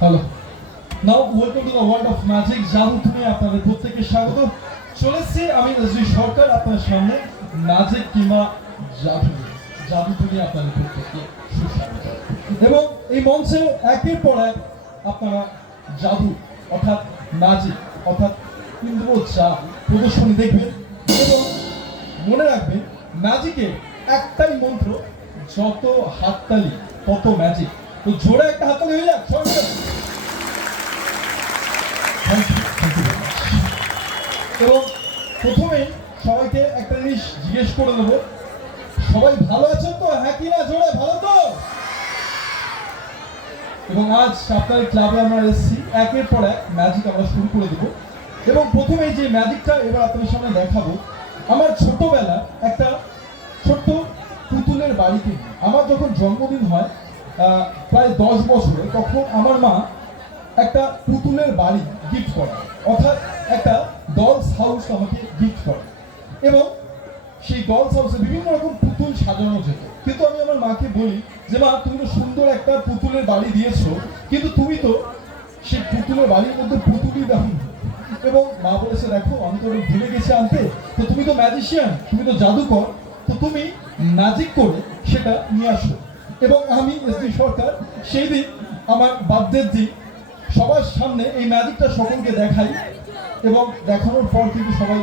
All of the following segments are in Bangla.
Hello, now welcome to the world of magic. জাদু তুমি আপনাদের প্রত্যেককে স্বাগত। চলেছি আমি শ্রী সরকার আপনার সামনে ম্যাজিক কিংবা জাদু জাদু তুমি আপনাদের প্রত্যেককে সুস্বাগত। এবং এই মঞ্চে একের পর এক আপনারা জাদু অর্থাৎ ম্যাজিক অর্থাৎ ইন্দ্রজা প্রদর্শনী দেখবেন এবং মনে রাখবেন ম্যাজিকের একটাই মন্ত্র, যত হাততালি তত ম্যাজিক। তো জোরে একটা হাততালি হয়ে যাক সবাই। এবং প্রথমে সবাইকে একটা জিনিস জিজ্ঞেস করে নেব, সবাই ভালো আছেন তো? হ্যাঁ কি না জোরে ভালো তো? এবং আজ আপনার ক্লাবে আমরা এসেছি, একের পর এক ম্যাজিক আমরা শুরু করে দেবো। এবং প্রথমে যে ম্যাজিকটা এবার আপনাদের সামনে দেখাবো, আমার ছোটবেলা একটা ছোট্ট পুতুলের বাড়িতে আমার যখন জন্মদিন হয় প্রায় 10 বছরে, তখন আমার মা একটা পুতুলের বাড়ি গিফট করে, অর্থাৎ একটা ডলস হাউস আমাকে গিফট করে। এবং সেই ডলস হাউসে বিভিন্ন রকম পুতুল সাজানো যেত। কিন্তু আমি আমার মাকে বলি যে মা, তুমি তো সুন্দর একটা পুতুলের বাড়ি দিয়েছো, কিন্তু তুমি তো সেই পুতুলের বাড়ির মধ্যে পুতুলই দাও। এবং মা বলেছে, দেখো আমি তো ভুলে গেছি আনতে, তো তুমি তো ম্যাজিশিয়ান, তুমি তো জাদুকর, তো তুমি ম্যাজিক করে সেটা নিয়ে আসো। এবং আমি শ্রী সরকার সেই দিন আমার বার্থডের দিন সবার সামনে এই ম্যাজিকটা সকলকে দেখাই, এবং দেখানোর পর কিন্তু সবাই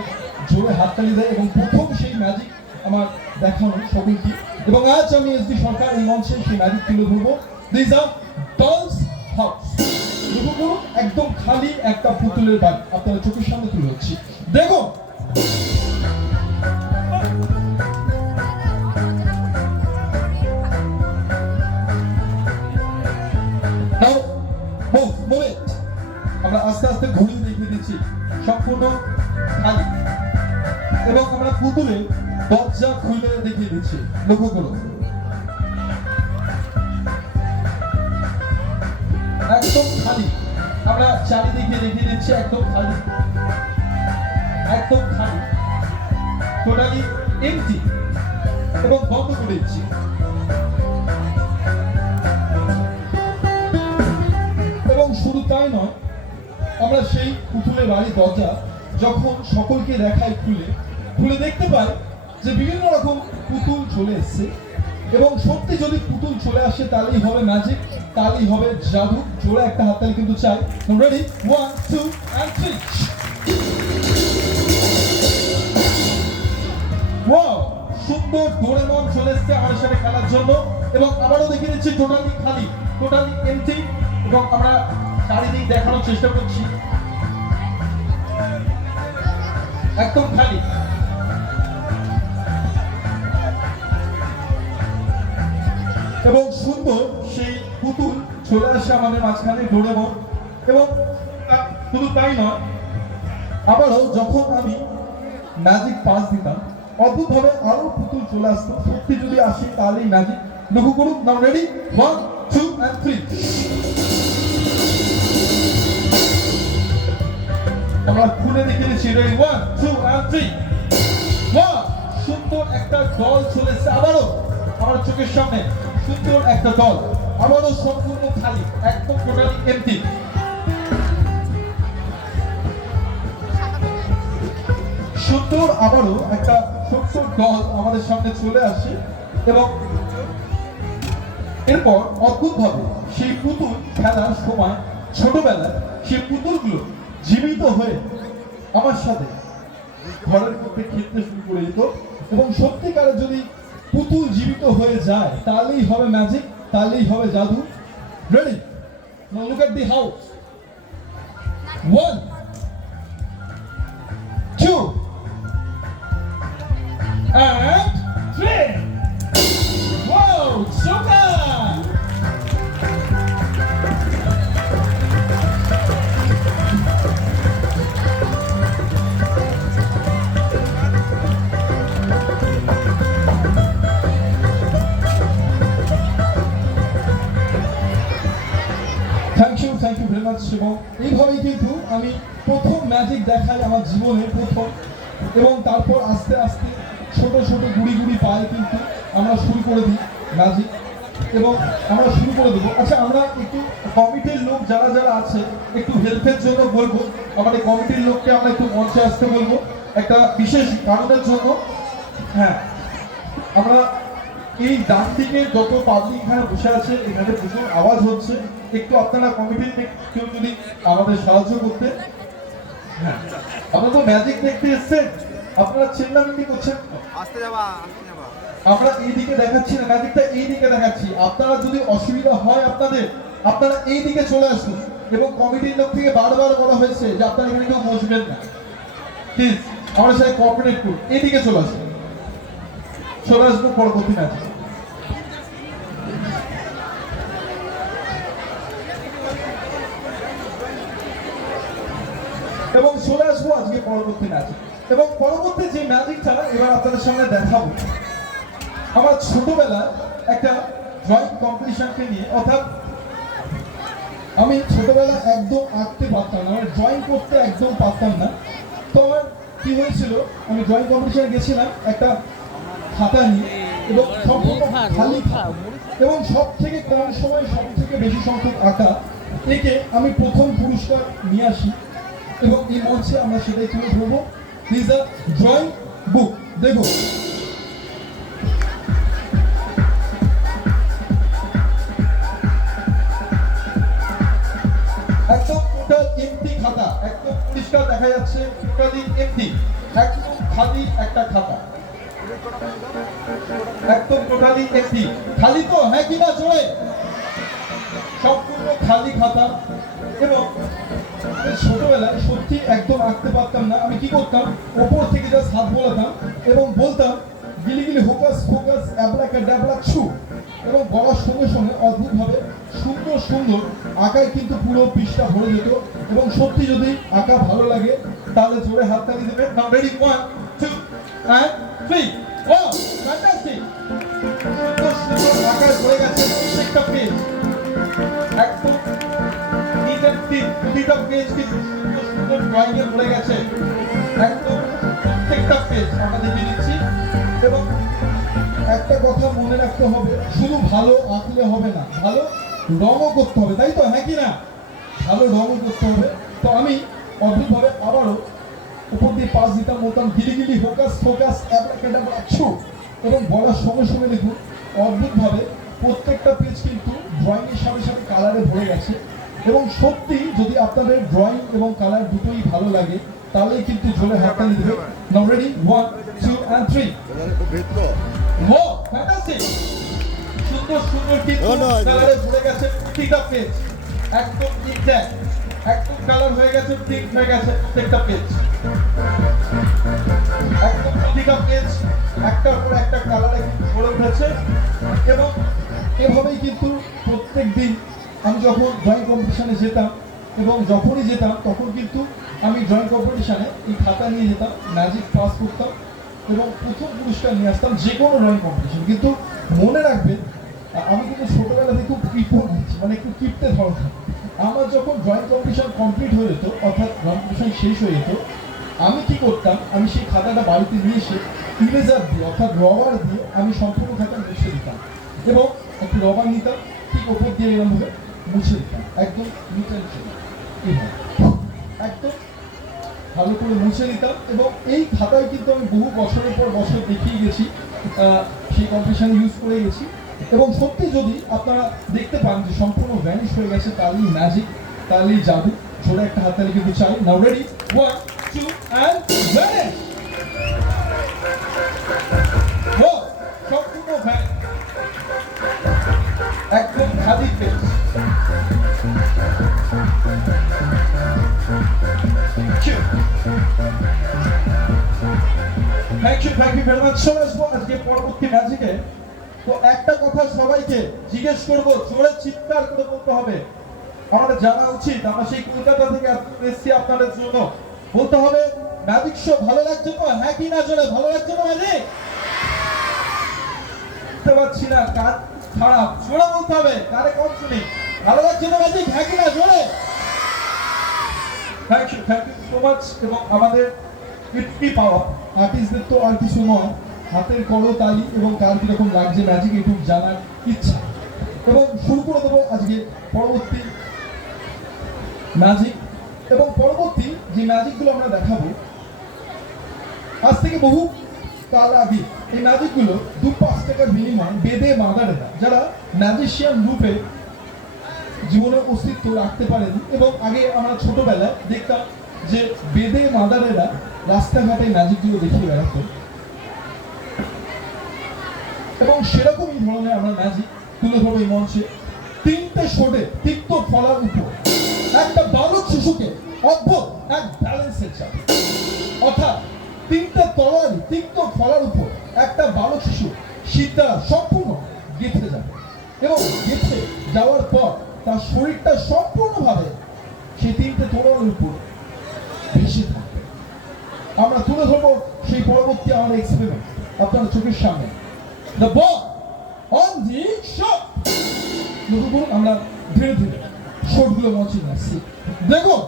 জোরে হাততালি দেয় এবং প্রথম সেই ম্যাজিক আমার দেখানো সকলকে। এবং আজ আমি এসডি সরকার এই মঞ্চে সেই ম্যাজিক তুলে ধরবো। This are doll's house. একদম খালি একটা পুতুলের বাড়ি আপনাদের চোখের সামনে তুলে হচ্ছি, দেখো। আমরা আস্তে আস্তে ঘুরিয়ে দেখিয়ে দিচ্ছি, সম্পূর্ণ খালি। এবং আমরা পুতুলে দরজা খুলে দেখিয়ে দিচ্ছি, লক্ষ্য করুন একদম খালি। আমরা চারিদিকে দেখিয়ে দিচ্ছি একদম খালি, একদম খালি, টোটালি এমটি। এবং বন্ধ করে দিচ্ছি। এবং শুধু তাই নয়, আমরা সেই পুতুলের বাড়ির দরজা যখন সকলকে দেখাই খুলে খুলে দেখতে পাই যে বিভিন্ন রকম পুতুল চলে এসছে। এবং সত্যি যদি পুতুল চলে আসে তাহলেই হবে ম্যাজিক, তাহলেই হবে জাদু। জোরে একটা হাততালি কিন্তু চাই। Ready, 1 2 and 3। ওয়াও, সুন্দর ডোরেমন চলে এসছে আমাদের সাথে খেলার জন্য। এবং আবারও দেখিয়ে দিচ্ছি টোটালি খালি, টোটালি এমটি। এবং আমরা চারিদিক দেখানোর চেষ্টা করছি, একদম খালি। এবং সুন্দর সেই পুতুল চলে আসে আমাদের মাঝখানে, ডোরেমন। এবং শুধু তাই নয়, আবারও যখন আমি ম্যাজিক পাস দিতাম অদ্ভুতভাবে আরো পুতুল চলে আসতো। সত্যি যদি আসে তাহলেই ম্যাজিক। লক্ষ্য করুন। নাও রেডি, 1 2 and 3। আমরা খুলে দেখে দিচ্ছি, রেডি, 1 2 and 3। ওয়াও, সুন্দর একটা দল চলে এসেছে আবারও আমার চোখের সামনে। সুন্দর একটা দল, আবারও সম্পূর্ণ খালি, একদম টোটালি এমটি। সুন্দর আবারও একটা ছোট্ট দল আমাদের সামনে চলে আসে। এবং এরপর অদ্ভুতভাবে সেই পুতুল খেলার সময় ছোটবেলায় সেই পুতুলগুলো জীবিত হয়ে আমার সাথে ঘরের মধ্যে খেলতে শুরু করে দিত। এবং সত্যিকারের যদি পুতুল জীবিত হয়ে যায় তাহলেই হবে ম্যাজিক, তাহলেই হবে জাদু। Ready, now look at the house, 1 2 and 3। Wow, super! Thank you very much. এবং এইভাবেই কিন্তু আমি প্রথম ম্যাজিক দেখাই আমার জীবনে প্রথম। এবং তারপর আস্তে আস্তে ছোট ছোট গুড়ি গুড়ি পায়ে কিন্তু আমরা শুরু করে দিই ম্যাজিক। এবং আমরা শুরু করে দেবো। আচ্ছা, আমরা একটু কমিটির লোক যারা যারা আছে একটু হেল্পের জন্য বলবো, আমাদের কমিটির লোককে আমরা একটু মঞ্চে আসতে বলবো একটা বিশেষ কারণের জন্য। হ্যাঁ, আমরা এই ডান দিকে যত পাবলিক এখানে বসে আছে, এখানে প্রচুর আওয়াজ হচ্ছে, একটু আপনারা কমিটির কেউ যদি আমাদের সাহায্য করতে। হ্যাঁ, আপনারা তো ম্যাজিক দেখতে এসছেন, আপনারা চিল্লামিল্লি করছেন। আসতে যাবা। আমরা এই দিকে দেখাচ্ছি না, ম্যাজিকটা এই দিকে দেখাচ্ছি। আপনারা যদি অসুবিধা হয় আপনারা এই দিকে চলে আসুন। এবং কমিটির লোক থেকে বারবার বলা হয়েছে যে আপনারা এখানে কেউ বসবেন না, প্লিজ আমরা সাথে কোঅপারেট করুন, এই দিকে চলে আসুন। চলে আসবো পরবর্তী ম্যাচে। এবং চলে আসবো আজকে পরবর্তী ম্যাচে। এবং পরবর্তী যে ম্যাজিকটা এবার আপনাদের সামনে দেখাবো, আমার ছোটবেলায় একটা ড্রয়িং কম্পিটিশনকে নিয়ে। অর্থাৎ আমি ছোটবেলা একদম আঁকতে পারতাম না, মানে ড্রয়িং করতে একদম পারতাম না। তো আমার কি হয়েছিল, আমি ড্রয়িং কম্পিটিশনে গেছিলাম একটা খাতা নিয়ে, এবং সম্পূর্ণ খালি এবং সব থেকে কম সময় সব থেকে বেশি সংখ্যক আঁকা একে আমি প্রথম পুরস্কার নিয়ে আসি। এবং এই মঞ্চে আমরা সেটাই তুলে ধরবো। This a drawing book. দেখো, একদম টোটাল এমটি খাতা, একদম পরিষ্কার দেখা যাচ্ছে, টোটালি এমটি, একদম খালি একটা খাতা, একদম টোটালি এমটি। খালি তো, হ্যাঁ কিনা জোরে? সম্পূর্ণ খালি খাতা। এবং ছোটবেলায় সত্যি একদম আঁকতে পারতাম না। আমি কি করতাম, ওপর থেকে জাস্ট হাত বোলাতাম এবং বলতাম গিলি গিলি হোকাস ফোকাস অ্যাবলাকা ড্যাবলা ছু, এবং বলার সঙ্গে সঙ্গে অদ্ভুতভাবে সুন্দর সুন্দর আঁকায় কিন্তু পুরো পৃষ্ঠা ভরে যেত। এবং সত্যি যদি আঁকা ভালো লাগে তাহলে জোরে হাততালি দেবে। নাও রেডি, 1 2 and 3। Wow, fantastic! সুন্দর সুন্দর আঁকায় ভরে গেছে প্রত্যেকটা পেজ, একদম নিট এন্ড ক্লিন। প্রতিটা পেজ কিন্তু সুন্দর সুন্দর ড্রয়িং এ ভরে গেছে, একদম প্রত্যেকটা পেজ আমরা দেখিয়ে দিচ্ছি। এবং একটা কথা মনে রাখতে হবে, শুধু ভালো আঁকলে হবে না, ভালো রঙও করতে হবে, তাই তো? হ্যাঁ কি না? ভালো রঙও করতে হবে। তো আমি অদ্ভুতভাবে আবারও উপর দিয়ে পাশ দিতাম, বলতাম গিলি গিলি ফোকাস ফোকাস অ্যাবলাকাডাবলা ছু, এবং বলার সঙ্গে সঙ্গে দেখুন অদ্ভুতভাবে প্রত্যেকটা পেজ কিন্তু ড্রয়িং এর সাথে সাথে কালারে ভরে গেছে। এবং সত্যি যদি আপনাদের ড্রয়িং এবং কালার দুটোই ভালো লাগে তাহলেই কিন্তু জোরে হাততালি দেবে। নাও রেডি, 1 2 and 3। Wow, fantastic! সুন্দর সুন্দর কিন্তু কালারে ভরে গেছে প্রতিটা পেজ, একদম ঠিকঠাক, একদম কালার হয়ে গেছে, প্রিন্ট হয়ে গেছে প্রত্যেকটা পেজ, একদম প্রতিটা পেজ একটার পর একটা কালারে ভরে উঠেছে। এবং এভাবেই কিন্তু প্রত্যেক দিন আমি যখন ড্রয়িং কম্পিটিশনে যেতাম, এবং যখনই যেতাম তখন কিন্তু আমি ড্রয়িং কম্পিটিশনে এই খাতা নিয়ে যেতাম, ম্যাজিক পাস করতাম এবং প্রথম পুরস্কার নিয়ে আসতাম যে কোনো ড্রয়িং কম্পিটিশন। কিন্তু মনে রাখবেন, আমি কিন্তু ছোটবেলাতে খুব কৃপণ আছি, মানে একটু কিপটে ধরতাম। আমার যখন ড্রয়িং কম্পিটিশন কমপ্লিট হয়ে যেত, অর্থাৎ ড্রয়িং কম্পিটিশন শেষ হয়ে যেত, আমি কি করতাম, আমি সেই খাতাটা বাড়িতে নিয়ে এসে ইরেজার দিয়ে অর্থাৎ রবার দিয়ে আমি সম্পূর্ণ খাতা মুছে দিতাম। এবং একটু রবার নিতাম, ঠিক ওপর দিয়ে এরকমভাবে মুছে দিতাম, একদম নিট অ্যান্ড ক্লিন, একদম ভালো করে মুছে নিতাম। এবং এই খাতায় কিন্তু আমি বহু বছরের পর বছর দেখিয়ে গেছি, সেই কম্পিটিশানে ইউজ করে গেছি। এবং সত্যি যদি আপনারা দেখতে পান যে সম্পূর্ণ ভ্যানিশ হয়ে গেছে, তাহলেই ম্যাজিক, তাহলেই জাদু। ছোট একটা হাততালি কিন্তু চাই। Now ready, 1 2 and vanish. Wow, সম্পূর্ণ ভ্যানিশ, একদম খালি page. Thank you very much. চলে আসবো আজকে পরবর্তী ম্যাজিকে। তো একটা কথা সবাইকে জিজ্ঞেস করবো, জোরে চিৎকার করে বলতে হবে। আমাদের জানা উচিত আমরা সেই কলকাতা থেকে এসেছি আপনাদের জন্য। বলতে হবে ম্যাজিক শো ভালো লাগছে তো? হ্যাঁ কি না জোরে? ভালো লাগছে তো ম্যাজিক? বুঝতে পারছি না, কার খারাপ, জোরে বলতে হবে, কারে কম শুনি। ভালো লাগছে তো ম্যাজিক? হ্যাঁ কি না জোরে? Thank you so much. এবং আমাদের কীর্তি পাওয়া আর্টিস্টদের তো আর কিছু নয়, হাতের করতালি এবং কার কিরকম লাগছে ম্যাজিক এটুকু জানার ইচ্ছা। এবং শুরু করে দেবো আজকে পরবর্তী ম্যাজিক এবং পরবর্তী যে ম্যাজিকগুলো আমরা দেখাবো আজ থেকে বহু কাল আগে এই ম্যাজিকগুলো 2-5 টাকার বিনিময়ে বেদে মাদারেরা যারা ম্যাজিশিয়ান রূপে জীবনের অস্তিত্ব রাখতে পারেন এবং আগে আমরা ছোটবেলায় দেখতাম যে বেদে মাদারেরা রাস্তাঘাটে ম্যাজিকগুলো দেখিয়ে বেড়াতো এবং সেরকমই ধরনের আমরা ম্যাজিক তুলে ধরবো এই মঞ্চে। 3টে শোটে তিক্ত ফলার উপর একটা বালক শিশুকে অদ্ভুত এক ব্যালেন্সের চাপ, অর্থাৎ 3টে তরোয়ারি তিক্ত ফলার উপর একটা বালক শিশু সিদ্ধা সম্পূর্ণ গেঁথে যাবে এবং গেঁথে যাওয়ার পর তার শরীরটা সম্পূর্ণভাবে সেই 3টে তরোয়ারির উপর ভেসে থাকবে। আমরা তুলে ধরবো সেই পরবর্তী আমাদের এক্সপেরিমেন্ট আপনার চোখের সামনে। The ball on the shot. দেখুন আমরা ধীরে ধীরে শটগুলো মঞ্চে নিয়ে আসছি। দেখুন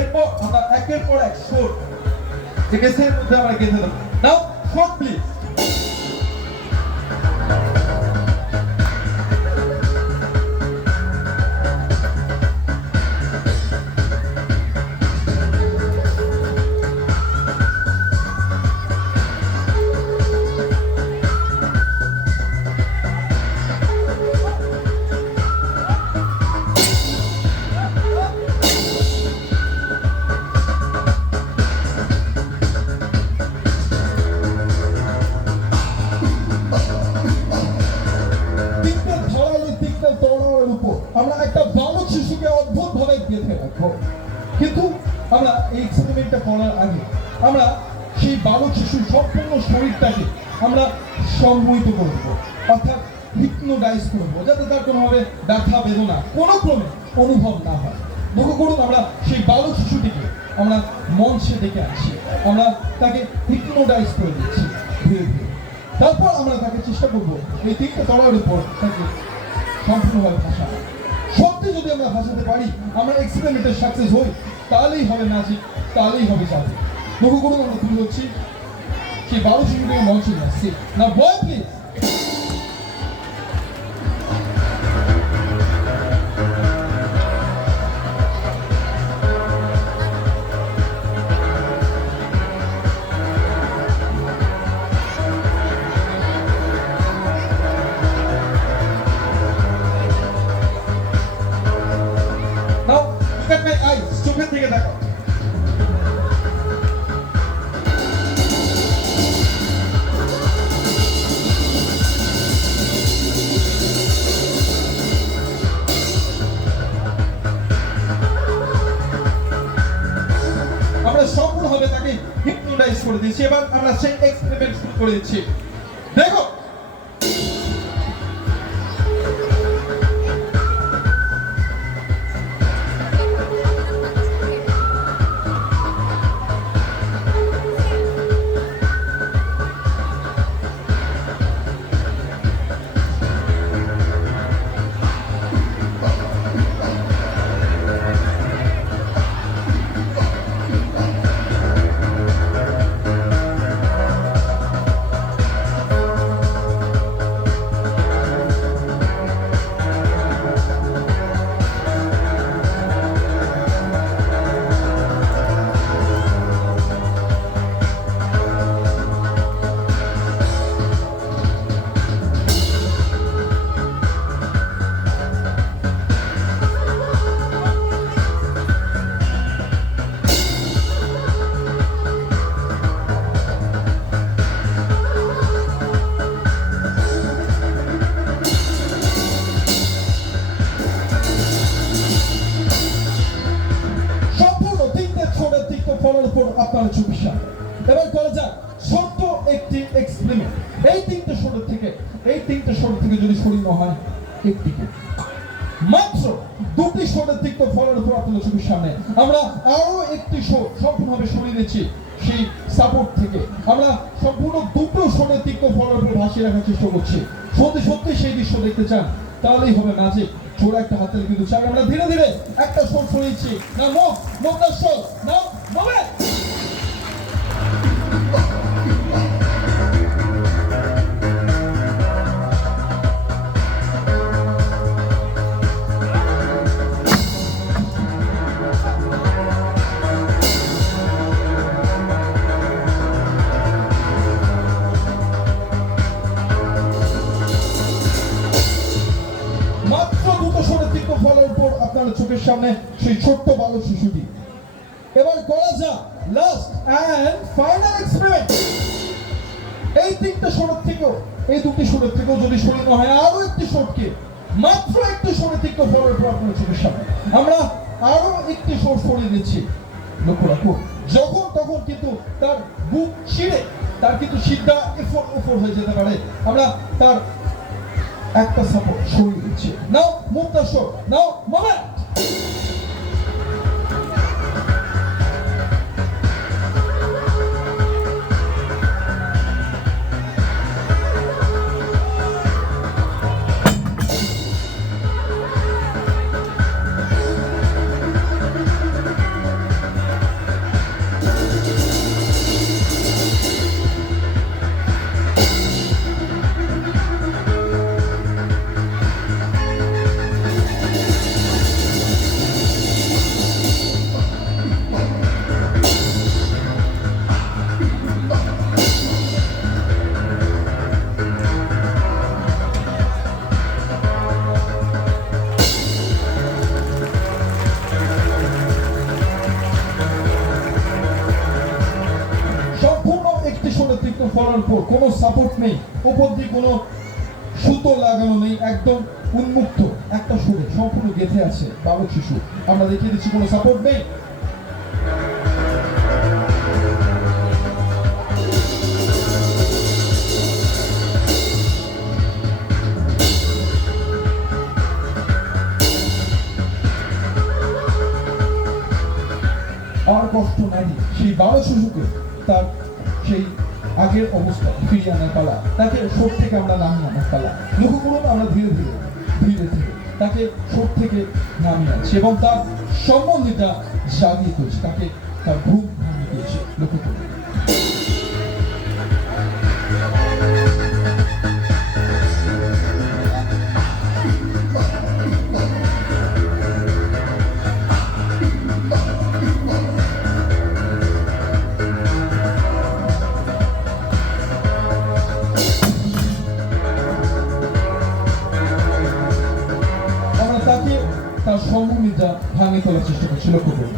এরপর আমরা একের পর এক শট জিজ্ঞেসের মধ্যে আমরা গেঁথে দেবো। নাও শট প্লিজ। আমরা একটা বালক শিশুকে অদ্ভুত ভাবে গেঁথে রাখবো, কিন্তু আমরা এই এক্সপেরিমেন্টটা করার আগে আমরা সেই বালক শিশুর সম্পূর্ণ শরীরটাকে আমরা সম্মোহিত করবো, অর্থাৎ হিপনোটাইজ করবো, যাতে তার কোনোভাবে ব্যথা বেদনা কোনো ক্রমে অনুভব না হয়। লক্ষ্য করুন আমরা সেই বালক শিশুটিকে আমরা মঞ্চে ডেকে আনছি, আমরা তাকে হিপনোটাইজ করে দিচ্ছি ধীরে ধীরে। তারপর আমরা তাকে চেষ্টা করবো এই 3টে তলার উপর তাকে সম্পূর্ণভাবে ভাসানো। সত্যি যদি আমরা ভাসাতে পারি, আমরা এক্সপেরিমেন্টের সাকসেস হই, তাহলেই হবে ম্যাজিক, তাহলেই হবে জাদু। লক্ষ্য করুন আমরা তুলে হচ্ছি সেই বালক শিশুটিকে মঞ্চে নিয়ে আসছি। না বয় প্লিজ। চোখের দিকে দেখো। আমরা সম্পূর্ণভাবে তাকে হিপনোটাইজ করে দিচ্ছি। এবার আমরা সেই এক্সপেরিমেন্ট শুরু করে দিচ্ছি। দেখো ফলার উপর আপনারা চোখের সামনে। এবার করা যাক ছোট্ট একটি এক্সপেরিমেন্ট। এই 3টে শট থেকে যদি সরিয়ে নেওয়া হয় একটিকে, মাত্র 2টি শটের তিক্ত ফলের উপর আপনাদের চোখের সামনে আমরা আরো একটি শট সম্পূর্ণভাবে সরিয়ে দিচ্ছি। সেই সাপোর্ট থেকে আমরা সম্পূর্ণ দুটো শোনের তীক্ষ্ণ ফলার উপরে ভাসিয়ে রাখার চেষ্টা করছি। সত্যি সত্যি সেই দৃশ্য দেখতে চান তাহলেই হবে ম্যাজিক। জোড়া একটা হাতে কিন্তু চাই আমরা ধীরে ধীরে একটা শোট সরিয়েছি না মুখ না শোট না মোমেন্ট। ফলের উপর আপনার চোখের সামনে সেই ছোট্ট বালক শিশুটি। এবার করা যাক লাস্ট এন্ড ফাইনাল এক্সপেরিমেন্ট। এই তিনটা শোট থেকেও এই দুটি শোট থেকেও যদি সরিয়ে হয় আরো একটি শোটকে মাত্র একটি শোটে তিক্ত ফলের উপর আপনার চোখের সামনে আমরা আরো একটি শোট সরিয়ে দিচ্ছি। লক্ষ্য রাখো যখন তখন কিন্তু তার বুক ছিঁড়ে তার কিন্তু সিদ্ধা এফোর হয়ে যেতে পারে। আমরা তার একটা সাপোর্ট সরিয়ে দিচ্ছে। নাও মুক্তা শো নাও মোমেন্ট। ফলার পর কোনো সাপোর্ট নেই, উপর দিয়ে কোনো সুতো লাগানো নেই, একদম উন্মুক্ত একটা সুরে সম্পূর্ণ গেঁথে আছে বালক শিশু। আমরা দেখিয়ে দিচ্ছি কোনো সাপোর্ট নেই। আর কষ্ট নাই সেই বালক শিশুকে তার সেই আগের অবস্থা ফিরিয়ে আনার পালা, তাকে শোট থেকে আমরা নামিয়ে আনার পালা। লক্ষ্য করুন আমরা ধীরে ধীরে তাকে শোট থেকে নামিয়ে আনছি এবং তার সম্বন্ধীটা জাগিয়ে তুলছি, তাকে তার ঘুম ভাঙিয়ে তুলছি। লক্ষ্য করুন তার সম্ভূমিটা ভাঙিয়ে তোলার চেষ্টা করছি। লক্ষ্য করুন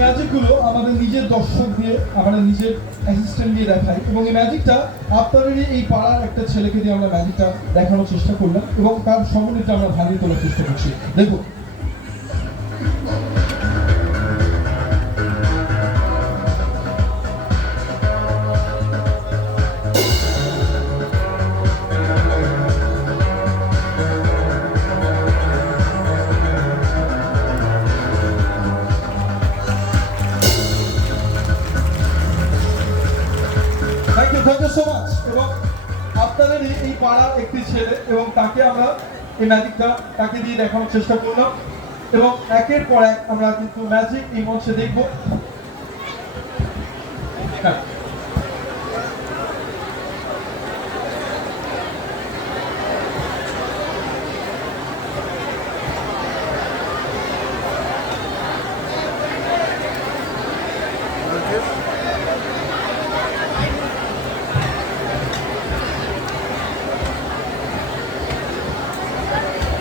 ম্যাজিকগুলো আমাদের নিজের দর্শক দিয়ে আমাদের নিজের অ্যাসিস্ট্যান্ট দিয়ে দেখাই এবং এই ম্যাজিকটা আপনাদেরই এই পাড়ার একটা ছেলেকে দিয়ে আমরা ম্যাজিকটা দেখানোর চেষ্টা করলাম এবং তার সম্বন্ধীটা আমরা ভাঙিয়ে তোলার চেষ্টা করছি। দেখুন থ্যাংক ইউ সো মাচ। এবং আপনাদের এই পাড়ার একটি ছেলে এবং তাকে আমরা এই ম্যাজিকটা তাকে দিয়ে দেখানোর চেষ্টা করলাম এবং একের পর এক আমরা কিন্তু ম্যাজিক এই মঞ্চে দেখবো।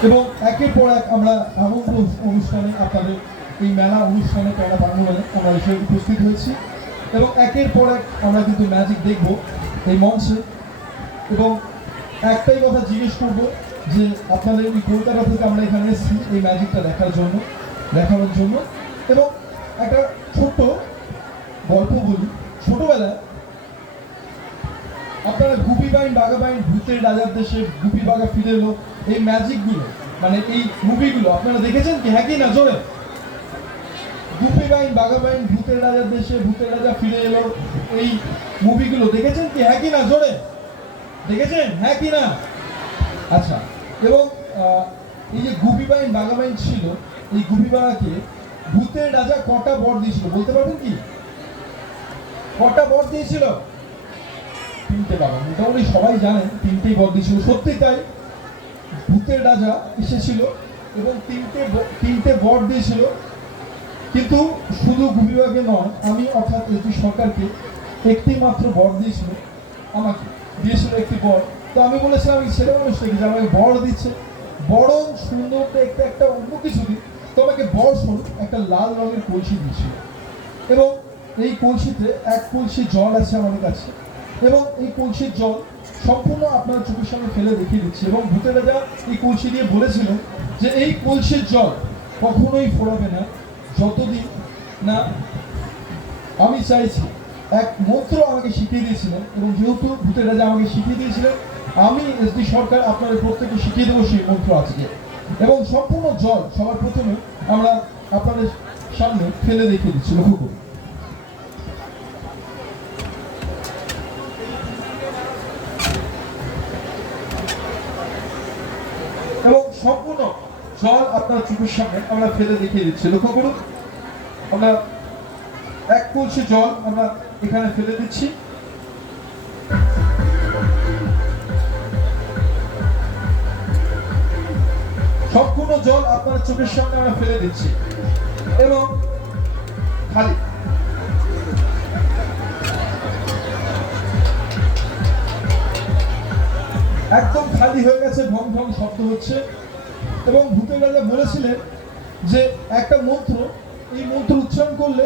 এবং একের পর এক আমরা আনন্দ অনুষ্ঠানে আপনাদের এই মেলা অনুষ্ঠানে মেলা প্রাঙ্গণে আমরা এসে উপস্থিত হয়েছি এবং একের পর এক আমরা কিন্তু ম্যাজিক দেখব এই মঞ্চে। এবং একটাই কথা জিজ্ঞেস করব যে আপনাদের এই কলকাতা থেকে আমরা এখানে এসেছি এই ম্যাজিকটা দেখানোর জন্য। এবং একটা ছোট্ট গল্প বলি। ছোটবেলায় আপনারা গুপি বাইন বাঘা বাইন ভূতের রাজার দেশে গুপি বাঘা ফিরে এলো, এই ম্যাজিকগুলো মানে এই মুভিগুলো আপনারা দেখেছেন কি? হ্যাঁ কি না? জোরে। গুপি বাইন বাঘা বাইন ভূতের রাজার দেশে ভূতের রাজা ফিরে এলো, এই মুভিগুলো দেখেছেন কি? হ্যাঁ কি না? জোরে। দেখেছেন? হ্যাঁ কি না? আচ্ছা। এবং এই যে গুপি বাইন বাঘা বাইন ছিল, এই গুপি বাঘাকে ভূতের রাজা কটা বর দিয়েছিল বলতে পারবেন কি? কটা বর দিয়েছিল? 3টে। বাবা মোটামুটি সবাই জানেন 3টেই বর দিয়েছিল। সত্যি তাই, ভূতের রাজা এসেছিল এবং 3টে বর দিয়েছিল। কিন্তু শুধু গুপি বাঘাকে নয়, আমি অর্থাৎ এটি সরকারকে একটি মাত্র বর দিয়েছিল, আমাকে দিয়েছিল একটি বর। তো আমি বলেছিলাম আমি ছেলে মানুষ থেকে যে আমাকে বর দিচ্ছে, বরং সুন্দর দেখতে একটা অন্য কিছু দিই, তো আমাকে বর স্বরূপ একটা লাল রঙের কলসি দিয়েছিল। এবং এই কলসিতে এক কলসি জল আছে আমাদের কাছে এবং এই কলসির জল সম্পূর্ণ আপনার চোখের সামনে ফেলে দেখিয়ে দিচ্ছে। এবং ভূতের রাজা এই কলসি দিয়ে বলেছিলেন যে এই কলসির জল কখনোই ফোরাবে না যতদিন না আমি চাইছি। এক মন্ত্র আমাকে শিখিয়ে দিয়েছিলেন এবং যেহেতু ভূতের রাজা আমাকে শিখিয়ে দিয়েছিলেন, আমি এসডি সরকার আপনাদের প্রত্যেককে শিখিয়ে দেবো সেই মন্ত্র আজকে। এবং সম্পূর্ণ জল সবার প্রথমে আমরা আপনাদের সামনে ফেলে দেখিয়ে দিচ্ছি, লক্ষ্য করুন। এবং সম্পূর্ণ জল আপনার চোখের সামনে আমরা ফেলে দেখিয়ে দিচ্ছি, লক্ষ্য করুন। আমরা এক কলসি জল আমরা এখানে ফেলে দিচ্ছি। সম্পূর্ণ জল আপনার চোখের সামনে আমরা ফেলে দিচ্ছি এবং খালি। একদম খালি হয়ে গেছে, ঢং ঢং শব্দ হচ্ছে। এবং ভূতের রাজা বলেছিলেন যে একটা মন্ত্র, এই মন্ত্র উচ্চারণ করলে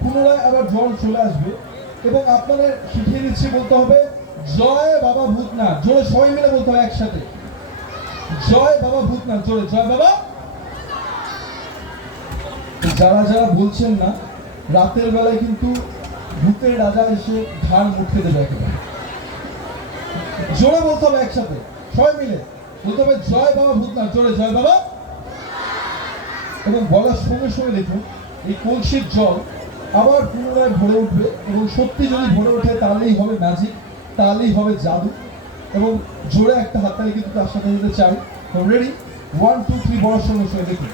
পুনরায় আবার জল চলে আসবে। এবং আপনাদের শিখিয়ে দিচ্ছি, বলতে হবে জয় বাবা ভূতনাথ। জোরে সবাই মিলে বলতে হবে একসাথে, জয় বাবা ভূতনাথ। জোরে, জয় বাবা। যারা যারা বলছেন না, রাতের বেলায় কিন্তু ভূতের রাজা এসে ঘাড় মুটকে দেবে একেবারে। জোরে বলতে হবে একসাথে, সবাই মিলে বলতে হবে জয় বাবা ভূতনাথ। জোরে, জয় বাবা। এবং বলার সঙ্গে সঙ্গে দেখুন এই কলসির জল আবার পুনরায় ভরে উঠবে। এবং সত্যি যদি ভরে ওঠে তাহলেই হবে ম্যাজিক, তাহলেই হবে জাদু। এবং জোরে একটা হাততালি কিন্তু তার সাথে দিতে চাই। রেডি, 1 2 3 বলার সঙ্গে সঙ্গে দেখুন।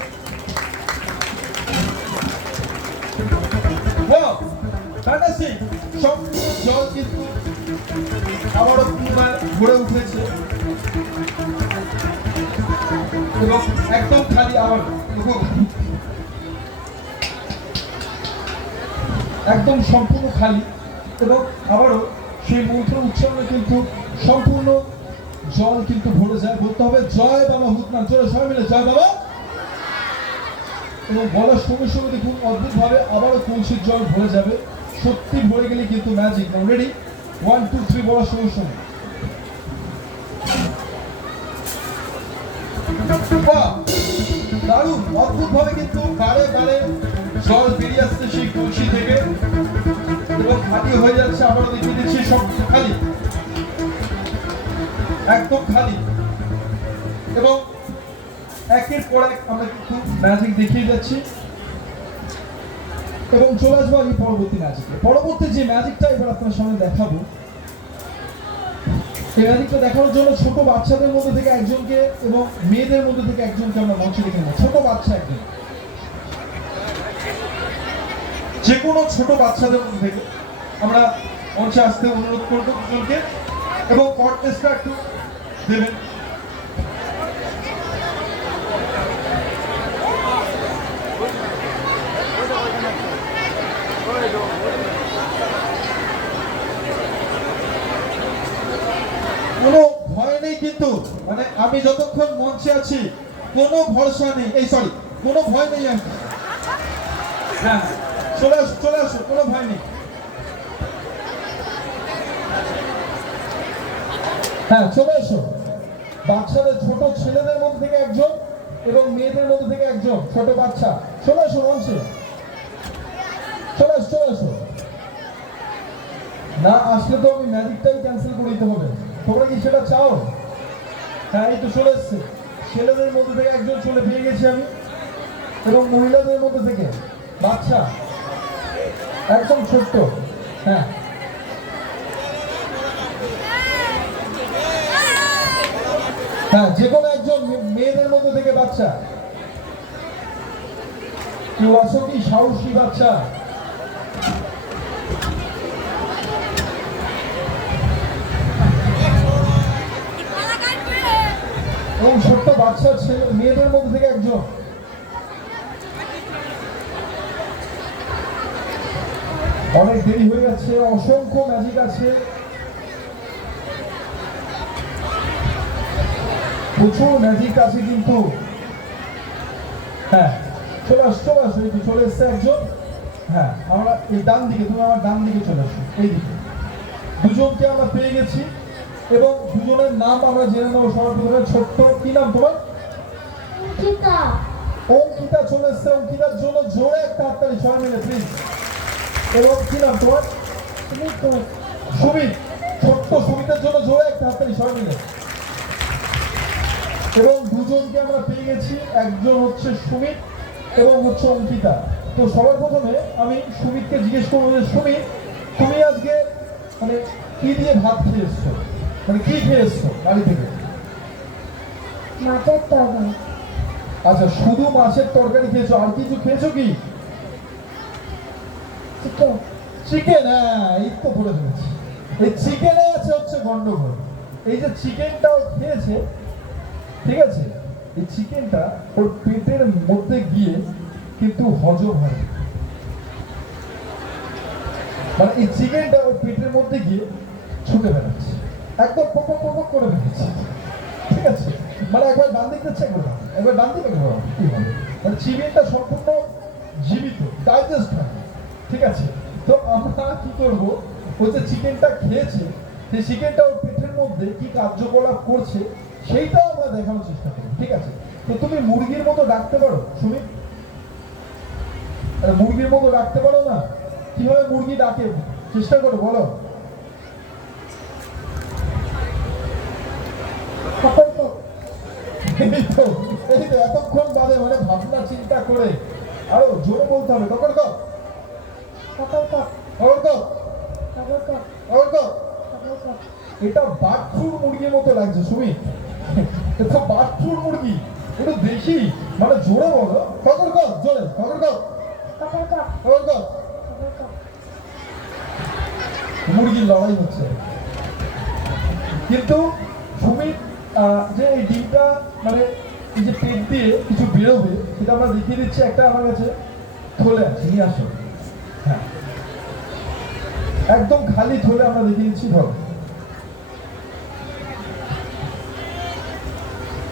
সম্পূর্ণ জল কিন্তু আবারও পুনরায় ভরে উঠেছে এবং একদম খালি। আবার একদম সম্পূর্ণ খালি এবং আবারও সেই মন্ত্র উচ্চারণে কিন্তু সম্পূর্ণ জল কিন্তু ভরে যায়। বলতে হবে জয় বাবা ভূতনাথ। জোরে সবাই মিলে জয় বাবা। এবং বলার সঙ্গে সঙ্গে দেখুন অদ্ভুতভাবে আবারও কলসির জল ভরে যাবে। সত্যি ভরে গেলে কিন্তু ম্যাজিক। রেডি, 1 2 3 বলার সঙ্গে সঙ্গে। দারুণ, অদ্ভুতভাবে কিন্তু বারে বারে জল বেরিয়ে আসছে সেই কলসি থেকে এবং খালি হয়ে যাচ্ছে। আবারও দেখিয়ে দিচ্ছি, সব খালি, একদম খালি। এবং একের পর এক আমরা কিন্তু ম্যাজিক দেখিয়ে যাচ্ছি এবং চলে আসবো এই পরবর্তী ম্যাজিকে। পরবর্তী যে ম্যাজিকটা এবার আপনার সামনে দেখাবো, এই ম্যাজিকটা দেখানোর জন্য ছোট বাচ্চাদের মধ্যে থেকে একজনকে এবং মেয়েদের মধ্যে থেকে একজনকে আমরা মঞ্চে ডেকে নেব। ছোট বাচ্চা একজন, যে কোনো ছোট বাচ্চাদের মধ্যে থেকে আমরা মঞ্চে আসতে অনুরোধ করবো দুজনকে এবং কর্টেসটা একটু দেবেন। কোনো ভয় নেই কিন্তু, মানে আমি যতক্ষণ মঞ্চে আছি কোনো ভরসা নেই, এই সরি কোনো ভয় নেই। আমি হ্যাঁ চলে আসো চলে আসো, কোনো ভয় নেই। হ্যাঁ চলে এসো। বাচ্চাদের, ছোট ছেলেদের মধ্যে থেকে একজন এবং মেয়েদের মধ্যে থেকে একজন ছোট বাচ্চা চলে এসো মঞ্চে। চলে এসো চলে এসো। না আসলে তো আমি ম্যাজিকটাই ক্যান্সেল করে দিতে হবে। তোমরা কি সেটা চাও? হ্যাঁ এই তো চলে এসছে। ছেলেদের মধ্যে থেকে একজন চলে পেয়ে গেছি আমি, এবং মহিলাদের মধ্যে থেকে বাচ্চা একদম ছোট্ট। হ্যাঁ হ্যাঁ যে কোনো একজন মেয়েদের মধ্যে থেকে বাচ্চা। কেউ আছো কি সাহসী বাচ্চা? এবং ছোট্ট বাচ্চা ছেলে মেয়েদের মধ্যে থেকে একজন। অনেক দেরি হয়ে যাচ্ছে, অসংখ্য ম্যাজিক আছে, প্রচুর ম্যাজিক আছে কিন্তু। হ্যাঁ চলে আসো চলে আসো, এই তো চলে এসছে একজন। হ্যাঁ আমরা এই ডান দিকে, তুমি আমার ডান দিকে চলে আসো, এই দিকে দুজনকে আমরা পেয়ে গেছি এবং দুজনের নাম আমরা জেনে নেবো। সবার প্রথমে ছোট্ট, কি নাম তোমার? অঙ্কিতা। অঙ্কিতা চলে এসছে। অঙ্কিতার জন্য জোরে একটা হাততালি সবাই মিলে প্লিজ। এবং কি নাম তোমার? সুমিত। ছোট্ট সুমিতের জন্য জোরে একটা হাততালি সবাই মিলে। এবং দুজনকে আমরা পেয়ে গেছি, একজন হচ্ছে সুমিত এবং হচ্ছে অঙ্কিতা। তো সবার প্রথমে আমি সুমিতকে জিজ্ঞেস করবো যে সুমিত, তুমি আজকে মানে কি দিয়ে ভাত খেয়ে এসছো, মানে কি খেয়ে এসছো বাড়ি থেকে? মাছের তরকারি। আচ্ছা শুধু মাছের তরকারি খেয়েছো, আর কিছু খেয়েছো কি? চিকেন। চিকেন, হ্যাঁ এই তো ধরে ফেলেছি। এই চিকেনে আছে হচ্ছে গন্ডগোল। এই যে চিকেনটাও খেয়েছে, ঠিক আছে, এই চিকেনটা ওর পেটের মধ্যে গিয়ে কিন্তু হজম হয়, মানে এই চিকেনটা ওর পেটের মধ্যে গিয়ে ছুটে বেড়াচ্ছে, একদম পক পক পক করে বেড়াচ্ছে, ঠিক আছে। মানে একবার ডান দিকে চেক করে দাও, একবার ডান দিকে করো, কি হবে, মানে চিকেনটা সম্পূর্ণ জীবিত, ডাইজেস্ট হয়, ঠিক আছে। তো আমরা কি করবো, ও যে চিকেনটা খেয়েছে সেই চিকেনটা ওর পেটের মধ্যে কি কার্যকলাপ করছে সেইটাও আমরা দেখানোর চেষ্টা করি, ঠিক আছে। তো তুমি মুরগির মতো ডাকতে পারো সুমিত? মুরগির মতো ডাকতে পারো না? কিভাবে মুরগি ডাকে চেষ্টা করো, বলো। এই তো এতক্ষণ বাদে মানে ভাবনা চিন্তা করে আরো জোরে বলতে হবে, ককর কক, ককর কক, ককর কক, ককর কক, ককর কক। এটা বার্ডফ্লুর মুরগির মতো লাগছে সুমিত, এটা বার্ডফ্লুর মুরগি, একটু দেখি মানে জোরে বলো, ককর কক, জোরে ককর কক, ককর কক, ককর কক। মুরগির লড়াই হচ্ছে, কিন্তু সুমিত যে এই ডিমটা মানে এই যে পেট দিয়ে কিছু বেরোবে সেটা আমরা দেখিয়ে দিচ্ছি। একটা আমার কাছে থলে আছে, নিয়ে আসো। হ্যাঁ একদম খালি থলে আমরা দেখিয়ে দিচ্ছি, ধরো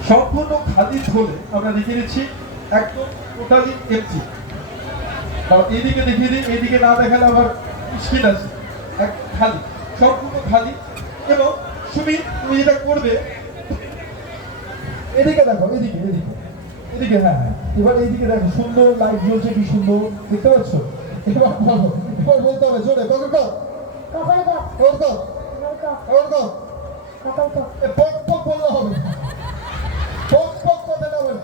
সম্পূর্ণ খালি থলে আমরা দেখিয়ে দিচ্ছি, একদম টোটালি এমটি। কারণ এইদিকে দেখিয়ে দিই, এইদিকে না দেখালে আবার মুশকিল আছে। এক খালি, সম্পূর্ণ খালি। এবং সুমিত তুমি যেটা করবে, এদিকে দেখো, এদিকে এদিকে এদিকে, হ্যাঁ হ্যাঁ এবার এইদিকে দেখো, সুন্দর লাইট জ্বলছে, কি সুন্দর দেখতে পাচ্ছ। এবার বলো, এবার বলতে হবে জোরে, ককর কক, ককর কক, ককর কক, ককর কক, ককর কক। পক পক বললে হবে, পক পক কথাটা বলে।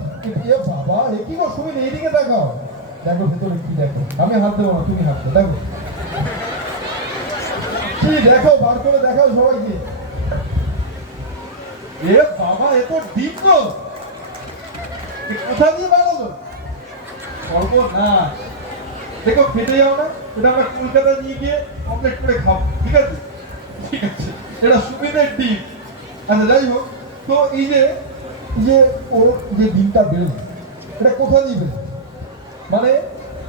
এ বাবা, এ কি গো সুমিত, এইদিকে দেখাও, দেখো ভেতরে কি দেখো, আমি হাত দেবো না, তুমি হাত দাও, দেখো কি দেখো, বার করে দেখাও সবাইকে। এ বাবা, এ তো ডিম গো, কোথা দিয়ে বানালো, সর্বনাশ। দেখো ফেটে যাও না, এটা আমরা কলকাতা নিয়ে গিয়ে অমলেট করে খাবো, ঠিক আছে, ঠিক আছে। এটা সুমিতের ডিম। আচ্ছা যাই হোক, তো এই যে ওর যে ডিমটা বেরোলো, এটা কোথা দিয়ে বেরোলো, মানে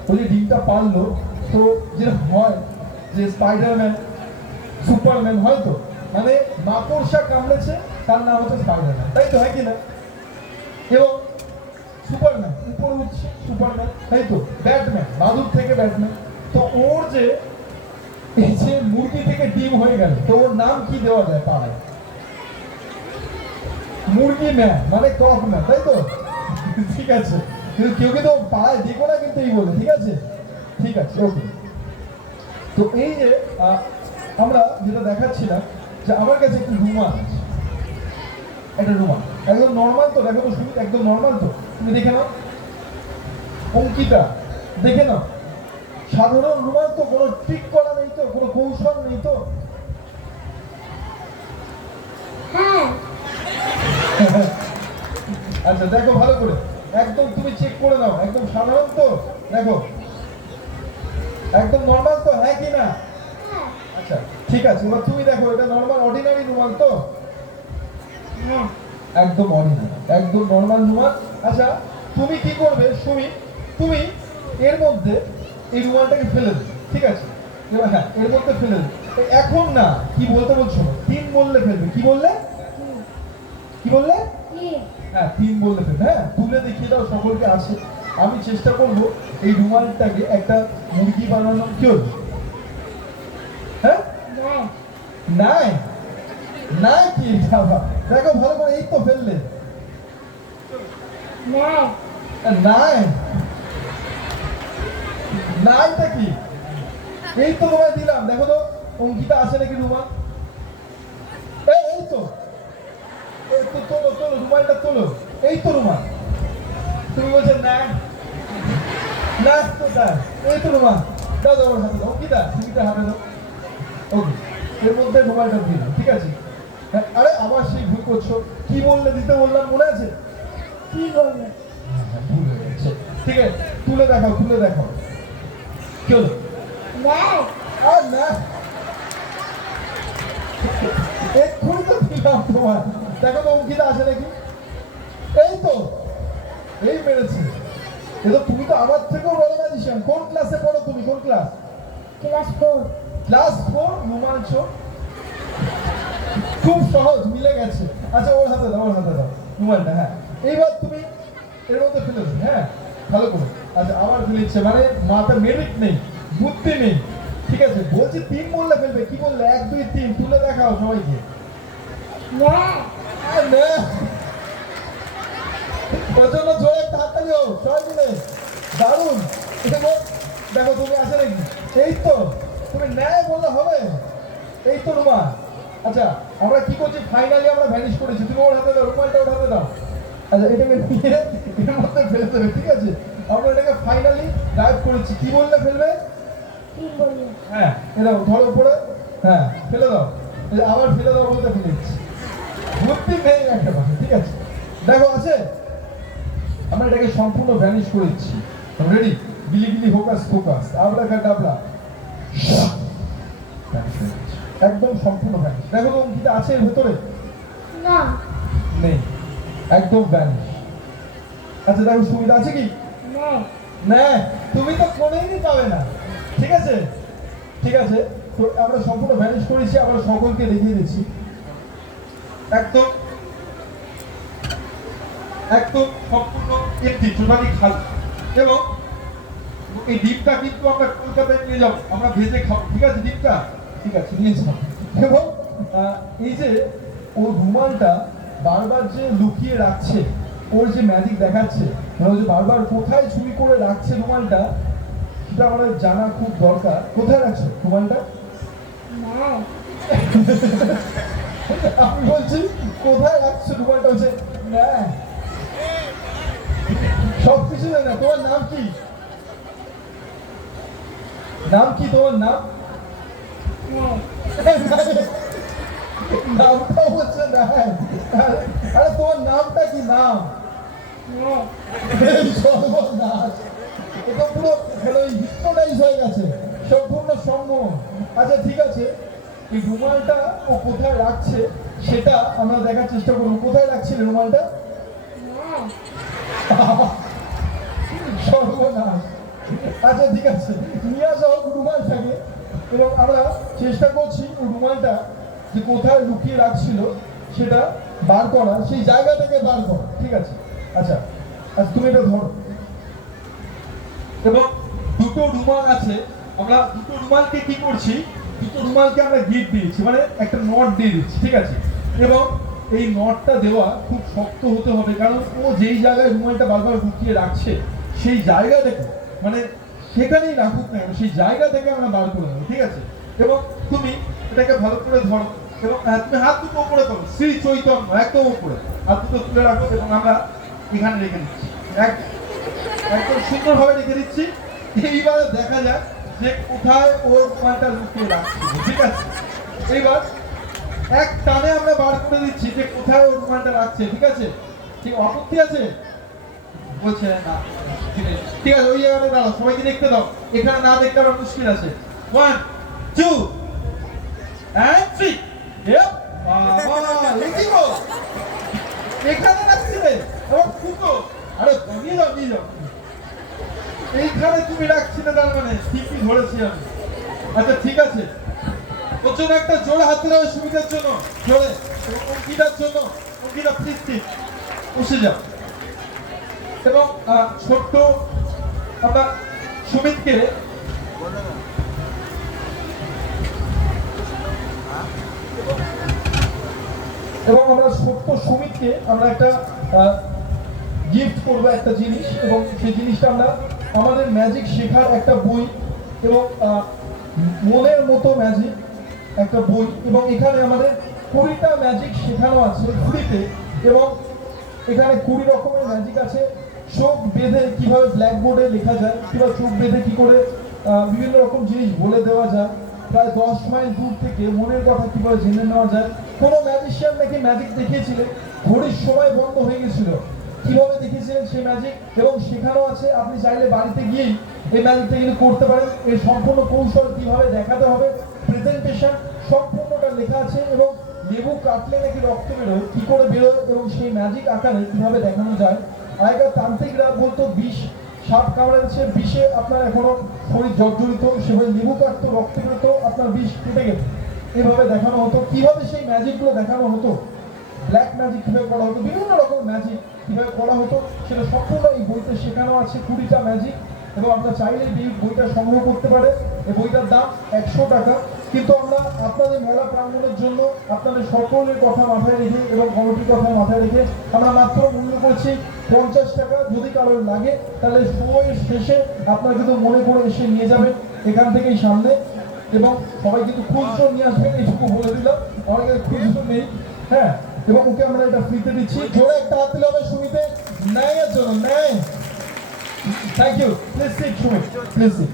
ওই যে ডিমটা পারলো, তো যেটা হয় যে স্পাইডারম্যান, সুপারম্যান হয়তো, মানে মাকড়সা কামড়েছে, তার নাম হচ্ছে স্পাইডারম্যান, তাই তো, হয় কিনা? এবং সুপারম্যান উপর পড়ে উঠছে সুপারম্যান, তাই তো? ব্যাটম্যান, বাদুর থেকে ব্যাটম্যান। তো ওর যে এই যে মুরগি থেকে ডিম হয়ে গেল, তো ওর নাম কি দেওয়া যায় পাড়ায়? মুরগি ম্যান মানে কক ম্যান, তাই তো? ঠিক আছে, কিন্তু কেউ কিন্তু পাড়ায় দেখো না কিন্তু এই বলে, ঠিক আছে? ঠিক আছে, ওকে। তো এই যে আমরা যেটা দেখাচ্ছিলাম যে আমার কাছে একটু রুমাল আছে, একটা রুমাল একদম নর্মাল তো, দেখো তো শুনি, একদম নর্মাল তো, তুমি দেখে নাও অঙ্কিতা, দেখে নাও সাধারণ রুমাল তো, কোনো ট্রিক করা নেই তো, কোনো কৌশল নেই তো? হ্যাঁ। আচ্ছা দেখো ভালো করে, একদম তুমি চেক করে নাও, একদম সাধারণ তো, দেখো একদম নর্মাল তো, হ্যাঁ কি না? হ্যাঁ। আচ্ছা ঠিক আছে, এবার তুমি দেখো এটা নর্মাল অর্ডিনারি রুমাল তো? হ্যাঁ। একদম অর্ডিনারি, একদম নর্মাল রুমাল। আচ্ছা তুমি কি করবে সুমি, তুমি এর মধ্যে এই রুমালটাকে ফেলে দেবে, ঠিক আছে? এবার হ্যাঁ এর মধ্যে ফেলে দেবে, এখন না কি বলতে বলছো না, 3 বললে ফেলবে, কি বললে? হুম। কি বললে? কি? হ্যাঁ 3 বললে ফেলবে, হ্যাঁ তুলে দেখিয়ে দাও সকলকে আছে। আমি চেষ্টা করবো এই রুমালটাকে একটা মুরগি বানানো, কি হলো? হ্যাঁ নাই। নাই, নাই কি বাবা, দেখো ভালো করে, এই তো ফেললে, নাই। নাই, নাইটা কি? এই তো তোমায় দিলাম, দেখো তো অঙ্কিতা আছে নাকি রুমাল? এই তো, এই তো তোলো তোলো রুমালটা তোলো, এই তো রুমাল। তুমি বলছো না, না তো তাই, এই তো রুমাল, দাও দাও ওর হাতে দাও, অঙ্কিতা ছবিটা হাতে দাও, ওকে। এর মধ্যে রুমালটা দিলাম, ঠিক আছে? হ্যাঁ, আরে আবার সেই ভুল করছো, কি বললে দিতে বললাম মনে আছে? কি বলবো? হ্যাঁ, ভুল হয়ে গেছে, ঠিক আছে তুলে দেখাও, তুলে দেখাও, কি হলো? নাই। আর না, এক্ষুনি তো দিলাম তোমার, দেখো তো অঙ্কিতা আছে নাকি? এই তো, এই মেরেছে, এটা তুমি তো আমার থেকেও বড় ম্যাজিশিয়ান। কোন ক্লাসে পড়ো তুমি, কোন ক্লাস? ক্লাস 4। ক্লাস 4, রুমাল শো, খুব সহজ, মিলে গেছে। আচ্ছা ওর হাতে দাও, ওর হাতে দাও রুমালটা, হ্যাঁ এইবার তুমি এর মধ্যে ফেলে দেবে, হ্যাঁ ভালো করে। আচ্ছা আবার ফেলেছে, মানে মাথা মেরিট নেই, বুদ্ধি নেই, ঠিক আছে? বলছি 3 বললে ফেলবে, কি বললে? 1 2 3 তুলে দেখাও সবাইকে। নাই। আর না, প্রচন্ড জোরে একটা হাততালি হোক সবাই মিলে, দারুণ। দেখো দেখো তুমি আছে নাকি? এই তো, তুমি ন্যায় বললে হবে, এই তো রুমাল। আচ্ছা আমরা কি করছি, ফাইনালি আমরা ভ্যানিশ করেছি, তুমি ওর হাতে দাও রুমালটা, ওর হাতে দাও। আচ্ছা এটাকে নিয়ে এর মধ্যে ফেলে দেবে, ঠিক আছে? আমরা এটাকে ফাইনালি গায়েব করেছি, কি বললে ফেলবে? কি বলবো? হ্যাঁ এ দাও ধরো উপরে, হ্যাঁ ফেলে দাও, এই যে আবার ফেলে দাও বলতে ফেলেছি, বুদ্ধি নেই একেবারে, ঠিক আছে? দেখো আছে, আমরা এটাকে সম্পূর্ণ ভ্যানিশ করে দিচ্ছি, রেডি? গিলি গিলি ফোকাস ফোকাস, আবরা কাটাবরা, একদম সম্পূর্ণ ভ্যানিশ। দেখো তো অঙ্কিতা আছে এর ভেতরে? না। নেই, একদম ভ্যানিশ। আচ্ছা দেখো সুবিধা আছে কি? নাই। না, তুমি তো কোনোদিনই পাবে না, ঠিক আছে? ঠিক আছে, তো আমরা সম্পূর্ণ ভ্যানিশ করেছি, আমরা সকলকে দেখিয়ে দিচ্ছি, একদম একদম সম্পূর্ণ এমটি, টোটালি খালি। এবং এই ডিমটা কিন্তু আমরা কলকাতায় নিয়ে যাবো, আমরা ভেজে খাবো, ঠিক আছে? ডিমটা ঠিক আছে নিয়ে যাবো। এবং এই যে ও রুমালটা বারবার যে লুকিয়ে রাখছে, ওর যে ম্যাজিক দেখাচ্ছে, মানে ও যে বারবার কোথায় চুরি করে রাখছে রুমালটা, সেটা আমাদের জানা খুব দরকার। কোথায় রাখছো রুমালটা? নাই। আমি বলছি কোথায় রাখছো রুমালটা, হচ্ছে না সব কিছু জানি না। তোমার নাম কি? নাম কি তোমার নাম? নাই। নামটা হচ্ছে না, আরে তোমার নামটা কি, নাম? নাই। সর্বনাশ, এটা পুরো হিপনোটাইজ হয়ে গেছে, সম্পূর্ণ সম্মোহন। আচ্ছা ঠিক আছে, এই রুমালটা ও কোথায় রাখছে সেটা আমরা দেখার চেষ্টা করবো। কোথায় রাখছিলে রুমালটা? নাই। সর্বনাশ। আচ্ছা ঠিক আছে, নিয়ে আসা হোক রুমালটাকে, এবং আমরা চেষ্টা করছি ওই রুমালটা যে কোথায় লুকিয়ে রাখছিল সেটা বার করা, সেই জায়গাটাকে বার করা, ঠিক আছে? আচ্ছা আচ্ছা তুমি এটা ধরো, এবং দুটো রুমাল আছে। আমরা দুটো রুমালকে কি করছি, দুটো রুমালকে আমরা গিফট দিয়েছি, মানে একটা নট দিয়ে দিচ্ছি, ঠিক আছে। এবং এই নটটা দেওয়া খুব শক্ত হতে হবে, কারণ ও যেই জায়গায় রুমালটা বারবার ঢুকিয়ে রাখছে সেই জায়গা থেকে, মানে সেখানেই রাখুক না কেন, সেই জায়গা থেকে আমরা বার করে দেবো, ঠিক আছে। এবং তুমি এটাকে ভালো করে ধরো এবং তুমি হাত দুটো উপরে করো, শ্রী চৈতন্য একদম উপরে হাত দুটো তুলে রাখো এবং আমরা এখানে রেখে দিচ্ছি, একদম সুন্দরভাবে রেখে দিচ্ছি। এইবার দেখা যাক যে কোথায় ওর রুমালটা লুকিয়ে রাখছে, ঠিক আছে। এইবার এক টানে আমরা বার করে দিচ্ছি যে কোথায় ওর রুমালটা রাখছে, ঠিক আছে। ঠিক আপত্তি আছে? বলছে না, ঠিক আছে, ওই জায়গাটা দাঁড়াও, সবাইকে দেখতে দাও, এখানে না দেখতে আমার মুশকিল আছে। 1 2 and 3 বাবা লিখিবো এখানে রাখছিলে এবং ফুটো, আরে নিয়ে যাও নিয়ে যাও, এইখানে তুমি রাখছিলে, তার মানে ঠিকই ধরেছি আমি। আচ্ছা ঠিক আছে, ওর জন্য একটা জোরে হাত দেওয়া সুবিধার জন্য, জোরে। এবং অঙ্কিতার জন্য, অঙ্কিতা প্লিজ ঠিক বসে যাও। এবং ছোট্ট আমরা সুমিতকে এবং আমরা ছোট্ট সুমিতকে আমরা একটা গিফট করবো একটা জিনিস, এবং সেই জিনিসটা আমরা আমাদের ম্যাজিক শেখার একটা বই এবং মনের মতো ম্যাজিক একটা বই, এবং এখানে আমাদের 20টা ম্যাজিক শেখানো আছে ফ্রিতে। এবং এখানে 20 রকমের ম্যাজিক আছে। চোখ বেঁধে কিভাবে ব্ল্যাকবোর্ডে লেখা যায়, কিংবা চোখ বেঁধে কি করে বিভিন্ন রকম জিনিস বলে দেওয়া যায়, প্রায় 10 মাইল দূর থেকে মনের কথা কিভাবে জেনে নেওয়া যায়। কোনো ম্যাজিশিয়ান নাকি ম্যাজিক দেখিয়েছিলেন, ঘড়ির সময় বন্ধ হয়ে গেছিল, কিভাবে দেখিয়েছিলেন সেই ম্যাজিক এবং শেখানো আছে। আপনি চাইলে বাড়িতে গিয়েই এই ম্যাজিকটা কিন্তু করতে পারেন। এর সম্পূর্ণ কৌশল কিভাবে দেখাতে হবে, প্রেজেন্টেশন সম্পূর্ণটা লেখা আছে। এবং লেবু কাটলে নাকি রক্ত বেরোয়, কি করে বেরোয় এবং সেই ম্যাজিক আকারে কিভাবে দেখানো যায়। আগেকার তান্ত্রিকরা বলতো বিষ, সাপ কামড়াচ্ছে, বিষে আপনার এখনো শরীর জর্জরিত, সেভাবে লেবু কাটতো, রক্ত বেরোতো, আপনার বিষ কেটে গেত, এভাবে দেখানো হতো। কিভাবে সেই ম্যাজিকগুলো দেখানো হতো, ব্ল্যাক ম্যাজিক কিভাবে করা হতো, বিভিন্ন রকম ম্যাজিক কিভাবে করা হতো, সেটা সম্পূর্ণ এই বইতে শেখানো আছে। 20টা ম্যাজিক, এবং আপনারা চাইলে এই বইটা সংগ্রহ করতে পারে। এই বইটার দাম 100 টাকা, কিন্তু আমরা আপনাদের মেলা প্রাঙ্গণের জন্য আপনাদের সকলের কথা মাথায় রেখে এবং কমিটির কথা মাথায় রেখে আমরা মাত্র মূল্য করছি 50 টাকা। যদি কারোর লাগে তাহলে সময়ের শেষে আপনারা কিন্তু মনে করে এসে নিয়ে যাবেন এখান থেকেই সামনে, এবং সবাই কিন্তু খুচরো নিয়ে আসবেন, এইটুকু বলে দিলাম। আমার কাছে খুচরো নেই, হ্যাঁ। এবং ওকে আমরা এটা ফ্রিতে দিচ্ছি। জোরে একটা হাত দিলে হবে সুমিতে ন্যায়ের জন্য, ন্যায়। Thank you, please sit Sumit, please sit.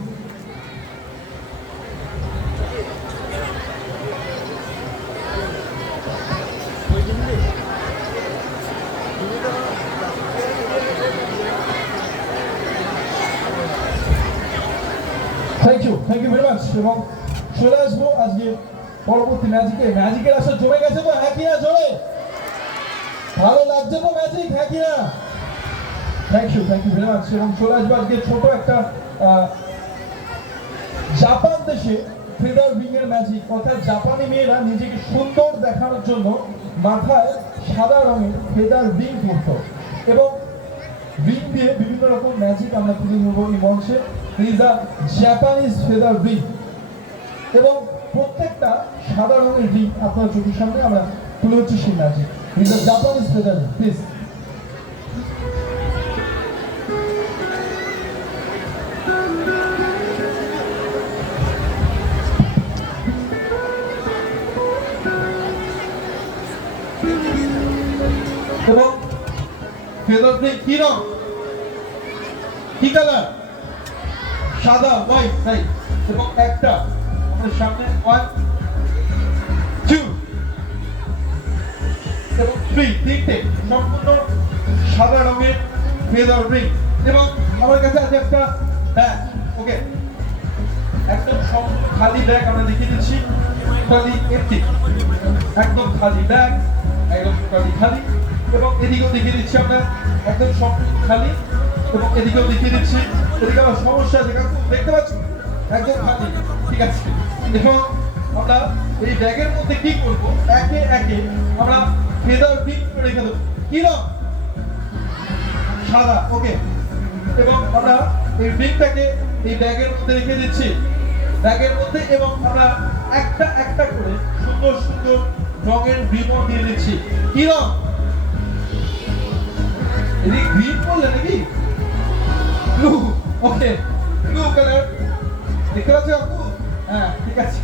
Thank you very much. এবং চলে আসবো আজকে পরবর্তী ম্যাজিকের আসর জমে গেছে তো, হ্যাঁ কিনা জোরে? ভালো লাগছে তো ম্যাজিক, হ্যাঁ কিনা? Thank you very much. এবং চলে আসবো আজকে ছোট একটা জাপান দেশে ফেদার রিং এর ম্যাজিক, অর্থাৎ জাপানি মেয়েরা নিজেকে সুন্দর দেখানোর জন্য মাথায় সাদা রঙের ফেদার রিং পরত, এবং রিং দিয়ে বিভিন্ন রকম ম্যাজিক আমরা তুলে নেবো এই মঞ্চে। Is a Japanese feather ring, এবং প্রত্যেকটা সাদা রঙের রিং আপনার চোখের সামনে আমরা তুলে হচ্ছে সেই magic. Is a Japanese feather ring, please. এবং ফেদার রিং কি রং, কি কালার? সাদা, হোয়াইট, রাইট। এবং একটা আমাদের সামনে 1 2 এবং 3, তিনটে সম্পূর্ণ সাদা রঙের ফেদার রিং। এবং আমার কাছে আছে একটা ব্যাগ, ওকে, একদম সম্পূর্ণ খালি ব্যাগ আমরা দেখিয়ে দিচ্ছি, খালি এমটি, একদম খালি ব্যাগ, একদম খালি। এবং এদিকেও দেখিয়ে দিচ্ছি আমরা একদম সম্পূর্ণ খালি, এবং এদিকেও দেখিয়ে দিচ্ছি। এদিকে আবার সমস্যা আছে, দেখতে পাচ্ছি একদম খালি, ঠিক আছে। এবং আমরা এই ব্যাগের মধ্যে কি করবো, একে একে আমরা ফেদার রিং রেখে দেবো। কি রং? সাদা, ওকে। এবং আমরা এই রিংটাকে এই ব্যাগের মধ্যে রেখে দিচ্ছি ব্যাগের মধ্যে এবং আমরা একটা একটা করে সুন্দর সুন্দর রঙের রিবন দিয়ে দিচ্ছি কি রং এটি গ্রিন বললে নাকি ব্লু ওকে ব্লু কালার দেখতে পাচ্ছ আপু হ্যাঁ ঠিক আছে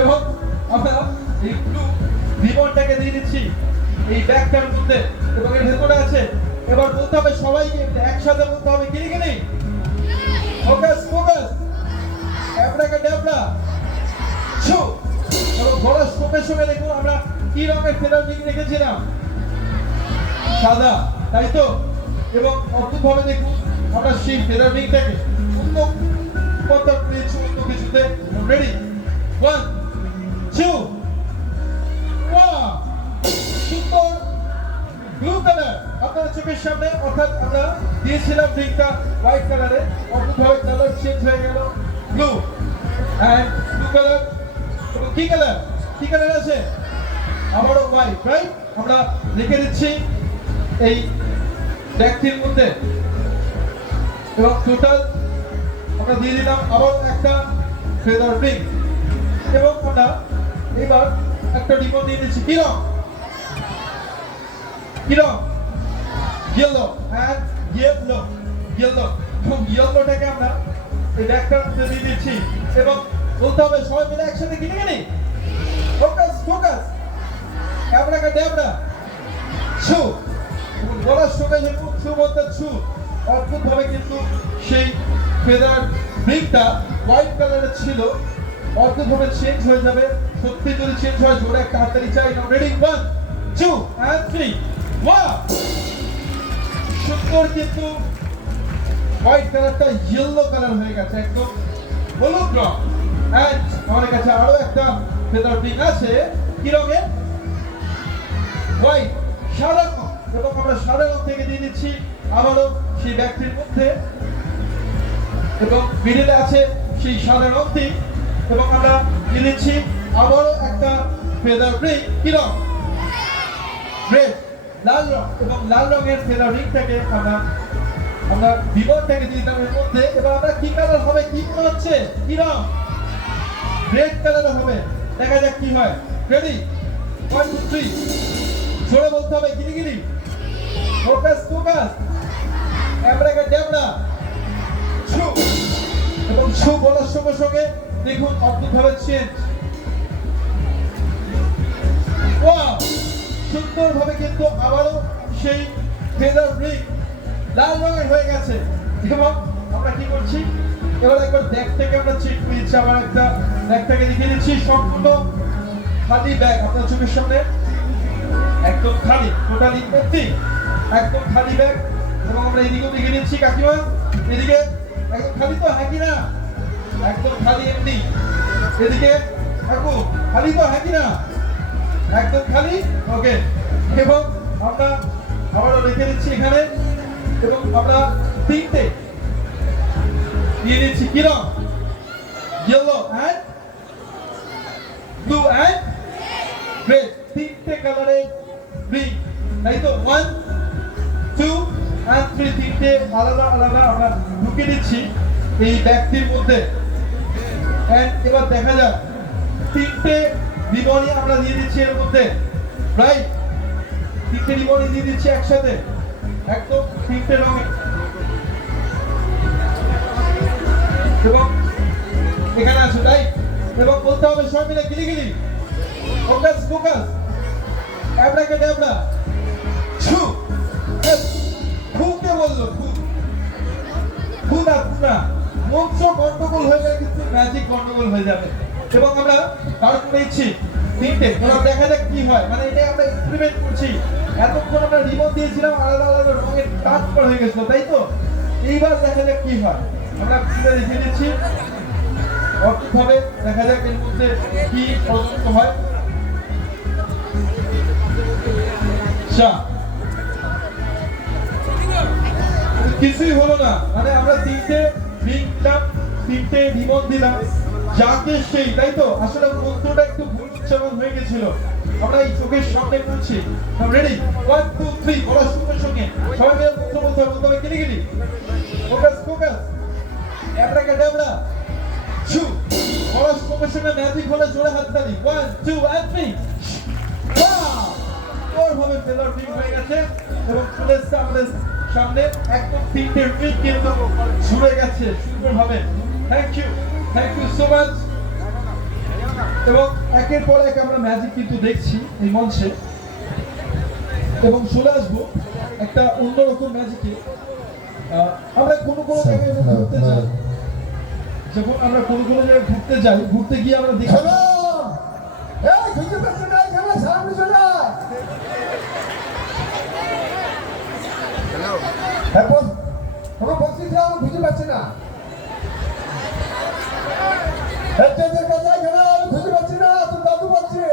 এবং আমরা এই ব্লু রিবনটাকে দিয়ে দিচ্ছি এই ব্যাগটার মধ্যে এবং এর ভেতরে আছে এবার বলতে হবে সবাইকে একসাথে বলতে হবে কিনে কিনে ফোকাস ফোকাস অ্যাবড়াকে ড্যাবড়া ছু এবং বড় সঙ্গে সঙ্গে দেখুন আমরা কি রঙের ফেদার রিং রেখেছিলাম সাদা তাই তো এবং অদ্ভুতভাবে দেখুন আমরা সেই ফেদার রিংটাকে অন্য পথে পেয়েছি অন্য কিছুতে রেডি 1 2 সুন্দর ব্লু কালার আপনার চোখের সামনে অর্থাৎ আমরা দিয়েছিলাম রিংটা হোয়াইট কালারে অদ্ভুতভাবে কালার চেঞ্জ হয়ে গেল ব্লু অ্যান্ড ব্লু কালার কি কালার আছে আবারও হোয়াইট রাইট আমরা লিখে দিচ্ছি এই ব্যাগটির মধ্যে এবং টোটাল আমরা দিয়ে দিলাম আবার একটা ফেদার রিং এবং আমরা এবার একটা রিবন দিয়ে দিচ্ছি কি রং ইয়েলো অ্যান্ড ইয়েলো এবং ইয়েলোটাকে আমরা এই ব্যাগটার মধ্যে দিয়ে দিচ্ছি এবং বলতে হবে সবাই মিলে একসাথে কিনে কিনে ফোকাস ফোকাস ক্যামেরাকে ড্যাবরা ছু বলার সঙ্গে যখন ছু বলতে ছু অদ্ভুতভাবে কিন্তু সেই ফেদার রিংটা হোয়াইট কালারের ছিল অদ্ভুতভাবে চেঞ্জ হয়ে যাবে সত্যি যদি চেঞ্জ হয় জোরে একটা হাততালি চাই না রেডি 1 2 and 3 ওয়াও সুন্দর কিন্তু হোয়াইট কালারটা ইয়েলো কালার হয়ে গেছে একদম হলুদ রং এন্ড আমাদের কাছে আরো একটা ফেদার রিং আছে কি রঙের হোয়াইট সাদা রং এবং আমরা সাদা রং থেকে দিয়ে দিচ্ছি আবারও সেই ব্যাগটির মধ্যে এবং মিডিলে আছে সেই সাদা রংটি এবং আমরা দিয়ে দিচ্ছি আবারও একটা ফেদার রিং কি রং রেড লাল রং এবং লাল রঙের ফেদার রিংটাকে আমরা রিবনটাকে দিয়ে দিলাম এর মধ্যে এবার আমরা কি কালার হবে কি মনে হচ্ছে কি রং রেড কালার হবে দেখা যাক কি হয় রেডি 1 2 3 জোরে বলতে হবে গিরি ফোকাস ফোকাস ক্যামেরাকে ড্যাবড়া ছু এবং ছু বলার সঙ্গে সঙ্গে দেখুন অদ্ভুতভাবে চেঞ্জ ওয়াও সুন্দরভাবে কিন্তু আবারও সেই ফেদার রিং লাল রঙের হয়ে গেছে এবং আমরা কি করছি এবার একবার ব্যাগটাকে আমরা চেক করে দিচ্ছি আমার একটা ব্যাগটাকে দেখিয়ে দিচ্ছি সম্পূর্ণ খালি ব্যাগ আপনার চোখের সামনে একদম খালি টোটালি এমটি একদম খালি ব্যাগ এবং আমরা এদিকেও দেখিয়ে দিচ্ছি কাকিমা এদিকে একদম খালি তো হ্যাঁ কি না একদম খালি এমটি এদিকে কাকু খালি তো হ্যাঁ কি না একদম খালি ওকে এবং আমরা আবারও রেখে দিচ্ছি এখানে এবং আমরা তিনটে দিয়ে দিচ্ছি কি রং yellow and blue and red তিনটে কালারের রিং তাই তো 1 2 and 3 তিনটে আলাদা আলাদা আমরা ঢুকিয়ে দিচ্ছি এই ব্যাগটির মধ্যে এন্ড এবার দেখা যাক তিনটে রিবনই আমরা দিয়ে দিচ্ছি এর মধ্যে রাইট তিনটে রিবনই দিয়ে দিচ্ছি একসাথে একদম তিনটে রঙে এবং এখানে আছে রাইট এবং বলতে হবে সবাই মিলে গিলি ফোকাস ফোকাস অ্যাবড়াকে ড্যাবড়া ছু খুবকে বললো খুব না মঞ্চ গন্ডগোল হয়ে গেলে কিন্তু ম্যাজিক গন্ডগোল হয়ে যাবে এবং আমরা বার করে দিচ্ছি তিনটে ওরা দেখা যাক কি হয় মানে এটা আমরা এক্সপেরিমেন্ট করছি এতক্ষণ আমরা রিবন দিয়েছিলাম আলাদা আলাদা রঙের ট্রান্সফার হয়ে গেছিল তাই তো এইবার দেখা যাক কি হয় আমরা খুলে দেখিয়ে দিচ্ছি অদ্ভুতভাবে দেখা যাক এর মধ্যে কি প্রদত্ত হয় কিছুই হলো না মানে আমরা তিনটে রিবন দিলাম যাকে সেই, তাই তো? আসলে মন্ত্রটা একটু ভুল উচ্চারণ হয়ে গেছিল। আমরা এই চোখের সামনে বলছি। রেডি, 1 2 3 বলার সঙ্গে সঙ্গে সবাই মিলে মন্ত্র বলতে হবে, তবে গিলি গিলি। ফোকাস ফোকাস, অ্যাব্রাকাডাবরা, ছু। বলার সঙ্গে সঙ্গে ম্যাজিক হলে জোরে হাততালি। 1 2 and 3। ভাবে ফেলার ঠিক হয়ে গেছে এবং চলে এসছে আমাদের সামনে একদম তিনটে রিল কিন্তু জুড়ে গেছে সুন্দরভাবে। Thank you so much. এবং একের পর এক আমরা ম্যাজিক কিন্তু দেখছি এই মঞ্চে এবং চলে আসবো একটা অন্যরকম ম্যাজিকে। আমরা কোনো জায়গায় ঘুরতে যাই, যখন আমরা কোনো জায়গায় ঘুরতে যাই, ঘুরতে গিয়ে আমরা দেখি খুঁজে পাচ্ছি না, খুঁজে পাচ্ছি না, তোর দাদু পাচ্ছে।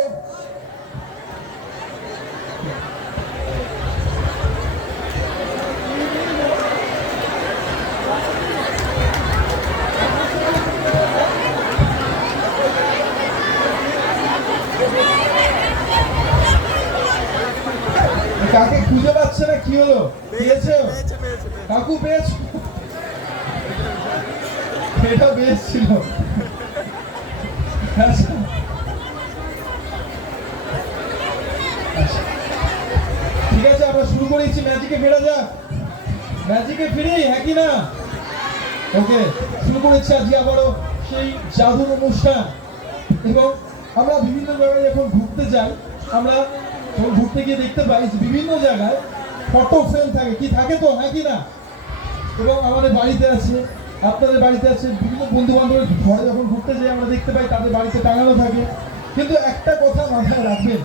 কাকে খুঁজে পাচ্ছে না, কি হলো? পেয়েছে কাকু, পেয়েছ? এটা বেশ ছিল। আচ্ছা। ঠিক আছে, আমরা শুরু করেছি, ম্যাজিকে ফেরা যাক। ম্যাজিকে ফিরি, হ্যাঁ কি না? ওকে, শুরু করেছি আজকে আবারও সেই জাদুর অনুষ্ঠান। এবং আমরা বিভিন্ন জায়গায় যখন ঘুরতে যাই, আমরা যখন ঘুরতে গিয়ে দেখতে পাই যে বিভিন্ন জায়গায় ফটো ফ্রেম থাকে, কি থাকে তো, হ্যাঁ কি না? এবং আমাদের বাড়িতে আছে, আপনাদের বাড়িতে আছে, বিভিন্ন বন্ধু বান্ধবের ঘরে যখন ঘুরতে যাই আমরা দেখতে পাই তাদের বাড়িতে টাঙানো থাকে। কিন্তু একটা কথা মাথায় রাখবেন,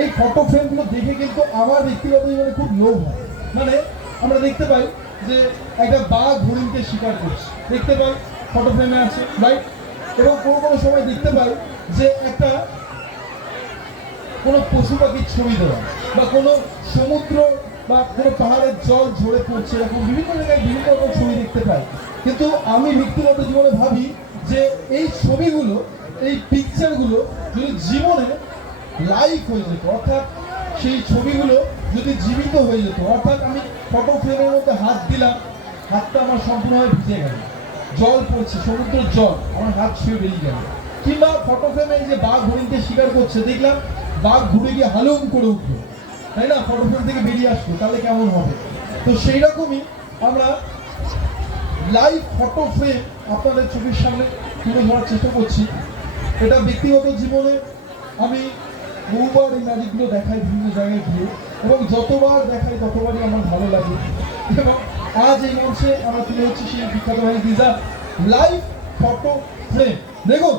এই ফটো ফ্রেমগুলো দেখে কিন্তু আমার ব্যক্তিগত জীবনে খুব লোভ হয়। মানে আমরা দেখতে পাই যে একটা বাঘ হরিণকে শিকার করছে, দেখতে পাই ফটো ফ্রেমে আছে, রাইট? এবং কোনো সময় দেখতে পাই যে একটা কোনো পশু পাখির ছবি দেওয়া, বা কোনো সমুদ্র বা কোনো পাহাড়ের জল ঝরে পড়ছে, এরকম বিভিন্ন জায়গায় বিভিন্ন রকম ছবি দেখতে পাই। কিন্তু আমি ব্যক্তিগত জীবনে ভাবি যে এই ছবিগুলো, এই পিকচারগুলো যদি জীবনে লাইভ হয়ে যেত, অর্থাৎ সেই ছবিগুলো যদি জীবিত হয়ে যেত, অর্থাৎ আমি ফটো ফ্রেমের মধ্যে হাত দিলাম, হাতটা আমার সম্পূর্ণভাবে ভিজে গেল, জল পড়ছে, সমুদ্রের জল, আমার হাত ছুঁয়ে বেরিয়ে গেল। কিংবা ফটো ফ্রেমে যে বাঘ হরিণকে শিকার করছে, দেখলাম বাঘ ঘুরে গিয়ে হালুম করে উঠলো, তাই না? ফটো ফ্রেম থেকে বেরিয়ে আসলো, তাহলে কেমন হবে? তো সেই রকমই আমরা লাইভ ফটো ফ্রেম আপনাদের চোখের সামনে তুলে ধরার চেষ্টা করছি। এটা ব্যক্তিগত জীবনে আমি বহুবার এই ম্যাজিকগুলো দেখাই বিভিন্ন জায়গায় গিয়ে, এবং যতবার দেখাই ততবারই আমার ভালো লাগে। এবং আজ এই মঞ্চে আমরা তুলে হচ্ছি সেই বিখ্যাত magic, this are live photo frame. দেখুন,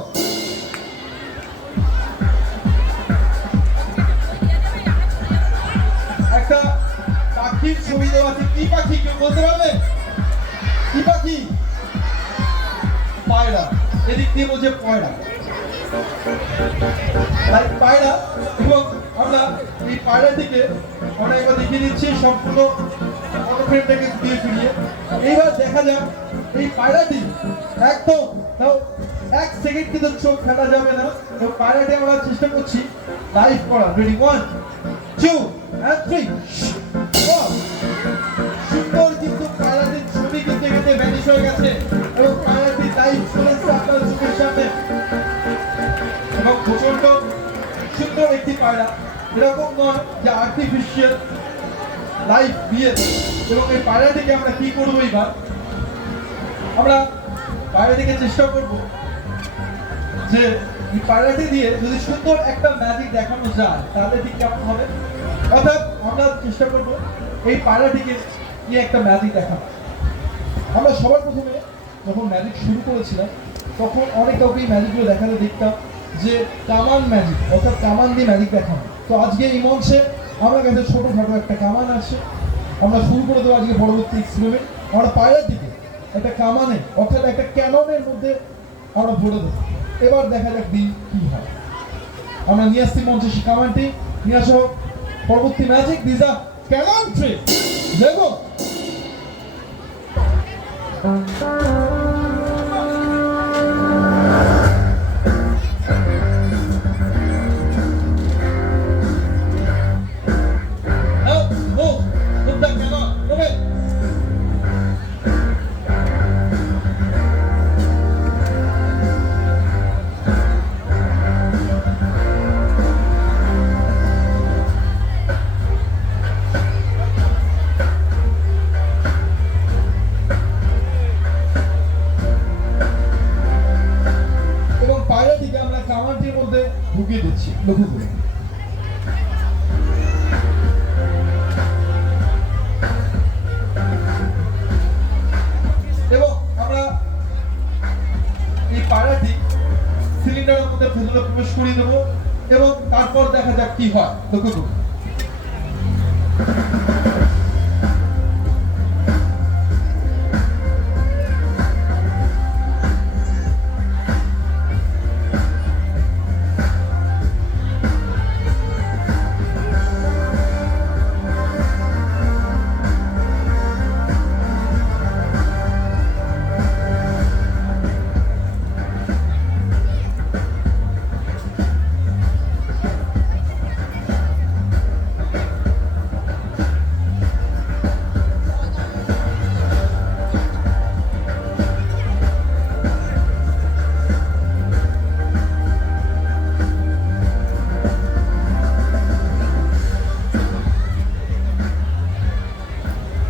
একটা পাখির ছবি দেওয়া আছে। কি পাখি কেউ বলতে পারবে? কি পাখি? পায়রা। এদিক দিয়ে বলছে পয়রা, পায়রা। এবং আমরা এই পায়রাটিকে আমরা এবার দেখিয়ে দিচ্ছি সম্পূর্ণ ফটো ফ্রেমটাকে দিয়ে ফিরিয়ে। এইবার দেখা যাক এই পায়রাটি একদম, তাও 1 সেকেন্ড কিন্তু চোখ ফেলা যাবে না। তো পায়রাটি আমরা চেষ্টা করছি লাইভ করা। Ready, 1 2 and 3। সুন্দর কিন্তু পায়রাটির ছবি কিন্তু এখানে ভ্যানিশ হয়ে গেছে এবং পায়রাটি লাইভ চলে এসেছে আপনার চোখের সামনে। এবং প্রচন্ড সুন্দর একটি পায়রা, এরকম নয় যে আর্টিফিশিয়াল লাইফ দিয়ে। এবং এই পায়রাটিকে আমরা কি করবো এবার? আমরা পায়রাটিকে চেষ্টা করব যে এই পায়রাটি দিয়ে যদি সুন্দর একটা ম্যাজিক দেখানো যায় তাহলে ঠিক কেমন হবে। অর্থাৎ আমরা চেষ্টা করব এই পায়রাটিকে নিয়ে একটা ম্যাজিক দেখানো। আমরা সবার প্রথমে যখন ম্যাজিক শুরু করেছিলাম তখন অনেক কাউকে এই ম্যাজিকগুলো দেখাতে দেখতাম যে কামান ম্যাজিক, অর্থাৎ কামান দিয়ে ম্যাজিক দেখানো। তো আজকে এই মঞ্চে আমার কাছে ছোটোখাটো একটা কামান আছে, আমরা শুরু করে দেবো আজকে পরবর্তী এক্সপেরিমেন্ট। আমরা পায়রার দিকে একটা কামানে, অর্থাৎ একটা ক্যাননের মধ্যে আমরা ভরে দেবো। এবার দেখা যাক দিন কি হয়। আমরা নিয়ে আসছি মঞ্চে সেই কামানটি, নিয়ে আসো পরবর্তী magic, this a cannon trick. দেখো করিয়ে দেবো এবং তারপর দেখা যাক কি হয়। লক্ষ্য করুন।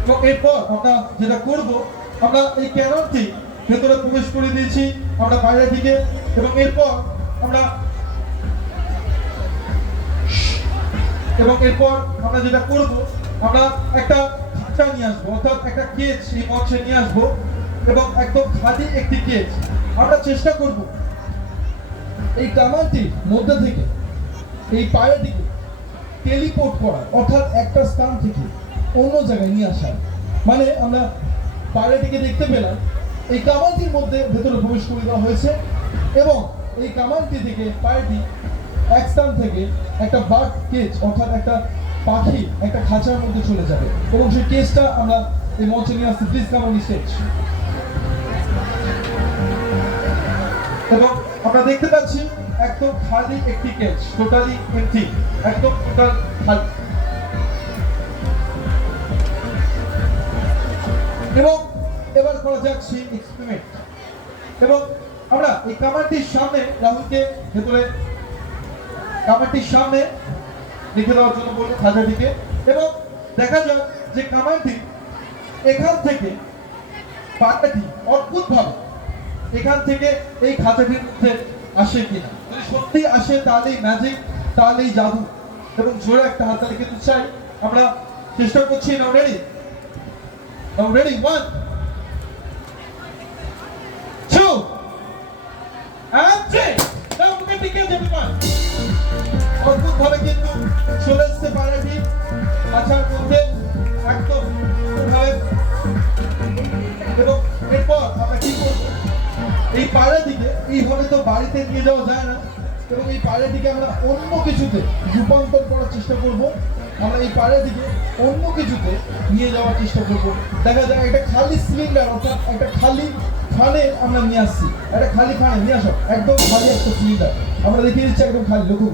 এবং এরপর আমরা যেটা করব, আমরা এই ক্যাননটি ভেতরে প্রবেশ করে দিয়েছি আমরা বাইরে থেকে, এবং এরপর আমরা যেটা করব, আমরা একটা খাঁচা নিয়ে আসবো, অর্থাৎ একটা কেজ এই মঞ্চে নিয়ে আসবো এবং একদম খালি একটি কেজ। আমরা চেষ্টা করব এই কামানটির মধ্যে থেকে এই পায়রাটিকে টেলিপোর্ট করা, অর্থাৎ একটা স্থান থেকে অন্য জায়গায় নিয়ে আসা। মানে আমরা পায়রাটিকে দেখতে পেলাম এই কামানটির মধ্যে ভেতরে প্রবেশ করে দেওয়া হয়েছে এবং এই কামানটি থেকে পায়রাটি এক স্থান থেকে একটা বার্ড কেজ, অর্থাৎ একটা পাখি একটা খাঁচার মধ্যে চলে যাবে এবং সেই কেজটা আমরা এই মঞ্চে নিয়ে আসছি। Please come on stage. এবং আমরা দেখতে পাচ্ছি একদম খালি একটি কেজ, টোটালি এমটি, একদম টোটাল খালি। এবং এবার করা যাক সেই এক্সপেরিমেন্ট। এবং আমরা এই কামানটির সামনে রাহুলকে ভেতরে কামানটির সামনে লিখে দেওয়ার জন্য বলবো খাঁচাটিকে, এবং দেখা যাক যে কামানটি এখান থেকে পাতাটি অদ্ভুতভাবে এখান থেকে এই খাঁচাটির মধ্যে আসে কিনা। যদি সত্যি আসে তাহলেই ম্যাজিক, তাহলেই জাদু। এবং জোরে একটা হাততালি কিন্তু চাই। আমরা চেষ্টা করছি। নাও রেডি, নাও রেডি, 1 2 and 3। নাও মুখে টিকে যাবে। অদ্ভুতভাবে কিন্তু চলে আসতে পারেনি খাঁচার মধ্যে একদম ভাবে। এবং এরপর আমরা কি করবো, এই পায়রাটিকে এইভাবে তো বাড়িতে নিয়ে যাওয়া যায় না, এবং এই পায়রাটিকে আমরা অন্য কিছুতে রূপান্তর করার চেষ্টা করব। আমরা এই পায়রাটিকে অন্য কিছুতে নিয়ে যাওয়ার চেষ্টা করব। দেখা যায় একটা খালি সিলিন্ডার, অর্থাৎ একটা খালি ফানে আমরা নিয়ে আসছি, একটা খালি ফানে নিয়ে আসো, একদম খালি একটা সিলিন্ডার আমরা দেখিয়ে দিচ্ছি, একদম খালি। লক্ষ্য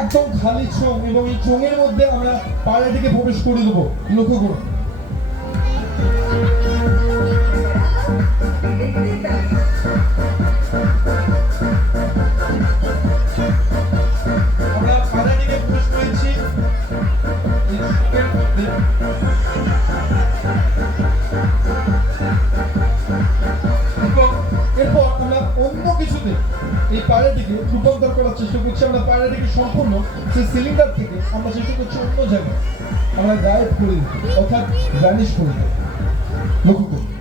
একদম খালি চোঙ, এবং এই চোঙের মধ্যে আমরা পায়রাটিকে প্রবেশ করে দেবো। লক্ষ্য করুন। আমরা পায়রাটিকে প্রবেশ করেছি এই চোঙের মধ্যে। এরপর আমরা অন্য কিছুতে এই পায়রাটিকে রূপান্তর করার চেষ্টা করছি। আমরা পায়রাটিকে সম্পূর্ণ সেই সিলিন্ডার থেকে আমরা চেষ্টা করছি অন্য জায়গায় আমরা গায়েব করে দিতে, অর্থাৎ ভ্যানিশ করে দিতে। লক্ষ্য করুন।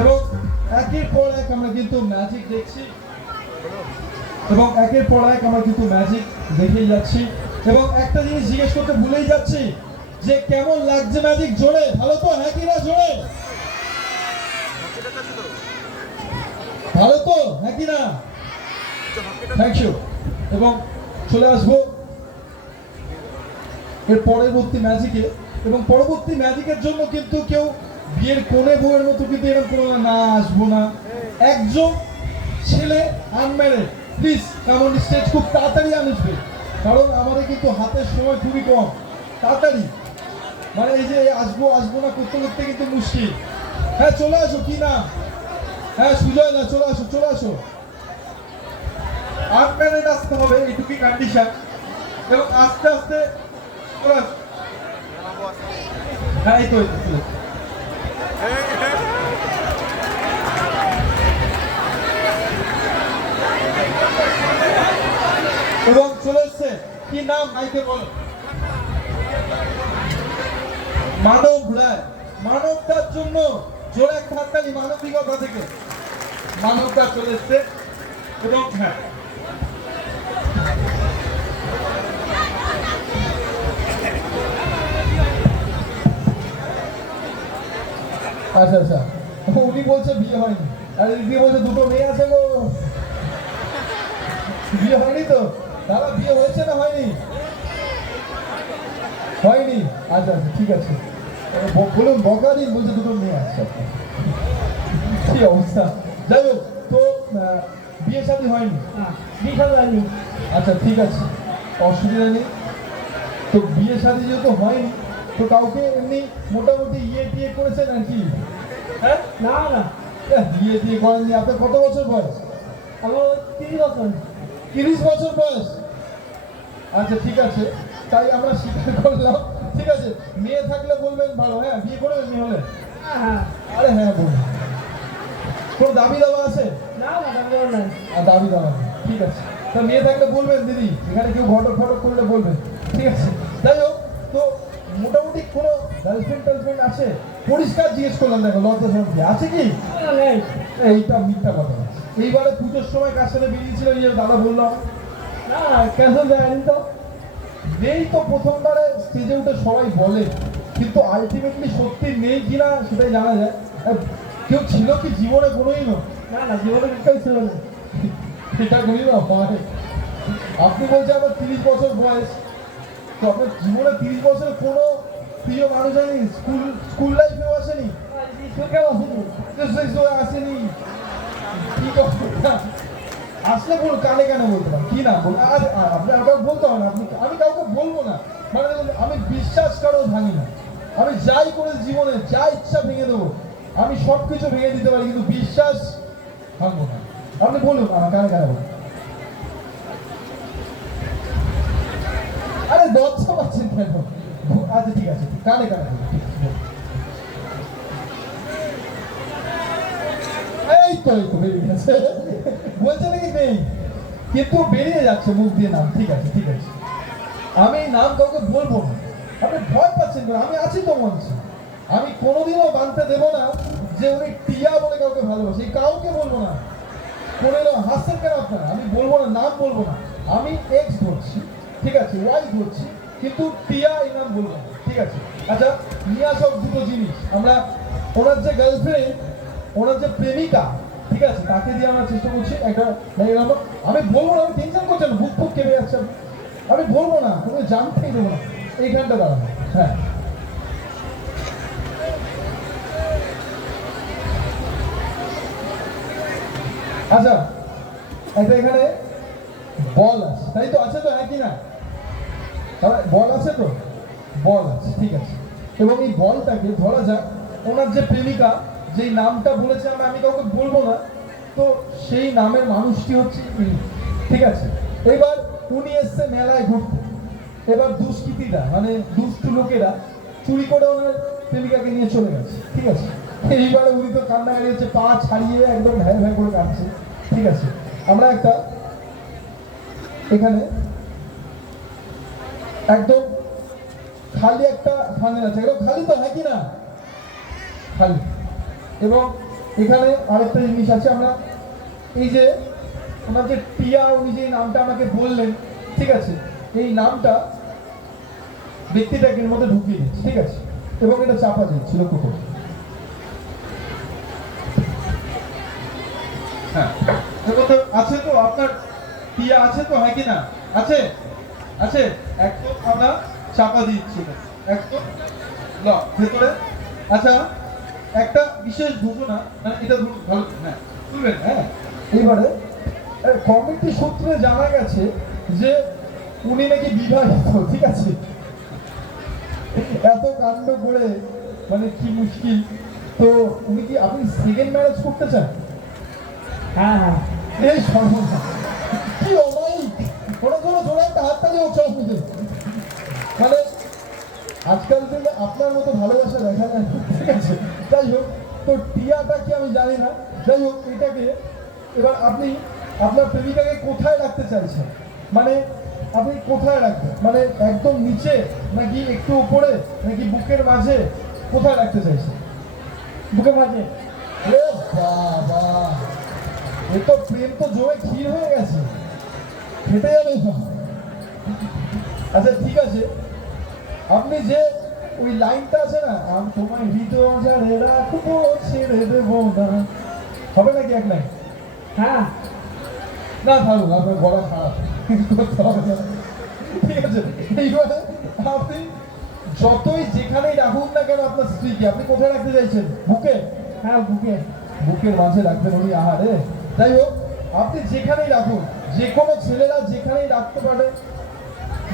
এবং একের পর এক আমরা কিন্তু ম্যাজিক দেখছি, এবং একের পর এক আমরা কিন্তু ম্যাজিক দেখেই যাচ্ছি। এবং একটা জিনিস জিজ্ঞেস করতে ভুলেই যাচ্ছি যে কেমন লাগছে ম্যাজিক। জোরে ভালো তো, হ্যাঁ কি না? জোরে ভালো তো, হ্যাঁ কি না? Thank you. এবং চলে আসবো এর পরবর্তী ম্যাজিকে। এবং পরবর্তী ম্যাজিকের জন্য কিন্তু কেউ বিয়ের কোণে বউয়ের মতো কিন্তু এরকম কোনো না আসবো না। একজন ছেলে আনম্যারেড প্লিজ কামন স্টেজ, খুব তাড়াতাড়ি আসবে, কারণ আমাদের কিন্তু হাতের সময় খুবই কম। তাড়াতাড়ি, মানে এই যে আসবো আসবো না করতে করতে কিন্তু মুশকিল। হ্যাঁ চলে আসো, কি নাম? হ্যাঁ সুজয় না, চলে আসো চলে আসো। আনম্যারেড আসতে হবে, এইটুকুই কন্ডিশন। এবং আস্তে আস্তে চলে আসো। হ্যাঁ এই তো চলে আসো। এবং চলে এসছে, কি নাম মাইকে বলো? মানব রায়। মানবতার জন্য জোরে এক হাততালি মানবিকতা থেকে। মানবতা চলে এসছে। এবং হ্যাঁ আচ্ছা আচ্ছা, উনি বলছে বিয়ে হয়নি, আর দিদি বলছে দুটো মেয়ে আছে গো। বিয়ে হয়নি তো? দাদা বিয়ে হয়েছে না হয়নি? হয়নি, আচ্ছা আচ্ছা ঠিক আছে। বলুন বকা দিন, বলছে দুটো মেয়ে আছে। কি অবস্থা, যাই হোক। তো বিয়ে শাদী হয়নি? বিয়ে শাদী হয়নি। আচ্ছা ঠিক আছে, অসুবিধা নেই। তো বিয়ে শাদী যেহেতু হয়নি, তো কাউকে এমনি মোটামুটি টিয়ে করেছেন আর কি? হ্যাঁ না না, বিয়ে করেননি। আপনার কত বছর বয়স? আমার 30 বছর। 30 বছর বয়স? আচ্ছা ঠিক আছে, তাই আমরা স্বীকার করলাম। ঠিক আছে, মেয়ে থাকলে বলবেন ভালো। হ্যাঁ বিয়ে করবেন মেয়ে হলে? হ্যাঁ। আরে হ্যাঁ বলুন। কোনো দাবি দাবা আছে? না না, দাবি নাই। আর দাবি দাবা নেই, ঠিক আছে। তা মেয়ে থাকলে বলবেন দিদি, এখানে কেউ ঘটক ফটক করলে বলবেন, ঠিক আছে। যাই হোক, তো মোটামুটি কোনো গার্লফ্রেন্ড টার্লফ্রেন্ড আছে? পরিষ্কার জিজ্ঞেস করলাম, দেখো লজ্জা শরম কি আছে কি? না, নেই। এইটা মিথ্যা কথা। এইবারে পুজোর সময় কার সাথে বেরিয়েছিল, এই যে দাদা বললাম? না, কেন যায়নি তো? নেই তো, প্রথমবারে স্টেজে উঠে সবাই বলে, কিন্তু আলটিমেটলি সত্যি নেই কিনা সেটাই জানা যায়। আর কেউ ছিল কি জীবনে কোনোই না? না না, জীবনে একটাই ছিল না। এটা করি না হয়। আপনি বলছেন আমার 30 বছর বয়স, তো আপনার জীবনে 30 বছর কোনো প্রিয় মানুষ হয়নি? স্কুল লাইফেও আসেনি? কেউ আসেনি। আসেনি? কি কথা? আসলে বলুন, কানে কানে বলতে পারেন, কি না বলুন। আর আপনি আমাকে বলতে হবে না, আমি কাউকে বলবো না। মানে দেখুন, আমি বিশ্বাস কারো ভাঙি না। আমি যাই করে জীবনে যা ইচ্ছা ভেঙে দেবো, আমি সব কিছু ভেঙে দিতে পারি, কিন্তু বিশ্বাস ভাঙবো না। আপনি বলুন, আমার কানে কানে বলুন। আরে দরজা পাচ্ছেন কেন? আচ্ছা ঠিক আছে, কানে কানে বলুন, ঠিক আছে, বলুন। এই তো বেরিয়ে গেছে। বলছে নাকি নেই, কিন্তু বেরিয়ে যাচ্ছে মুখ দিয়ে নাম। ঠিক আছে ঠিক আছে, আমি নাম কাউকে বলবো না। আপনি ভয় পাচ্ছেন কেন? আমি আছি তো মঞ্চে। আমি কোনোদিনও বানতে দেবো না যে উনি টিয়া বলে কাউকে ভালোবাসে, কাউকে বলবো না। কোনোদিনও হাসছেন কেন আপনারা? আমি বলবো না, নাম বলবো না। আমি এক্স ধরছি, ঠিক আছে, ওয়াই ধরছি, কিন্তু টিয়া এই নাম বলবো না, ঠিক আছে। আচ্ছা, নিয়ে আসো দুটো জিনিস। আমরা ওনার যে গার্লফ্রেন্ড, ওনার যে প্রেমিকা, ঠিক আছে, তাকে দিয়ে আমরা চেষ্টা করছি একটা। আমি বলবো না, আমি টেনশন করছেন, বুক ফুক কেঁপে যাচ্ছে। আমি বলবো না, তুমি জানতেই দেবো না। এইখানটা দাঁড়ানো, হ্যাঁ। আচ্ছা, একটা এখানে বল আছে, তাই তো? আছে তো, হ্যাঁ কি না? বল আছে তো? বল আছে, ঠিক আছে। এবং এই বলটাকে ধরা যাক ওনার যে প্রেমিকা, যেই নামটা বলেছে আমি কাউকে বলবো না, তো সেই নামের মানুষটি হচ্ছে ইনি, ঠিক আছে। এবার উনি এসছে মেলায় ঘুরতে। এবার দুষ্কৃতীরা, মানে দুষ্টু লোকেরা চুরি করে ওনার প্রেমিকাকে নিয়ে চলে গেছে, ঠিক আছে। এইবারে উনি তো কান্না কাটিয়েছে, পা ছাড়িয়ে একদম ভ্যাঁ ভ্যাঁ করে কাঁদছে, ঠিক আছে। আমরা একটা এখানে একদম খালি একটা ফানেল আছে, একদম খালি তো, হ্যাঁ কি না? খালি। এবং এখানে আরেকটা জিনিস আছে, আমরা এই যে ওনার যে টিয়া, উনি যে নামটা আমাকে বললেন, ঠিক আছে, এই নামটা ব্যক্তিটাকে এর মধ্যে ঢুকিয়ে দিচ্ছি, ঠিক আছে। এবং এটা চাপা দিচ্ছি, লক্ষ্য করুন। হ্যাঁ, আছে তো আপনার টিয়া আছে তো, হ্যাঁ কি না? আছে? আছে? একদম আমরা চাপা দিচ্ছি না। একদম ভেতরে। আচ্ছা, একটা বিশেষ ঘোষণা, মানে এটা ধরুন ভালো, হ্যাঁ শুনবেন, হ্যাঁ। এইবারে কমিটি সূত্রে জানা গেছে যে উনি নাকি বিবাহিত, ঠিক আছে? এত কাণ্ড করে মানে কি মুশকিল। তো উনি কি, আপনি সেকেন্ড ম্যারেজ করতে চান? হ্যাঁ হ্যাঁ এই সর্বনাশ, কি অমায়িক! ওরা কোনো জোড়া একটা হাততালি হোক সব মিলে। মানে আজকাল দিনে আপনার মতো ভালোবাসা দেখা যায় না, ঠিক আছে? যাই হোক, তো টিয়াটা কি আমি জানি না। যাই হোক, এটাকে এবার আপনি আপনার প্রেমিকাকে কোথায় রাখতে চাইছেন? মানে আপনি কোথায় রাখবেন? মানে একদম নিচে, নাকি একটু উপরে, নাকি বুকের মাঝে? কোথায় রাখতে চাইছেন? বুকে মাঝে। এ বাবা, এ তো প্রেম তো জমে ক্ষীর হয়ে গেছে, ফেটে যাবে না। আচ্ছা ঠিক আছে, আপনি যে ওই লাইনটা আছে না, আমি তোমায় হৃদয়ে রাখবো ছেড়ে দেবো না, হবে নাকি এক লাইন? হ্যাঁ না থাকুন, আপনার গলা খারাপ, করতে হবে না। ঠিক আছে, এইবারে আপনি যতই যেখানেই রাখুন না কেন আপনার স্ত্রীকে, আপনি কোথায় রাখতে চাইছেন? বুকে? হ্যাঁ বুকে। বুকের মাঝে রাখবেন উনি, আহারে। যাই হোক, আপনি যেখানেই রাখুন, যে কোনো ছেলেরা যেখানেই রাখতে পারে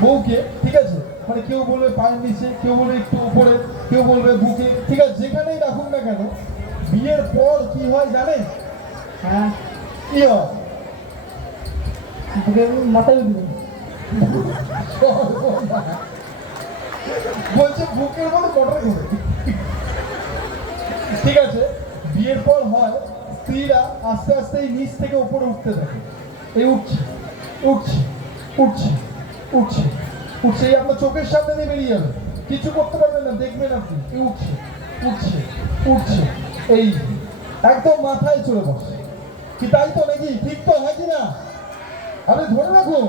বউকে, ঠিক আছে? মানে কেউ বলবে পায়ের নিচে, কেউ বলবে একটু উপরে, কেউ বলবে বুকে, ঠিক আছে? যেখানেই রাখুন না কেন, বিয়ের পর কি হয় জানেন? হ্যাঁ কি হয়? বুকে মাথায় দিবেন। বলছে বুকের মধ্যে মোটর ঘুরে। ঠিক আছে, বিয়ের পর হয় স্ত্রীরা আস্তে আস্তে এই নিচ থেকে উপরে উঠতে থাকে। এই উঠছে উঠছে উঠছে উঠছে উঠছে, এই আপনার চোখের সামনে দিয়ে বেরিয়ে যাবে, কিছু করতে পারবেন না, দেখবেন আপনি। এই উঠছে উঠছে উঠছে, এই একদম মাথায় চলে বসে। কি তাই তো নাকি? ঠিক তো, হ্যাঁ কি না? আপনি ধরে রাখুন,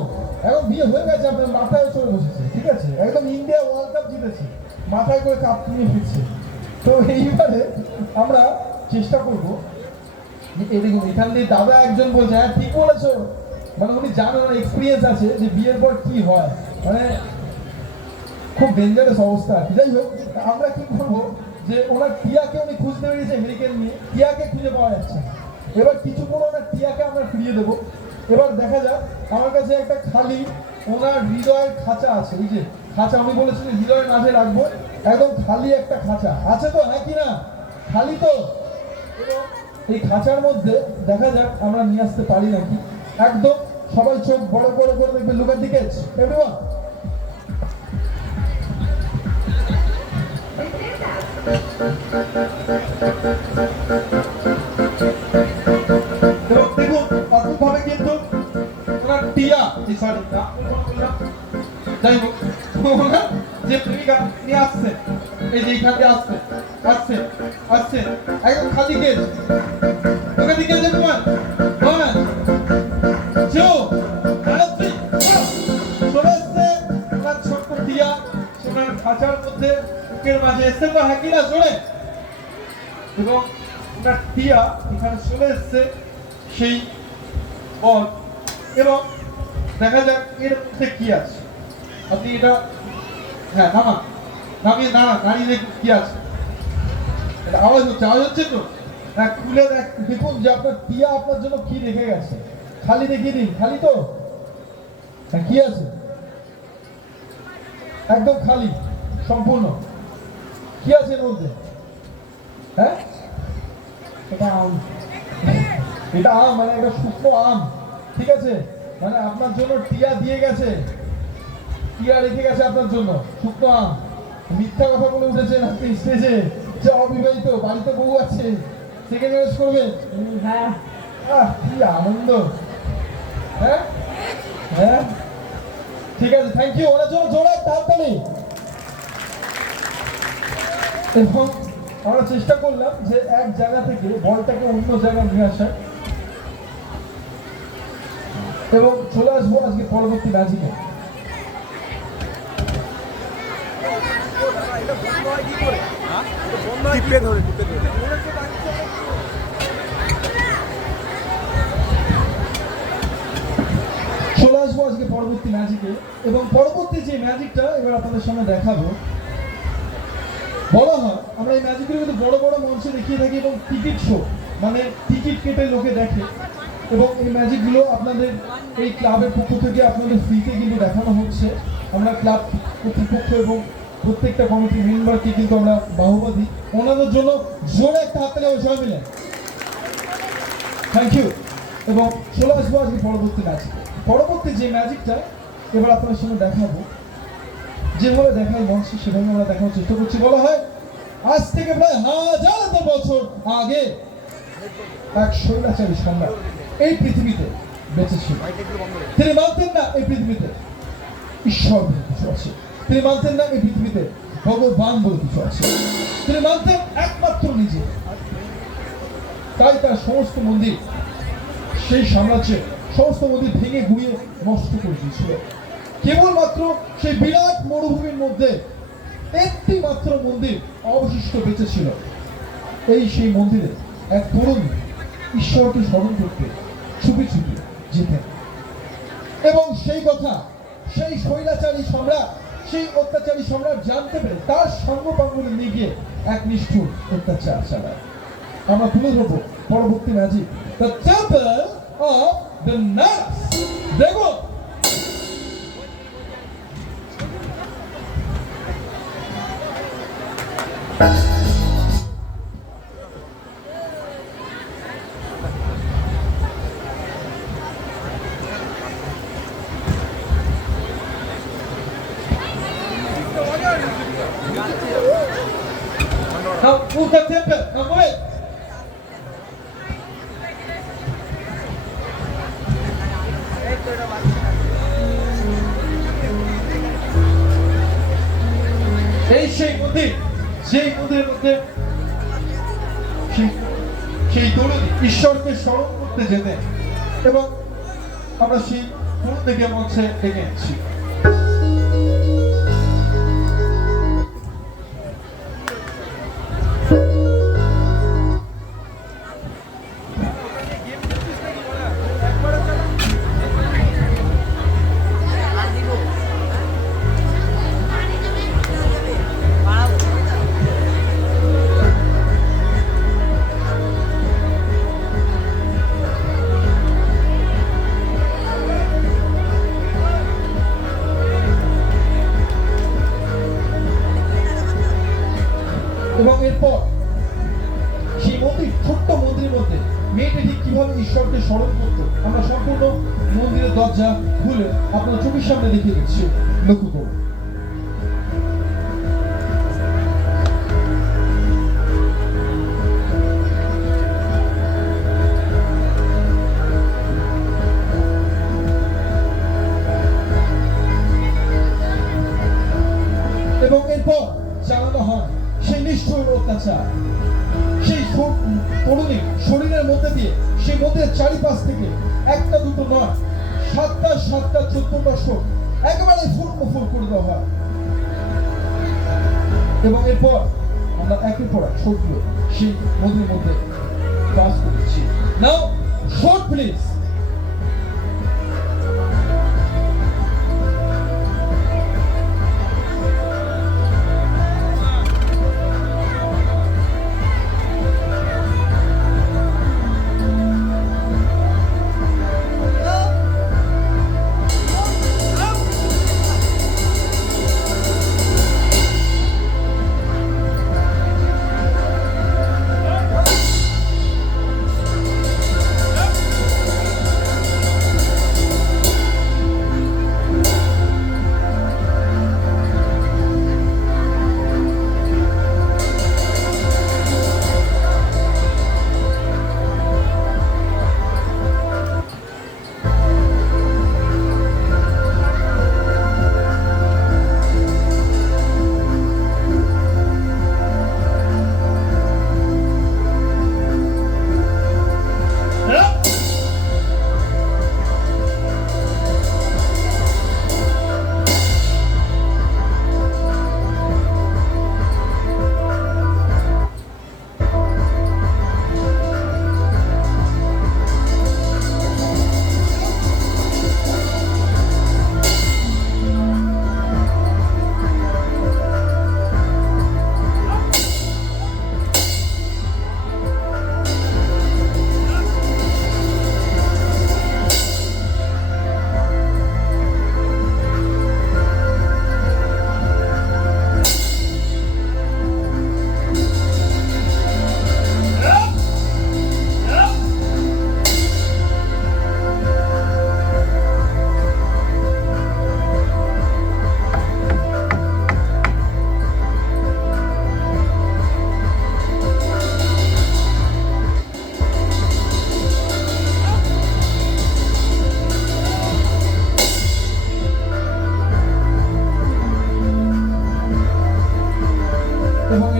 এখন বিয়ে হয়ে গেছে, আপনার মাথায় চলে বসেছে, ঠিক আছে? একদম ইন্ডিয়া ওয়ার্ল্ড কাপ জিতেছে, মাথায় করে কাপ নিয়ে ফিরছে। তো এইবারে আমরা চেষ্টা করবো, এই দেখুন এখান দিয়ে দাদা একজন বলছে, হ্যাঁ ঠিক বলেছো, মানে উনি জানেন, ওনার এক্সপিরিয়েন্স আছে যে বিয়ের পর কি হয়, মানে খুব ডেঞ্জারাস অবস্থা আর কি। যাই হোক, আমরা কি করবো, যে ওনার টিয়াকে উনি খুঁজতে বেরিয়েছে মেডিকেল নিয়ে, টিয়াকে খুঁজে পাওয়া যাচ্ছে না। এবার কিছু করে ওনার টিয়াকে আমরা ফিরিয়ে দেবো। এবার দেখা যাক, আমার কাছে একটা খালি ওনার হৃদয়ের খাঁচা আছে, এই যে খাঁচা, উনি বলেছিলেন হৃদয়ের মাঝে রাখবো, একদম খালি একটা খাঁচা আছে তো, হ্যাঁ কি না? খালি তো? এবং এই খাঁচার মধ্যে দেখা যাক আমরা নিয়ে আসতে পারি নাকি। একদম সবাই চোখ বড় বড় করে দেখবে, লুকের দিকে এভরিওয়ান। এবং দেখুন অদ্ভুতভাবে কিন্তু ওনার টিয়া, সরি যাই হোক, ওনার যে প্রেমিকা নিয়ে আসছে, এই যে এইখান দিয়ে আসছে আসছে আসছে, একদম খালি কেজ, ওখান দিকে যে তোমার চলে এসছে ওনার ছোট্ট টিয়া, সোনার খাঁচার মধ্যে বুকের মাঝে এসছে তো, হ্যাঁ কিনা চলে? এবং ওনার টিয়া এখানে চলে এসছে সেই বল, এবং দেখা যাক এর মধ্যে কি আছে। আপনি এটা, হ্যাঁ নামা, নামিয়ে দাঁড়িয়ে দেখুন কি আছে। এটা আওয়াজ হচ্ছে তো, হ্যাঁ খুলে দেখুন যে আপনার টিয়া আপনার জন্য কি রেখে গেছে। খালি দেখিয়ে দিন, খালি তো? হ্যাঁ কি আছে? একদম খালি সম্পূর্ণ। কি আছে এর মধ্যে? হ্যাঁ এটা আম। এটা আম, মানে একটা শুকনো আম, ঠিক আছে? মানে আপনার জন্য টিয়া দিয়ে গেছে, টিয়া রেখে গেছে আপনার জন্য শুকনো আম। মিথ্যা কথা বলে উঠেছেন আপনি স্টেজে যে অবিবাহিত, বাড়িতে বউ আছে, সেকেন্ড ম্যারেজ করবেন। হ্যাঁ কি আনন্দ! হ্যাঁ হ্যাঁ ঠিক আছে, থ্যাংক ইউ। ওনার জন্য জোড়ায় তাড়াতাড়ি। এবং আমরা চেষ্টা করলাম যে এক জায়গা থেকে বলটাকে অন্য জায়গায় নিয়ে আসার, এবং চলে আসবো আজকে পরবর্তী ম্যাজিকে। টিপে ধরে আসবো আজকে পরবর্তী ম্যাজিকে, এবং পরবর্তী যে ম্যাজিকটা এবার আপনাদের সামনে দেখাবো, বলা হয় আমরা এই ম্যাজিকগুলো কিন্তু বড় বড় মঞ্চে দেখিয়ে থাকি এবং টিকিট শো, মানে টিকিট কেটে লোকে দেখে, এবং এই ম্যাজিকগুলো আপনাদের এই ক্লাবের পক্ষ থেকে আপনাদের ফ্রিতে কিন্তু দেখানো হচ্ছে। আমরা ক্লাব কর্তৃপক্ষ এবং প্রত্যেকটা কমিটির মেম্বারকে কিন্তু আমরা বাহবা দিই। ওনাদের জন্য জোরে একটা হাততালি হবে সবাই মিলে। Thank you. এবং চলে আসবো আজকে পরবর্তী ম্যাজিকে। পরবর্তী যে ম্যাজিকটা এবার আপনাদের সঙ্গে দেখাবো, যেভাবে দেখাই মঞ্চে সেভাবে আমরা দেখানোর চেষ্টা করছি। বলা হয় আজ থেকে প্রায় হাজার বছর আগে এক স্বৈরাচারী সম্রাট এই পৃথিবীতে বেঁচে ছিল। তিনি মানতেন না এই পৃথিবীতে ঈশ্বর বলে কিছু আছে, তিনি মানতেন না এই পৃথিবীতে ভগবান বলে কিছু আছে, তিনি মানতেন একমাত্র নিজে। তাই তার সমস্ত মন্দির, সেই সাম্রাজ্যের সমস্ত মন্দির ভেঙে গুঁড়িয়ে নষ্ট করে দিয়েছিল। কেবলমাত্র সেই বিরাট মরুভূমির মধ্যে একটি মাত্র মন্দির অবশিষ্ট বেঁচে ছিল। এই সেই মন্দিরে এক তরুণ ঈশ্বরকে স্মরণ করতে ছুপি ছুপি যেতেন, এবং সেই কথা সেই স্বৈরাচারী সম্রাট, সেই অত্যাচারী সম্রাট জানতে পেরে তার সঙ্গপাঙ্গলে নিয়ে গিয়ে এক নিষ্ঠুর অত্যাচার চালায়। আমরা তুলে ধরবো পরবর্তী magic, the temple of the nurse. দেখো Now move the temple. Now move it. এই সেই মন্দির, সেই মন্দিরের মধ্যে সেই তরুণী ঈশ্বরকে স্মরণ করতে যেতেন, এবং আমরা সেই তরুণ থেকে মঞ্চে ডেকে এনেছি। এবং এরপর সেই মন্দির, ছোট্ট মন্দিরের মধ্যে মেয়েটি ঠিক কিভাবে ঈশ্বরকে স্মরণ করতো আমরা সম্পূর্ণ মন্দিরের দরজা খুলে আপনার চোখের সামনে দেখিয়ে দিচ্ছি, লক্ষ্য করুন। এবং এরপর জানানো হয় সেই নিষ্ঠুর অত্যাচার, সেই তরুণী শরীরের মধ্যে দিয়ে সেই মন্দিরের চারিপাশ থেকে একটা দুটো নয়, 7টা 7টা 14টা শোক একেবারে ফুল করে দেওয়া হয়। এবং এরপর আমরা একের পর এক শোকগুলো সেই মন্দিরের মধ্যে পাস করেছি। নাও শোক প্লিজ।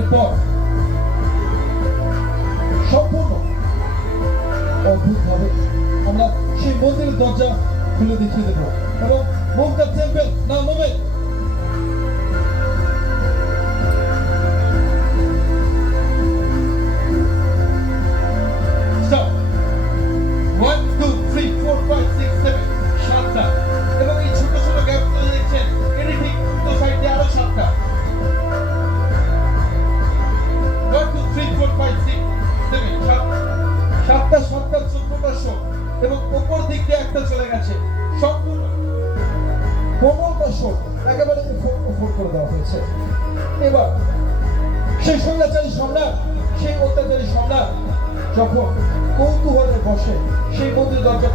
এরপর সম্পূর্ণ অদ্ভুতভাবে আমরা সেই মন্দিরের দরজা খুলে দেখিয়ে দেবো এবং move the temple now move it stop 1 2 3 4 5 6 7 সাতটা এবং এই ছোট ছোট গ্যাপগুলো দেখছেন এটি ঠিক তো সাইডে আরো সাতটা 1 2 3 4 5 6 7 সাতটা 14টা শো এবং উপর দিক দিয়ে একটা চলে গেছে সম্পূর্ণ 15টা শো একেবারে উপর করে দেওয়া হয়েছে এবার সেই স্বৈরাচারী সম্রাট সেই অত্যাচারী সম্রাট যখন কৌতূহলে বসে সেই মন্দির দরজা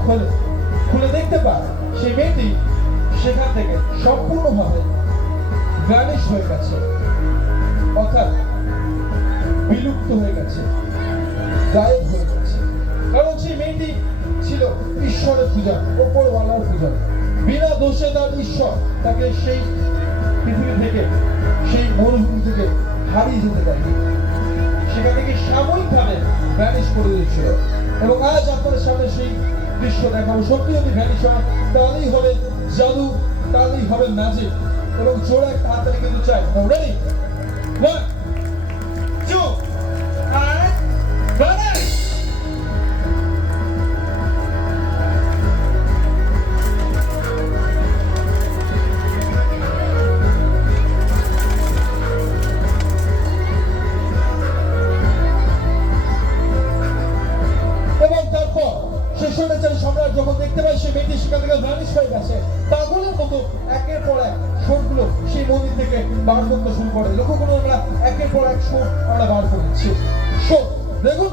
খুলে দেখতে পায় সেই মেয়েটি সেখান থেকে সম্পূর্ণভাবে ভ্যানিশ হয়ে গেছে অর্থাৎ বিলুপ্ত হয়ে গেছে গায়েব হয়ে গেছে কারণ সেই মেয়েটি ছিল ঈশ্বরের পূজা ওপরওয়ালার পূজা বিনা দোষে তার ঈশ্বর তাকে সেই পৃথিবী থেকে সেই মরুভূমি থেকে হারিয়ে যেতে দেয়নি সেখান থেকে সাময়িকভাবে ভ্যানিশ করে দিয়েছিল এবং আজ আপনাদের সামনে সেই দৃশ্য দেখাবো সত্যি যদি ভ্যানিশ হয় তাহলেই হবে জাদু তাহলেই হবে ম্যাজিক এবং জোরে একটা হাততালি কিন্তু চাই রেডি 1 2 and vanish স্বৈরাচারী সম্রাট যখন দেখতে পায় সেই মেয়েটি সেখান থেকে ভ্যানিশ হয়ে গেছে পাগলের মতো একের পর এক শোরগুলো সেই মন্দির থেকে বার করতে শুরু করে লক্ষ্য করুন আমরা একের পর এক শোর আমরা বার করছি শোর দেখুন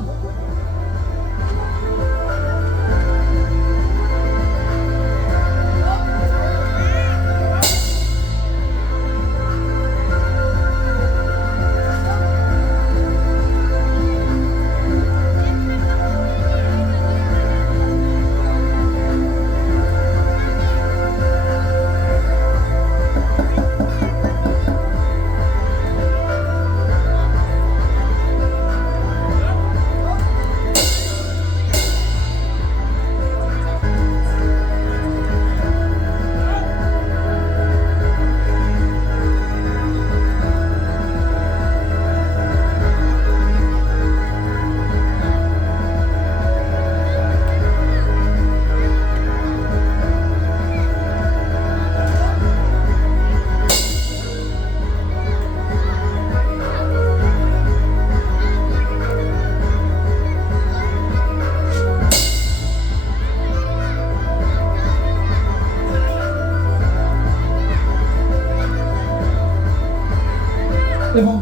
এবং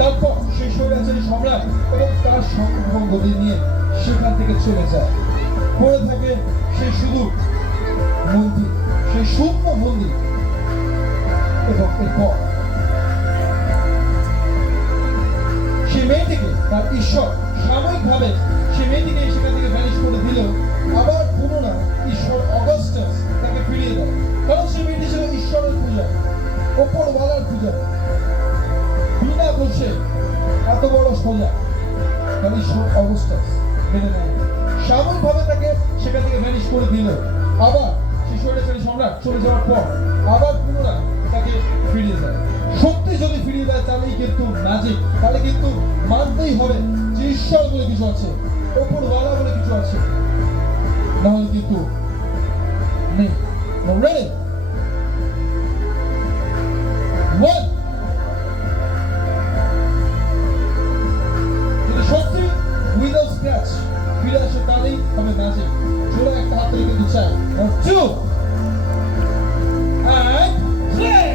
তারপর সেই স্বৈরাচারী সম্রাট এবং তার সঙ্গী নিয়ে সেখান থেকে চলে যায় পড়ে থাকে সেই শুধু মন্দির সেই শূন্য মন্দির এবং এরপর সেই মেয়েটিকে তার ঈশ্বর সাময়িকভাবে সেই মেয়েটিকে সেখান থেকে ভ্যানিশ করে দিল আবার পুনরায় ঈশ্বর অগাস্টাস তাকে ফিরিয়ে দেয় কারণ সেই মেয়েটি ছিল ঈশ্বরের পূজা ওপরওয়ালার পূজা বিনা দোষে এত বড় সোজা তার ঈশ্বর অগাস্টাস মেনে নেয় সাময়িকভাবে তাকে সেখান থেকে ভ্যানিশ করে দিল আবার সেই স্বৈরাচারী সম্রাট চলে যাওয়ার পর আবার পুনরায় তাকে ফিরিয়ে দেয় সত্যি যদি ফিরিয়ে দেয় তাহলেই কিন্তু ম্যাজিক তাহলে কিন্তু মানতেই হবে যে ঈশ্বর বলে কিছু আছে ওপরওয়ালা বলে কিছু আছে নাহলে কিন্তু নেই রেডি One. যদি সত্যি উইদাউট স্ক্র্যাচ ফিরে আসে তাহলেই হবে ম্যাজিক জোরে একটা হাত থেকে কিন্তু চাই 2 and play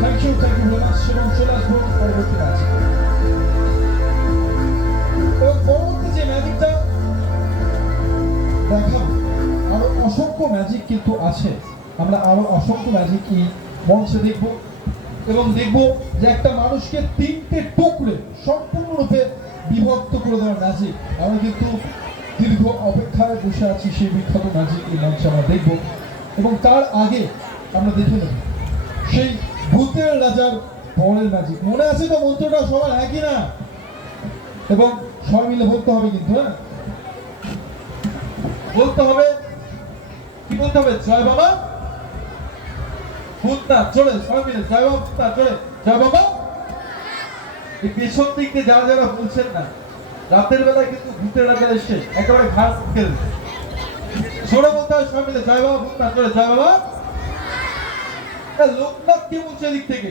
Thank you very much এবং চলে আসবো পরবর্তী ম্যাচ এবং পরবর্তী যে ম্যাজিকটা দেখাবো আরো অসংখ্য ম্যাজিক কিন্তু আছে। আমরা আরো অসংখ্য ম্যাজিক এই মঞ্চে দেখব এবং দেখব যে একটা মানুষকে তিনটে টুকরে সম্পূর্ণরূপে বিভক্ত করে দেওয়ার ম্যাজিক। আমরা কিন্তু দীর্ঘ অপেক্ষায় বসে আছি সেই বিখ্যাত ম্যাজিক এই মঞ্চে আমরা দেখব এবং তার আগে আমরা দেখে নেব সেই ভূতের রাজার বরের ম্যাজিক। মনে আছে তো মন্ত্রটা সবার একই না? এবং সবাই মিলে বলতে হবে কিন্তু, হ্যাঁ বলতে হবে। কি বলতে হবে? জয় বাবা ভূতনাথ। চলে সবাই মিলে জয় বাবা ভূতনাথ। চলে জয় বাবা। এই পেছন দিক দিয়ে যারা যারা বলছেন না, রাতের বেলায় কিন্তু ভূতের রাজা এসে একেবারে ঘাস খেয়ে দেবে। জোরে বলতে হবে সবাই মিলে জয় বাবা ভূতনাথ। চলে জয় বাবা। লোকনাথ কে বলছে এদিক থেকে?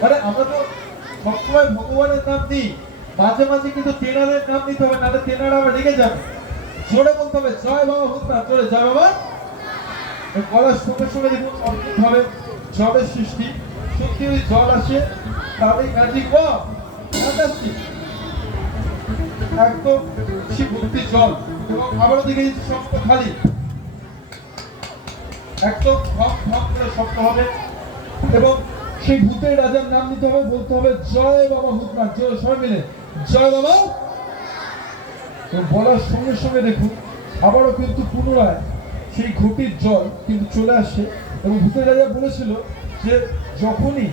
মানে আমরা তো সবসময় ভগবানের নাম দিই, মাঝে মাঝে কিন্তু তেনারের নাম দিতে হবে, নাহলে তেনারা আবার রেগে যাবে। জোরে বলতে হবে জয় বাবা ভূতনাথ। চলে জয় বাবা। গলার সঙ্গে সঙ্গে দেখুন অদ্ভুত ভাবে জলের সৃষ্টি। সত্যি ওই জল আসে তাদের ম্যাজিক। একদম ভর্তি জল এবং আবারও দেখে দিচ্ছি শক্ত খালি, একদম ধপ ধপ করে শক্ত হবে এবং সেই ভূতের রাজার নাম নিতে হবে। বলতে হবে জয় বাবা ভূতনাথ। জয় সবাই মিলে জয় বাবা। বলার সঙ্গে সঙ্গে দেখুন আবারও কিন্তু পুনরায় সেই ঘটির জল কিন্তু চলে আসে এবং ভূতের রাজা বলেছিল যে যখনই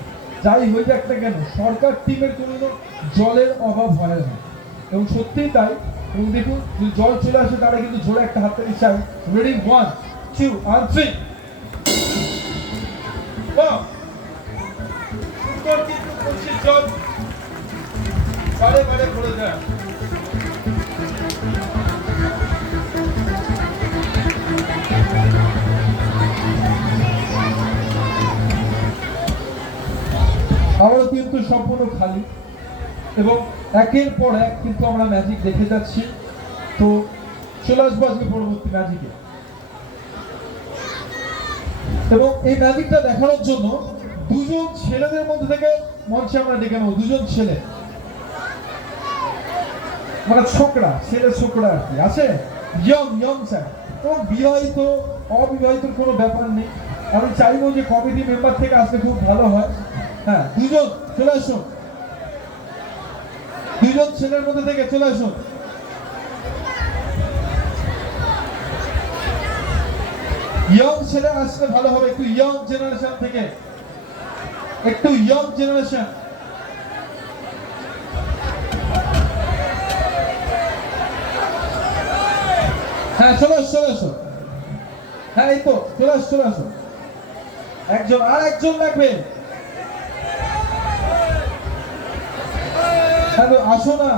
যাই হয়ে যাক না কেন সরকার টিমের কোনো জলের অভাব হয় না এবং সত্যিই তাই। এবং দেখুন যদি জল চলে আসে তারা কিন্তু জোরে একটা হাততালি চাই। Ready 1 2 and 3। সুন্দর কিন্তু কলসির জল বারে বারে পড়ে যায়। আবারও কিন্তু সম্পূর্ণ খালি এবং একের পর এক কিন্তু আমরা ম্যাজিক দেখে যাচ্ছি। তো চলে আসবো আজকে পরবর্তী ম্যাজিকে এবং এই ম্যাজিকটা দেখানোর জন্য দুজন ছেলেদের মধ্যে থেকে মঞ্চে আমরা ডেকে নেবো। দুজন ছেলে, মানে ছোকরা, ছেলে ছোকরা আর কি আছে, ইয়ং স্যার। এবং বিবাহিত অবিবাহিত কোনো ব্যাপার নেই। আমি চাইবো যে কমিটি মেম্বার থেকে আসলে খুব ভালো হয়। হ্যাঁ দুজন চলে আসুন, দুজন ছেলের মধ্যে থেকে চলে আসুন। ইয়ং ছেলে আসলে ভালো হবে, একটু ইয়ং জেনারেশন থেকে, একটু ইয়ং জেনারেশন। হ্যাঁ চলে আসো। হ্যাঁ এই তো চলে আসো। একজন আর একজন লাগবে। হ্যাঁ তো আসো না,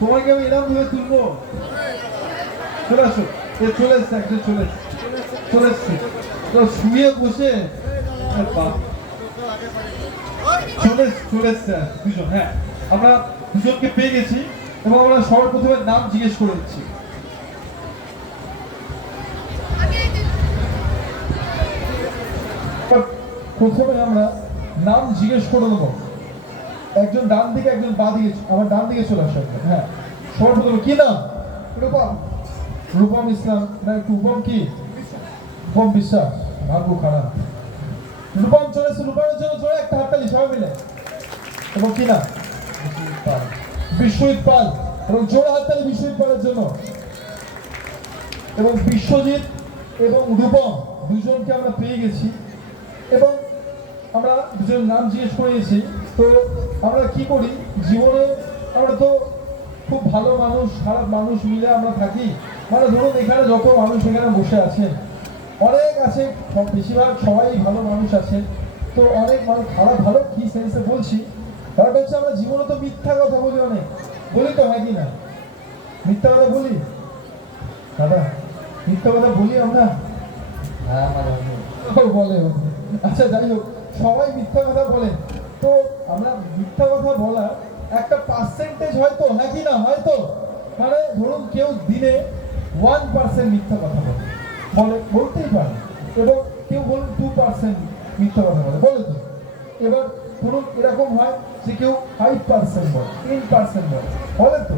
তোমাকে আমি এরকম ভাবে তুলবো। চলে আসো। চলে এসছে একজন, চলে এসছে তো শুয়ে বসে চলে এসছে দুজন। হ্যাঁ আমরা দুজনকে পেয়ে গেছি এবং আমরা সবার প্রথমে নাম জিজ্ঞেস করে দিচ্ছি। প্রথমে আমরা নাম জিজ্ঞেস করে দেবো। একজন ডান দিকে একজন বাঁ দিকে, আমার ডান দিকে চলে আসে। হ্যাঁ সবার প্রথমে কি নাম? রূপম ইসলাম। না একটু উপম কি? উপম বিশ্বাস। ভাগ্য খারাপ। রূপম চলে এসে, রূপমের জন্য জোরে একটা হাততালি সবাই মিলে। এবং কি না? বিশ্বজিৎ পাল। এবং জোরে হাততালি বিশ্বজিৎ পালের জন্য। এবং বিশ্বজিৎ এবং রূপম দুজনকে আমরা পেয়ে গেছি এবং আমরা দুজন নাম জিজ্ঞেস করেছি। তো আমরা কি করি জীবনে, আমরা তো খুব ভালো মানুষ খারাপ মানুষ মিলে আমরা থাকি। মানে ধরুন এখানে যত মানুষ এখানে বসে আছেন অনেক আছে, বেশিরভাগ সবাই ভালো মানুষ আছে। তো অনেক মানুষ খারাপ ভালো কি সেন্সে বলছি, কারণ হচ্ছে আমরা জীবনে তো মিথ্যা কথা বলি, অনেক বলি তো, হয় কি না? মিথ্যা কথা বলি দাদা, মিথ্যা কথা বলি আমরা। হ্যাঁ বলে। আচ্ছা যাই হোক, সবাই মিথ্যা কথা বলেন। তো আমরা মিথ্যা কথা বলা একটা পার্সেন্টেজ হয়তো, হ্যাঁ কি না? হয়তো মানে ধরুন কেউ দিনে 1% মিথ্যা কথা বলতেই পারে এবং কেউ বলুন 2% মিথ্যা কথা বলে তো। এবার ধরুন এরকম হয় যে কেউ 5% বলে, 10% বলে তো।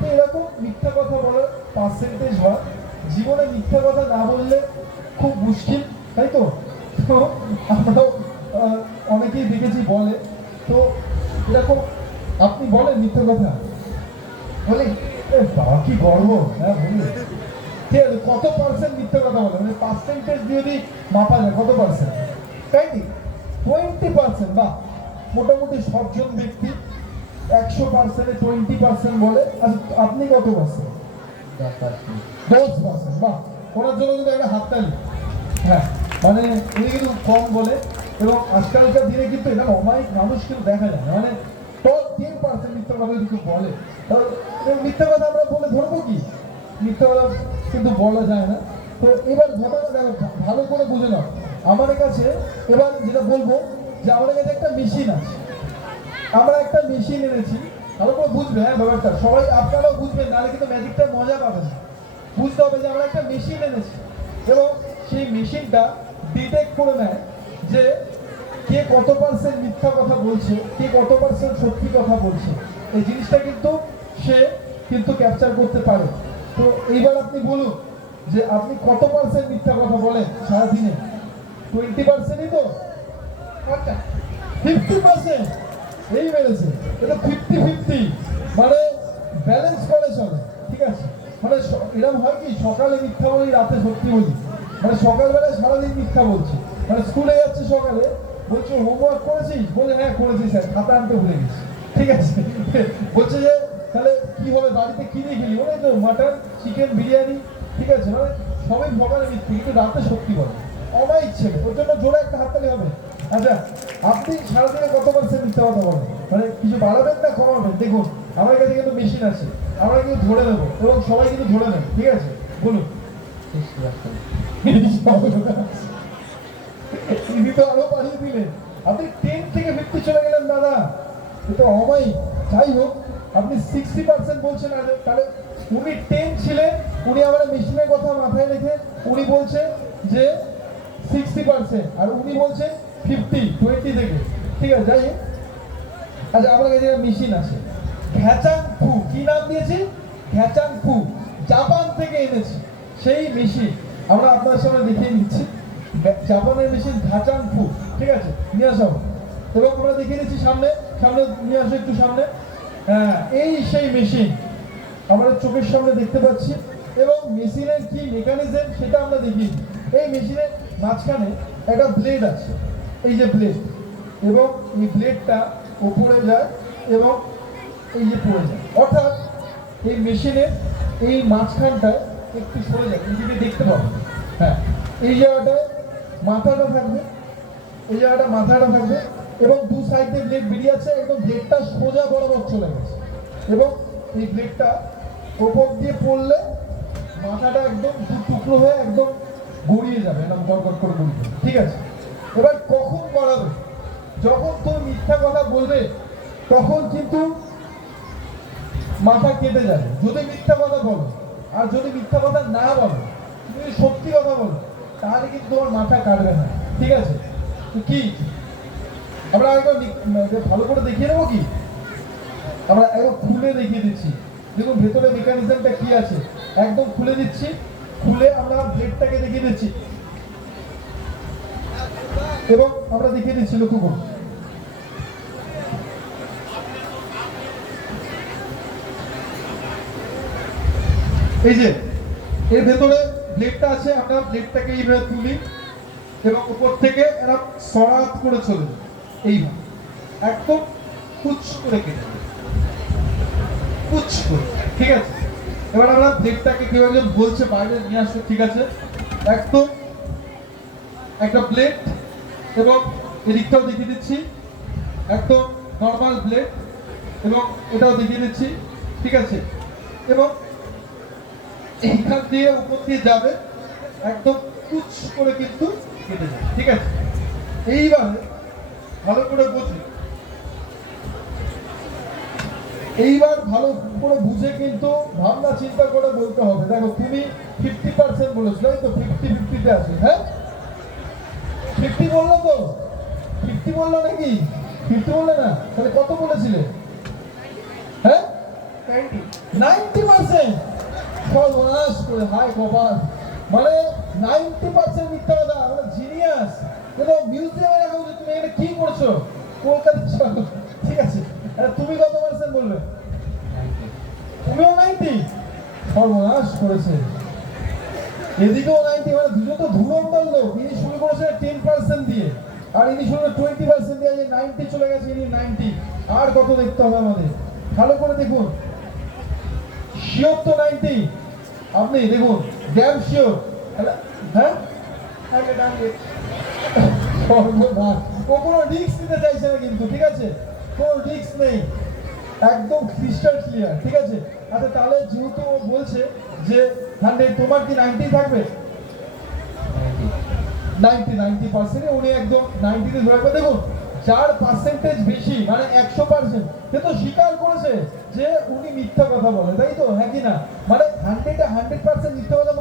তো এরকম মিথ্যা কথা বলার পার্সেন্টেজ হয়, জীবনে মিথ্যা কথা না বললে খুব মুশকিল, তাই তো? তো আমরাও অনেকেই দেখেছি বলে, তো এরকম আপনি বলেন মিথ্যা কথা বলে বাবা কি গর্ব, হ্যাঁ বলি ঠিক আছে। কত পার্সেন্ট মিথ্যা কথা বলে, মানে পার্সেন্টেজ যদি মাপা যায় কত পার্সেন্ট? তাই কি 20%? বা মোটামুটি 7 জন ব্যক্তি 100%-এ 20% বলে, আর আপনি কত পার্সেন্ট? 10%। বাহ, ওনার জন্য কিন্তু একটা হাততালি। হ্যাঁ, মানে উনি কিন্তু কম বলে, এবং আজকালকার দিনে কিন্তু এটা অমায়িক মানুষ কিন্তু দেখা যায় না, মানে 10% মিথ্যা কথা যদি কেউ বলে, মিথ্যা কথা আমরা বলে ধরবো কি? মিথ্যা কথা কিন্তু বলা যায় না। তো এবার ঘটনা দেখো, ভালো করে বুঝে নাও। আমার কাছে এবার যেটা বলবো যে আমাদের কাছে একটা মেশিন আছে, আমরা একটা মেশিন এনেছি, ভালো করে বুঝবে, হ্যাঁ ব্যাপারটা সবাই আপনারাও বুঝবেন, নাহলে কিন্তু ম্যাজিকটা মজা পাবেন না। বুঝতে হবে যে আমরা একটা মেশিন এনেছি, এবং সেই মেশিনটা ডিটেক্ট করে নেয় যে কে কত পার্সেন্ট মিথ্যা কথা বলছে, কে কত পার্সেন্ট সত্যি কথা বলছে। এই জিনিসটা কিন্তু সে কিন্তু ক্যাপচার করতে পারে। তো এইবার আপনি বলুন যে আপনি কত পার্সেন্ট মিথ্যা কথা বলেন সারাদিনে? 20%-ই তো? 50%? এই বেড়েছে, এটা 50-50, মানে ব্যালেন্স করে চলে, ঠিক আছে? মানে এরকম হয় কি, সকালে মিথ্যা বলি, রাতে সত্যি বলি, মানে সকালবেলায় সারাদিন মিথ্যা বলছি, মানে স্কুলে যাচ্ছে সকালে, বলছে হোমওয়ার্ক করেছিস, বলে হ্যাঁ করেছি স্যার, খাতা আনতে ভুলে গেছি, ঠিক আছে? বলছে যে তাহলে কি হবে, বাড়িতে কি দিয়ে খেলি, ওই তো মাটন, চিকেন, বিরিয়ানি, ঠিক আছে? মানে সবাই সকালে মিথ্যে, কিন্তু রাতে সত্যি বলে, অমায়িক ছেলে, ওর জন্য জোরে একটা হাততালি হবে। আচ্ছা, আপনি সারাদিনে কত পার্সেন্ট মিথ্যা কথা বলেন? মানে কিছু বাড়াবেন না কমাবেন? দেখুন আমার কাছে কিন্তু মেশিন আছে, আমরা কিন্তু ধরে নেবো, এবং সবাই কিন্তু ধরে নেন, ঠিক আছে? বলুন। তিনি তো আরো বাড়িয়ে দিলেন, আপনি 10 থেকে 50 চলে গেলেন দাদা, এটা অমায়িক। যাই হোক, আপনি 60% বলছেন, তাহলে উনি 10 ছিলেন, উনি আমার মেশিনের কথা মাথায় রেখে উনি বলছেন যে 60%, আর উনি বলছেন 20 থেকে, ঠিক আছে? যাই হোক, আচ্ছা আমার কাছে মেশিন আছে, ঘ্যাচাং ফু, কি নাম দিয়েছি? ঘ্যাচাং ফু, জাপান থেকে এনেছি সেই মেশিন, আমরা আপনার সামনে দেখিয়ে দিচ্ছি। জাপানের মেশিন ঘ্যাচাং ফু, ঠিক আছে? নিয়ে আসো, এবং আমরা দেখিয়ে দিচ্ছি সামনে, সামনে নিয়ে আসো একটু সামনে। হ্যাঁ, এই সেই মেশিন আমাদের চোখের সামনে দেখতে পাচ্ছি, এবং মেশিনের কি মেকানিজম সেটা আমরা দেখিয়ে দিই। এই মেশিনের মাঝখানে একটা ব্লেড আছে, এই যে ব্লেড, এবং এই ব্লেডটা উপরে যায় এবং এই যে পড়ে যায়, অর্থাৎ এই মেশিনের এই মাঝখানটায় একটু সরে যায়, এদিকে দেখতে পাবো। হ্যাঁ, এই জায়গাটায় মাথাটা থাকবে, এই জায়গাটা মাথাটা থাকবে, এবং দু সাইডে ব্লেড বেরিয়ে আছে, একদম ব্লেডটা সোজা বরাবর চলে গেছে, এবং এই ব্লেডটা ওপর দিয়ে পড়লে মাথাটা একদম দু টুকরো হয়ে একদম গড়িয়ে যাবে, এরকম গড়গড় করে গড়িয়ে, ঠিক আছে? এবার কখন গড়াবে? যখন তুমি মিথ্যা কথা বলবে তখন কিন্তু মাথা কেটে যাবে, যদি মিথ্যা কথা বলো। আর যদি মিথ্যা কথা না বলো, তুমি সত্যি কথা বলো, তাহলে কিন্তু তোমার মাথা কাটবে না, ঠিক আছে? তো কি আমরা একবার ভালো করে দেখিয়ে নেবো কি? আমরা একদম খুলে দেখিয়ে দিচ্ছি, দেখুন ভেতরে মেকানিজমটা কি আছে, একদম খুলে দিচ্ছি, খুলে আমরা ব্লেডটাকে দেখিয়ে দিচ্ছি, এবং আমরা দেখিয়ে দিচ্ছি, লক্ষ্য করুন। এই যে এর ভেতরে ব্লেডটা আছে, আমরা ব্লেডটাকে এইভাবে তুলি, এবং উপর থেকে এরা সরাত করে চলে যায়, এইভাবে একদম কুচ করে কেটে, কুচ করে, ঠিক আছে? এবার আমরা ব্লেডটাকে কেউ একজন বলছে বাইরে নিয়ে আসতে, ঠিক আছে? একদম একটা ব্লেড, এবং এদিকটাও দেখিয়ে দিচ্ছি, একদম নর্মাল ব্লেড, এবং এটাও দেখিয়ে দিচ্ছি, ঠিক আছে? এবং এইখান দিয়ে উপর দিয়ে যাবে, একদম কুচ করে কিন্তু কেটে যাবে, ঠিক আছে? এইবারে ভালো করে বুঝি, এইবার ভালো করে বুঝে কিন্তু ভাবনা চিন্তা করে বলতে হবে। দেখো তুমি 50% বলেছো, তাই তো? 50-50-তে আছে, হ্যাঁ? 50 বললো তো? 50 বললো নাকি? 50 বললে না, তাহলে কত বলেছিলে? হ্যাঁ, 90%! সর্বনাশ করে হাই কপাল, মানে 90% মিথ্যা কথা, মানে জিনিয়াস। কিন্তু মিউজিয়ামে রাখা উচিত। তুমি এখানে কি করছো? কলকাতা চলো, ঠিক আছে। তুমি কত পার্সেন্ট বলবে? তুমিও 90? সর্বনাশ করেছে। এদিকেও 90, মানে দুজন তো ধুরন্ধর লোক। ইনি শুরু করেছে 10% দিয়ে, আর ইনি শুরু 20% দিয়ে, যে 90 চলে গেছে, ইনি 90। আর কত দেখতে হবে আমাদের? ভালো করে দেখুন, শিওর তো 90? আপনি দেখুন, ড্যাম শিওর। হ্যাঁ, সর্বনাশ। ও কোনো রিস্ক নিতে চাইছে না কিন্তু, ঠিক আছে? কোনো রিস্ক নেই, একদম ক্রিস্টাল ক্লিয়ার, ঠিক আছে? আচ্ছা, তাহলে যেহেতু ও বলছে যে 100, তোমার কি 90 থাকবে? 90% উনি একদম 90 তে ধরে রাখবে। দেখুন, যার পার্সেন্টেজ বেশি, মানে 100%, সে তো স্বীকার করেছে যে উনি মিথ্যা কথা বলে, তাই তো? হ্যাঁ কি না? মানে 100% মিথ্যা কথা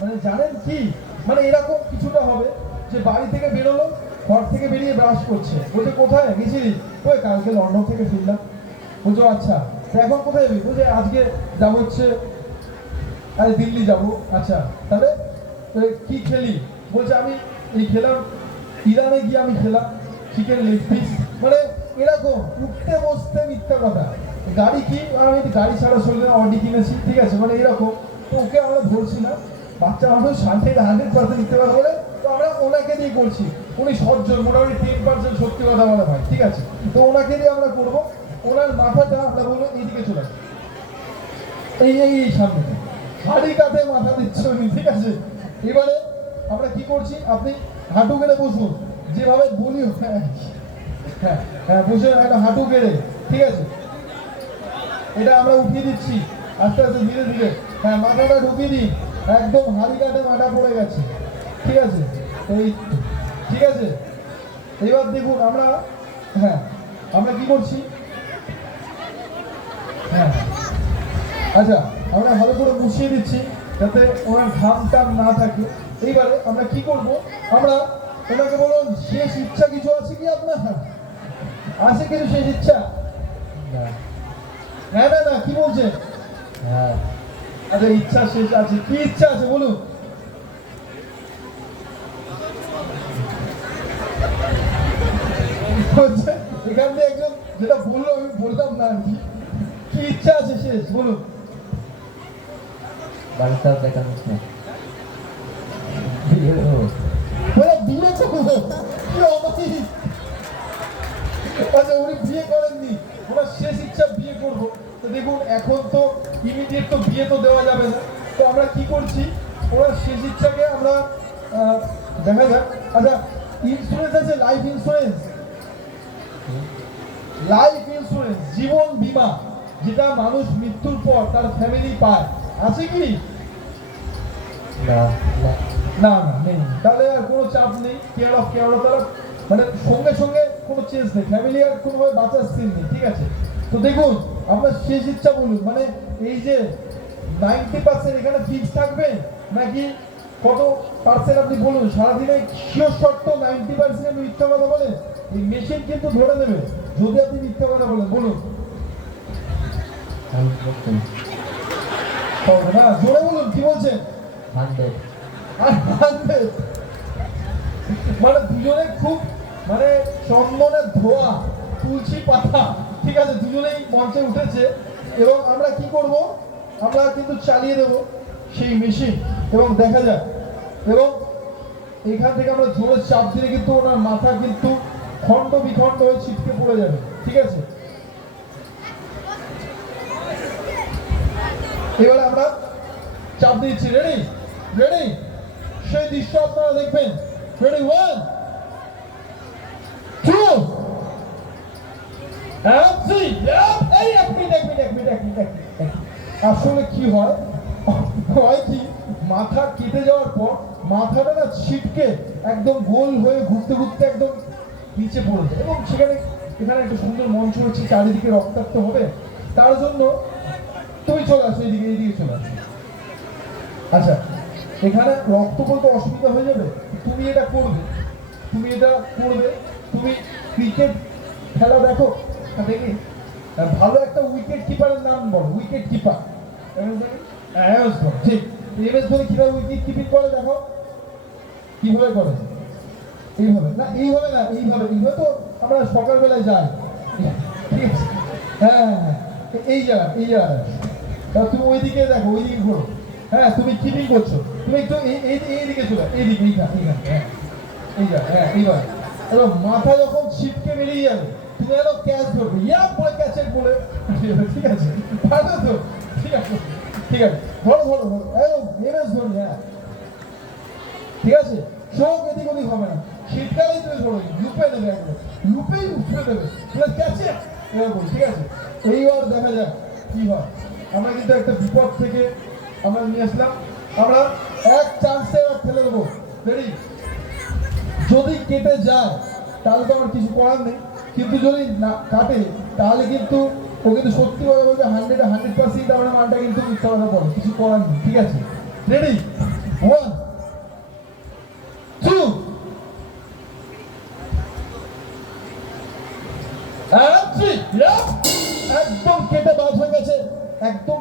মানে জানেন কি? মানে এরকম কিছুটা হবে যে বাড়ি থেকে বেরোলো, ঘর থেকে বেরিয়ে ব্রাশ করছে, বলছে কোথায় গেছিলি? ওই কালকে লন্ডন থেকে ফিরলাম। বলছো আচ্ছা, তো এখন কোথায় যাবি? বলছে আজকে যাবো হচ্ছে আরে দিল্লি যাবো। আচ্ছা, তাহলে কি খেলি? বলছে আমি এই খেলাম, ইরানে গিয়ে আমি খেলাম চিকেন লেগ পিস। মানে এরকম উঠতে বসতে মিথ্যা কথা। গাড়ি কি? আমি গাড়ি ছাড়া চলবে না, অডি কিনেছি, ঠিক আছে? মানে এরকম। তো ওকে আমরা ধরছি না, বাচ্চা মানুষ 100% মিথ্যে কথা বলে, তো আমরা ওনাকে দিয়ে করছি। উনি সজ্জন, মোটামুটি 10% সত্যি কথা বলে ভাই, ঠিক আছে? তো ওনাকে দিয়ে আমরা করবো। ওনার মাথাটা আমরা বলবো এইদিকে চলে আসে, এই সামনে হাড়ি কাটে মাথা দিচ্ছে উনি, ঠিক আছে? এবারে আমরা কি করছি, আপনি হাঁটু গেড়ে বসুন, যেভাবে বলি। হ্যাঁ হ্যাঁ হ্যাঁ, বসে একটা হাঁটু গেড়ে, ঠিক আছে? এটা আমরা উঠিয়ে দিচ্ছি আস্তে আস্তে, ধীরে ধীরে। হ্যাঁ, মাথাটা ঢুকিয়ে দিন, একদম হাড়ি কাটে মাথা পড়ে গেছে, ঠিক আছে? এই, ঠিক আছে? এবার দেখুন আমরা, হ্যাঁ, আমরা কি করছি? হ্যাঁ, আচ্ছা, আমরা ভালো করে মুছিয়ে দিচ্ছি যাতে ওনার ঘাম টাম না থাকে। এইবারে আমরা কি করব, আমরা ওনাকে বলুন শেষ ইচ্ছা কিছু আছে কি আপনার? আছে কিছু শেষ ইচ্ছা? না না না, কি বলছেন? হ্যাঁ, আচ্ছা, ইচ্ছা শেষ আছে। কি ইচ্ছা আছে বলুন? এখান থেকে একজন যেটা বললো আমি বললাম না আর কি। কি ইচ্ছা আছে শেষ বলুন? বাড়িতে দেখানো না বিয়ে করবো? কি অবাকি! আচ্ছা, উনি বিয়ে করেননি, ওনার শেষ ইচ্ছা বিয়ে করবো। তো দেখুন, এখন তো ইমিডিয়েট তো বিয়ে তো দেওয়া যাবে না, তো আমরা কি করছি, ওনার শেষ ইচ্ছাকে আমরা দেখা যাক। আচ্ছা, ইন্স্যুরেন্স আছে, লাইফ ইন্স্যুরেন্স, জীবন বীমা, যেটা মানুষ মৃত্যুর পর তার ফ্যামিলি পায়, আছে কি? না না না, নেই। তাহলে আর কোনো চাপ নেই, কেয়ার অফ তারা, মানে সঙ্গে সঙ্গে কোনো চেঞ্জ নেই, ফ্যামিলি আর কোনোভাবে বাঁচার সিন নেই, ঠিক আছে? তো দেখুন, আপনার শেষ ইচ্ছা বলুন। মানে এই যে 90% এখানে ফিক্স থাকবে, নাকি কত পার্সেন্ট আপনি বলুন? সারাদিনে শিওর শর্ত 90% আপনি মিথ্যা কথা বলেন, এই মেশিন কিন্তু ধরে নেবে যদি আপনি মিথ্যা কথা বলেন। বলুন না, জোরে বলুন, কি বলছেন? 100 মানে দুজনে খুব, মানে চন্দনের ধোয়া, তুলসী পাতা, ঠিক আছে? দুজনেই মঞ্চে উঠেছে, এবং আমরা কি করব, আমরা কিন্তু চালিয়ে দেব সেই মেশিন, এবং দেখা যাক। এবং এখান থেকে আমরা জোরে চাপ দিলে কিন্তু ওনার মাথা কিন্তু খণ্ড বিখণ্ড হয়ে ছিটকে পড়ে যাবে, ঠিক আছে? এবারে আমরা চাপ দিচ্ছি, রেডি রেডি, সেই দৃশ্য আপনারা দেখবেন। রেডি, 1 2 এই এক মিনিট। আসলে কি হয় কি, মাথা কেটে যাওয়ার পর মাথাটা না ছিটকে একদম গোল হয়ে ঘুরতে ঘুরতে একদম নিচে পড়ে যায়, এবং এখানে একটা সুন্দর মঞ্চ হচ্ছে, চারিদিকে রক্তাক্ত হবে। তার জন্য তুমি চলে আসো এইদিকে চলে আসো। আচ্ছা, এখানে রক্ত বলতে অসুবিধা হয়ে যাবে, তুমি এটা করবে। তুমি ক্রিকেট খেলা দেখো, দেখি ভালো একটা উইকেট কিপারের নাম বল, উইকেট কিপার। এমএস ধোনি, ঠিক। এমএস ধোনি কিভাবে উইকেট কিপিং করে দেখো, কিভাবে করে? এইভাবে না, এইভাবে না, এইভাবে। এইভাবে তো আমরা সকালবেলায় যাই, ঠিক আছে? হ্যাঁ হ্যাঁ হ্যাঁ, এই জায়গা, এই জায়গা। তুমি ওইদিকে দেখো, ওইদিকে ঘোরো। হ্যাঁ, তুমি কিপিং করছো, তুমি একটু এইদিকে চলে, এইদিকে, এইখানে, হ্যাঁ, এই জায়গা, হ্যাঁ, এইবার। এবার মাথা যখন ছিটকে বেরিয়ে যাবে, তুমি যেন ক্যাচ ধরবে, ইয়া বলে ক্যাচের বলে, ঠিক আছে? পারবে তো? ঠিক আছে, ঠিক আছে, ধরো ধরো ধরো, একদম এমএস ধোনি, হ্যাঁ, ঠিক আছে? চোখ এদিক ওদিক হবে না, শীতকালেই তুমি ধরো, লুপে দেবে, একদম লুপেই উঠে দেবে, ক্যাচে এরকম, ঠিক আছে? এইবার দেখা যাক কি হয়। আমরা কিন্তু একটা বিপদ থেকে আমরা নিয়ে আসলাম, আমরা এক চান্সে এবার ফেলে দেবো। রেডি? যদি কেটে যায় তাহলে তো আমার কিছু করার নেই, কিন্তু যদি না কাটে তাহলে কিন্তু ও কিন্তু সত্যি কথা বলবে, 100% আমরা মানটা কিন্তু মিথ্যা কথা বলে, কিছু করার নেই, ঠিক আছে? রেডি? 1 2 and 3, একদম কেটে বাদ হয়ে গেছে, একদম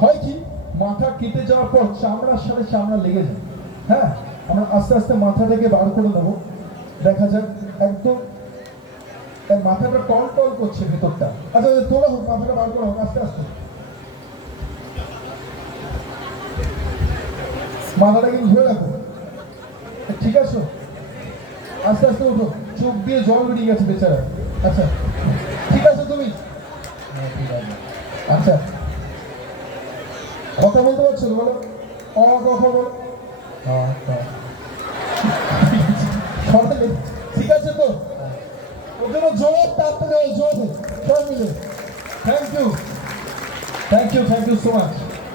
হয় কি, মাথা কেটে যাওয়ার পর চামড়ার সাথে চামড়া লেগে যায়। হ্যাঁ, আমরা আস্তে আস্তে মাথা থেকে বার করে দেবো, দেখা যাক। একদম মাথাটা টল টল করছে ভেতরটা। আচ্ছা, তোলা হোক, মাথাটা বার করা হোক আস্তে আস্তে। মাথাটা কিন্তু ধরে রাখো, ঠিক আছে? আস্তে আস্তে ওঠো, চোখ দিয়ে জল বেরিয়ে গেছে বেচারা। আচ্ছা, ঠিক আছে তুমি? হ্যাঁ, ঠিক আছে। আচ্ছা, কথা বলতে পারছো তো? বলো, কথা বলো। হ্যাঁ, হ্যাঁ। সরকারে ঠিক আছে তো? ওর জন্য জোর তাড়তে দেওয়া, জোর সব মিলে। Thank you, thank you, thank you so much.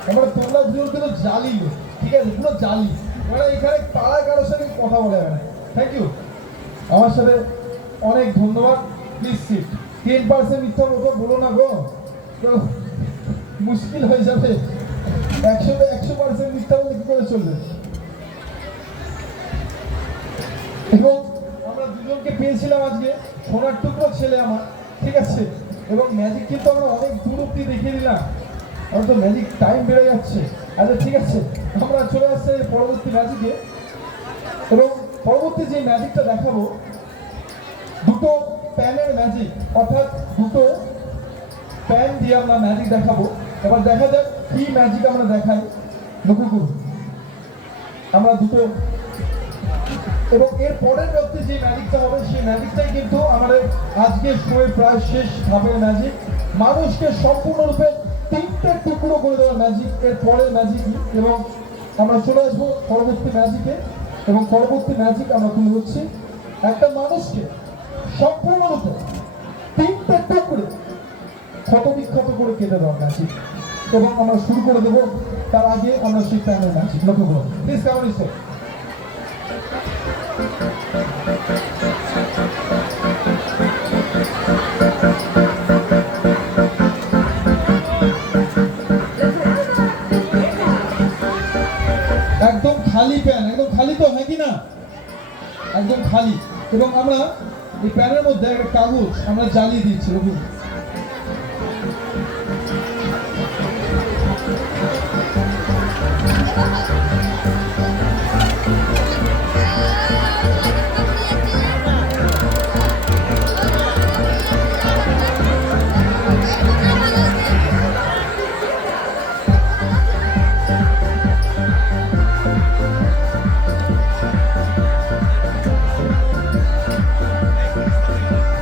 আমরা তোমরা দুজন কিন্তু জালি, ঠিক আছে? পুরো জালি, মানে এখানে পাড়ায় কারোর সাথে কথা বলে না। থ্যাংক ইউ, আমার সাথে অনেক ধন্যবাদ। Please sit. 10% মিথ্যা কথা বলো না গো, তো মুশকিল হয়ে যাবে। 100% মিথ্যা বললে কি করে চলবে? এবং আমরা দুজনকে পেয়েছিলাম আজকে, সোনার টুকরো ছেলে আমার, ঠিক আছে? এবং ম্যাজিক কিন্তু আমরা অনেক দূর অব্দি দেখিয়ে দিলাম, আমার তো ম্যাজিক টাইম বেড়ে যাচ্ছে। আচ্ছা, ঠিক আছে, আমরা চলে আসছি পরবর্তী ম্যাজিকে। এবং পরবর্তী যে ম্যাজিকটা দেখাবো, দুটো প্যানের ম্যাজিক, অর্থাৎ দুটো প্যান দিয়ে আমরা ম্যাজিক দেখাবো। এবার দেখা যাক কি ম্যাজিক আমরা দেখাই, লক্ষ্য করুন। আমরা দুটো, এবং এর পরের ব্যক্তি যে ম্যাজিকটা হবে সেই ম্যাজিকটাই কিন্তু আমাদের আজকে শোয়ের প্রায় শেষ ধাপের ম্যাজিক, মানুষকে সম্পূর্ণরূপে 3টে টুকরো করে দেওয়ার ম্যাজিক, এর পরের ম্যাজিক। এবং আমরা চলে আসবো পরবর্তী ম্যাজিকে, এবং পরবর্তী ম্যাজিক আমরা তুলে হচ্ছি একটা মানুষকে সম্পূর্ণরূপে 3টে টুকরো ক্ষতবিক্ষত করে কেটে দেওয়ার ম্যাজিক। এবং আমরা শুরু করে দেবো, তার আগে আমরা সেই প্যানের ম্যাজিক লক্ষ্য করবো। প্লিজ কেমন ইচ্ছে একদম খালি প্যান, একদম খালি তো, হ্যাঁ কি না? একদম খালি। এবং আমরা এই প্যানের মধ্যে একটা কাগজ আমরা জ্বালিয়ে দিচ্ছি, রবি।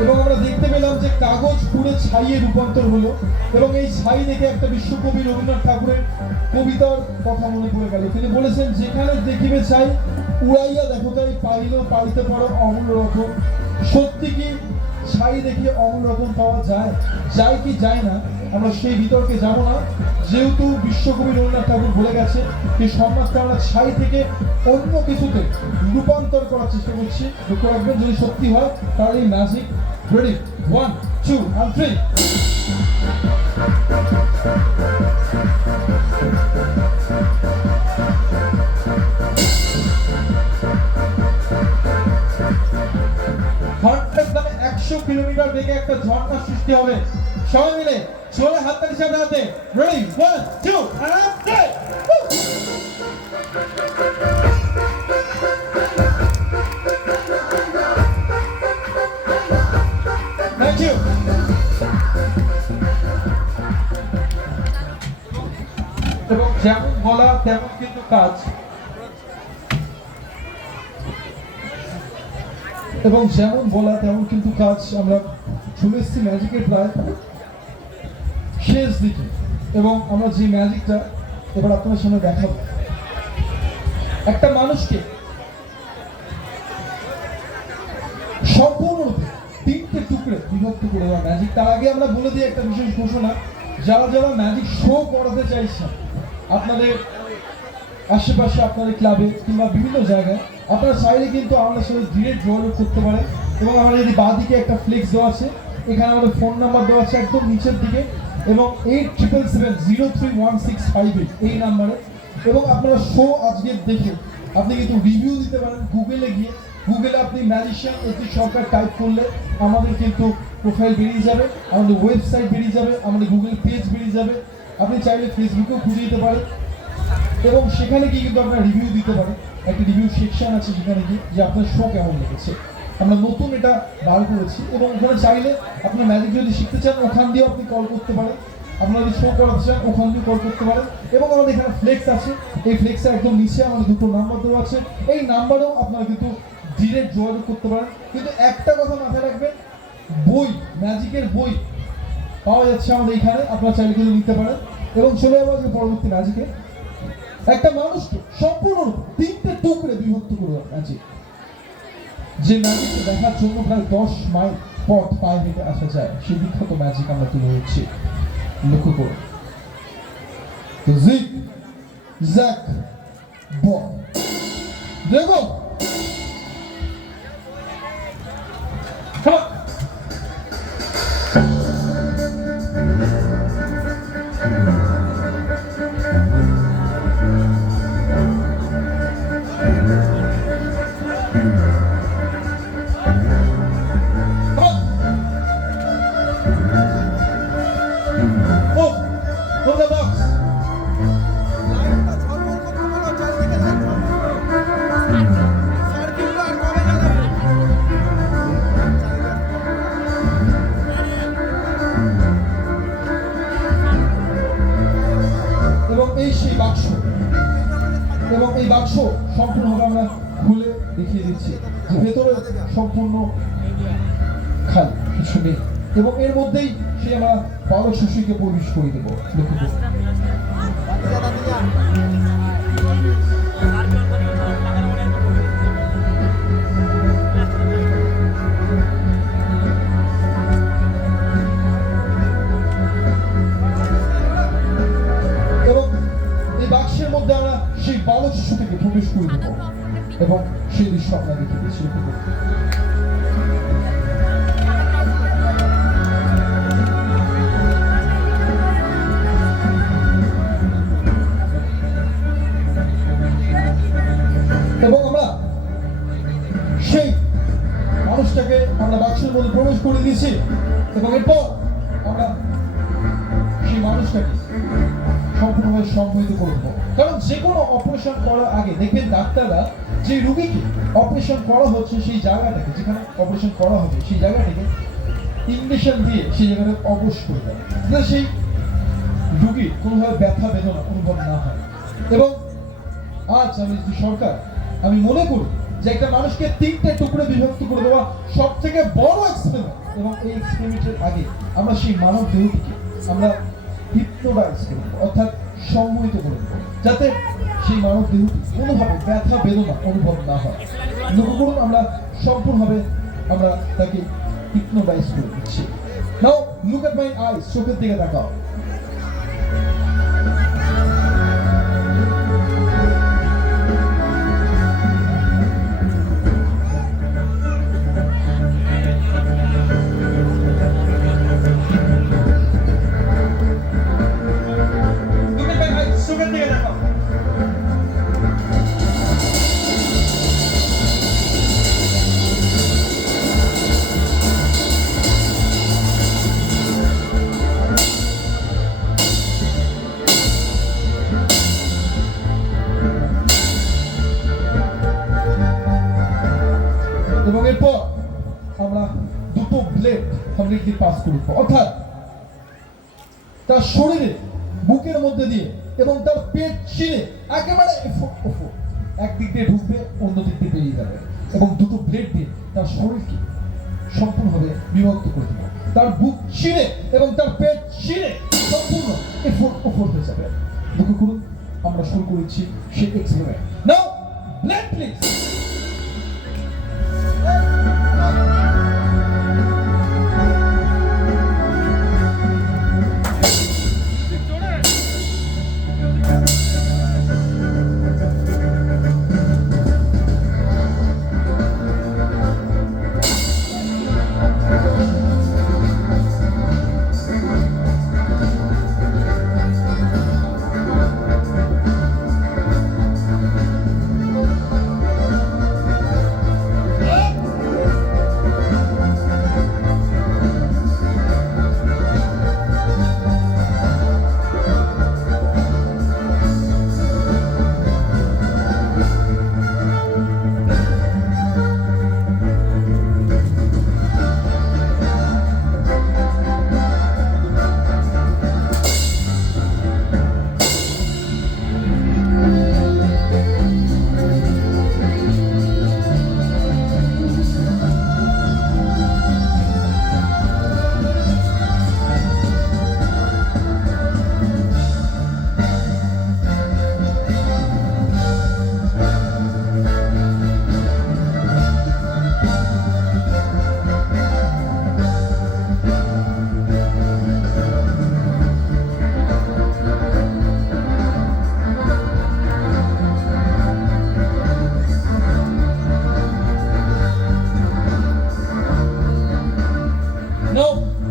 এবং আমরা দেখতে পেলাম যে কাগজ পুরো ছাইয়ে রূপান্তর হলো, এবং এই ছাই দেখে একটা বিশ্বকবি রবীন্দ্রনাথ ঠাকুরের কবিতার কথা মনে পড়ে গেল। তিনি বলেছেন, যেখানে দেখিবে ছাই উড়াইয়া দেখো তাই, পাইলেও পাইতে পারো অমূল রকম। সত্যি কি ছাই দেখে অমূল রকম পাওয়া যায়? যায় কি যায় না, আমরা সেই বিতর্কে যাব না, যেহেতু বিশ্বকবি রবীন্দ্রনাথ ঠাকুর বলে গেছে যে সম্রাটকে আমরা ছাই থেকে অন্য কিছুতে রূপান্তর করার চেষ্টা করছি। লক্ষ্য রাখবেন, যদি সত্যি হয় তাহলে এই ম্যাজিক। রেডি? 1 2 and 3। ঘন্টায় প্রায় 100 কিলোমিটার বেগে একটা ঝর্ণা সৃষ্টি হবে, সবাই মিলে চলে হাততালি সামনে হাতে রেডি 1 2 and 3 থ্যাংক ইউ এবং যেমন বলা তেমন কিন্তু কাজ এবং যেমন বলা তেমন কিন্তু কাজ আমরা চলে এসেছি ম্যাজিকের প্রায় শেষ দিকে এবং আমরা যে ম্যাজিকটা এবার আপনাদের সামনে দেখাবো একটা মানুষকে সম্পূর্ণরূপে 3টে টুকরে বিভক্ত করে দেওয়া ম্যাজিক। তার আগে আমরা বলে দিই একটা বিশেষ ঘোষণা, যারা যারা ম্যাজিক শো করাতে চাইছেন আপনাদের আশেপাশে আপনাদের ক্লাবে কিংবা বিভিন্ন জায়গায়, আপনারা চাইলে কিন্তু আমাদের সাথে ডিরেক্ট যোগাযোগ করতে পারেন এবং আমাদের যদি বাঁ দিকে একটা ফ্লেক্স দেওয়া আছে, এখানে আমাদের ফোন নাম্বার দেওয়া আছে একদম নিচের দিকে এবং 8777031658 এই নাম্বারে। এবং আপনারা শো আজকে দেখে আপনি কিন্তু রিভিউ দিতে পারেন গুগলে গিয়ে। গুগলে আপনি ম্যাজিশিয়ান অতি সরকার টাইপ করলে আমাদের কিন্তু প্রোফাইল বেরিয়ে যাবে, আমাদের ওয়েবসাইট বেরিয়ে যাবে, আমাদের গুগল পেজ বেরিয়ে যাবে। আপনি চাইলে ফেসবুকেও খুঁজে দিতে পারেন এবং সেখানে গিয়ে কিন্তু আপনারা রিভিউ দিতে পারেন। একটা রিভিউ সেকশন আছে সেখানে গিয়ে যে আপনার শো কেমন লেগেছে। আমরা নতুন এটা বার করেছি এবং ওখানে চাইলে আপনার ম্যাজিক যদি শিখতে চান ওখান দিয়েও আপনি কল করতে পারেন, আপনারা যদি শো করাতে চান ওখান দিয়ে কল করতে পারেন। এবং আমাদের এখানে ফ্লেক্স আছে, এই ফ্লেক্সের একদম নিচে আমাদের দুটো নাম্বার দেওয়া আছে, এই নাম্বারেও আপনারা কিন্তু ডিরেক্ট যোগাযোগ করতে পারেন। কিন্তু একটা কথা মাথায় রাখবেন, বই ম্যাজিকের বই পাওয়া যাচ্ছে আমাদের এখানে, আপনারা চাইলে কিন্তু নিতে পারেন। এবং চলে যাবো আজকে পরবর্তী ম্যাজিকে। একটা মানুষকে সম্পূর্ণ 3টে টুকরে বিভক্ত করে ম্যাজিক, যে ম্যাজিককে দেখার জন্য প্রায় 10 মাইল পথ পায়ে হেঁটে আসা যায়, সেই বিখ্যাত ম্যাজিক আমরা তুলে ধরছি। লক্ষ্য করুন, জিগ জ্যাক বল দেখো এবং এই বাক্স সম্পূর্ণভাবে আমরা খুলে দেখিয়ে দিচ্ছি যে ভেতরে সম্পূর্ণ খালি, কিছু নেই এবং এর মধ্যেই সেই আমরা বালক শিশুকে প্রবেশ করে দেবো। লক্ষ্য করুন, বাক্সের মধ্যে আমরা সেই বালক শিশুটিকে প্রবেশ করে দেবো এবং সেই দৃশ্য আপনাকে দেখেছি। এবং আমরা সেই মানুষটাকে আমরা বাক্সের মধ্যে প্রবেশ করে দিয়েছি এবং এরপর আমরা সেই মানুষটাকে সম্পূর্ণভাবে সম্মোহিত করে দেবো। কারণ যে কোনো অপারেশন করার আগে দেখবেন ডাক্তাররা যে রুগীকে অপারেশন করা হচ্ছে সেই জায়গাটাকে, যেখানে অপারেশন করা হবে সেই জায়গাটাকে ইঞ্জেকশন দিয়ে সেই জায়গাটা অবশ করে দেয়, যাতে সেই রুগীর কোনোভাবে ব্যথা বেদনা অনুভব না হয়। এবং আজ আমি সরকার আমি মনে করি যে একটা মানুষকে 3টে টুকরে বিভক্ত করে দেওয়া সব থেকে বড় এক্সপেরিমেন্ট এবং এই এক্সপেরিমেন্টের আগে আমরা সেই মানব দেহটিকে আমরা হিপনোটাইজ করব, অর্থাৎ সম্মোহিত করে দেবো, যাতে সেই মানব দেহটি কোনোভাবে ব্যথা বেদনা অনুভব না হয়। লক্ষ্য করুন, আমরা সম্পূর্ণভাবে আমরা তাকে হিপনোটাইজ করে দিচ্ছি। নাও লুক এট মাই আইস, চোখের দিকে তাকাও। এরপর আমরা দুটো ব্লেড কমপ্লিটলি পাস করব, অর্থাৎ তার শরীরে বুকের মধ্যে দিয়ে এবং তার পেট ছিঁড়ে একেবারে একদিক দিয়ে ঢুকবে, অন্য দিক দিয়ে বেরিয়ে যাবে এবং দুটো ব্লেড দিয়ে তার শরীরকে সম্পূর্ণভাবে বিভক্ত করে দেবো। তার বুক ছিঁড়ে এবং তার পেট ছিঁড়ে সম্পূর্ণ উপর হয়ে যাবে। লক্ষ্য করুন, আমরা শুরু করেছি সেই experiment. Now blade please.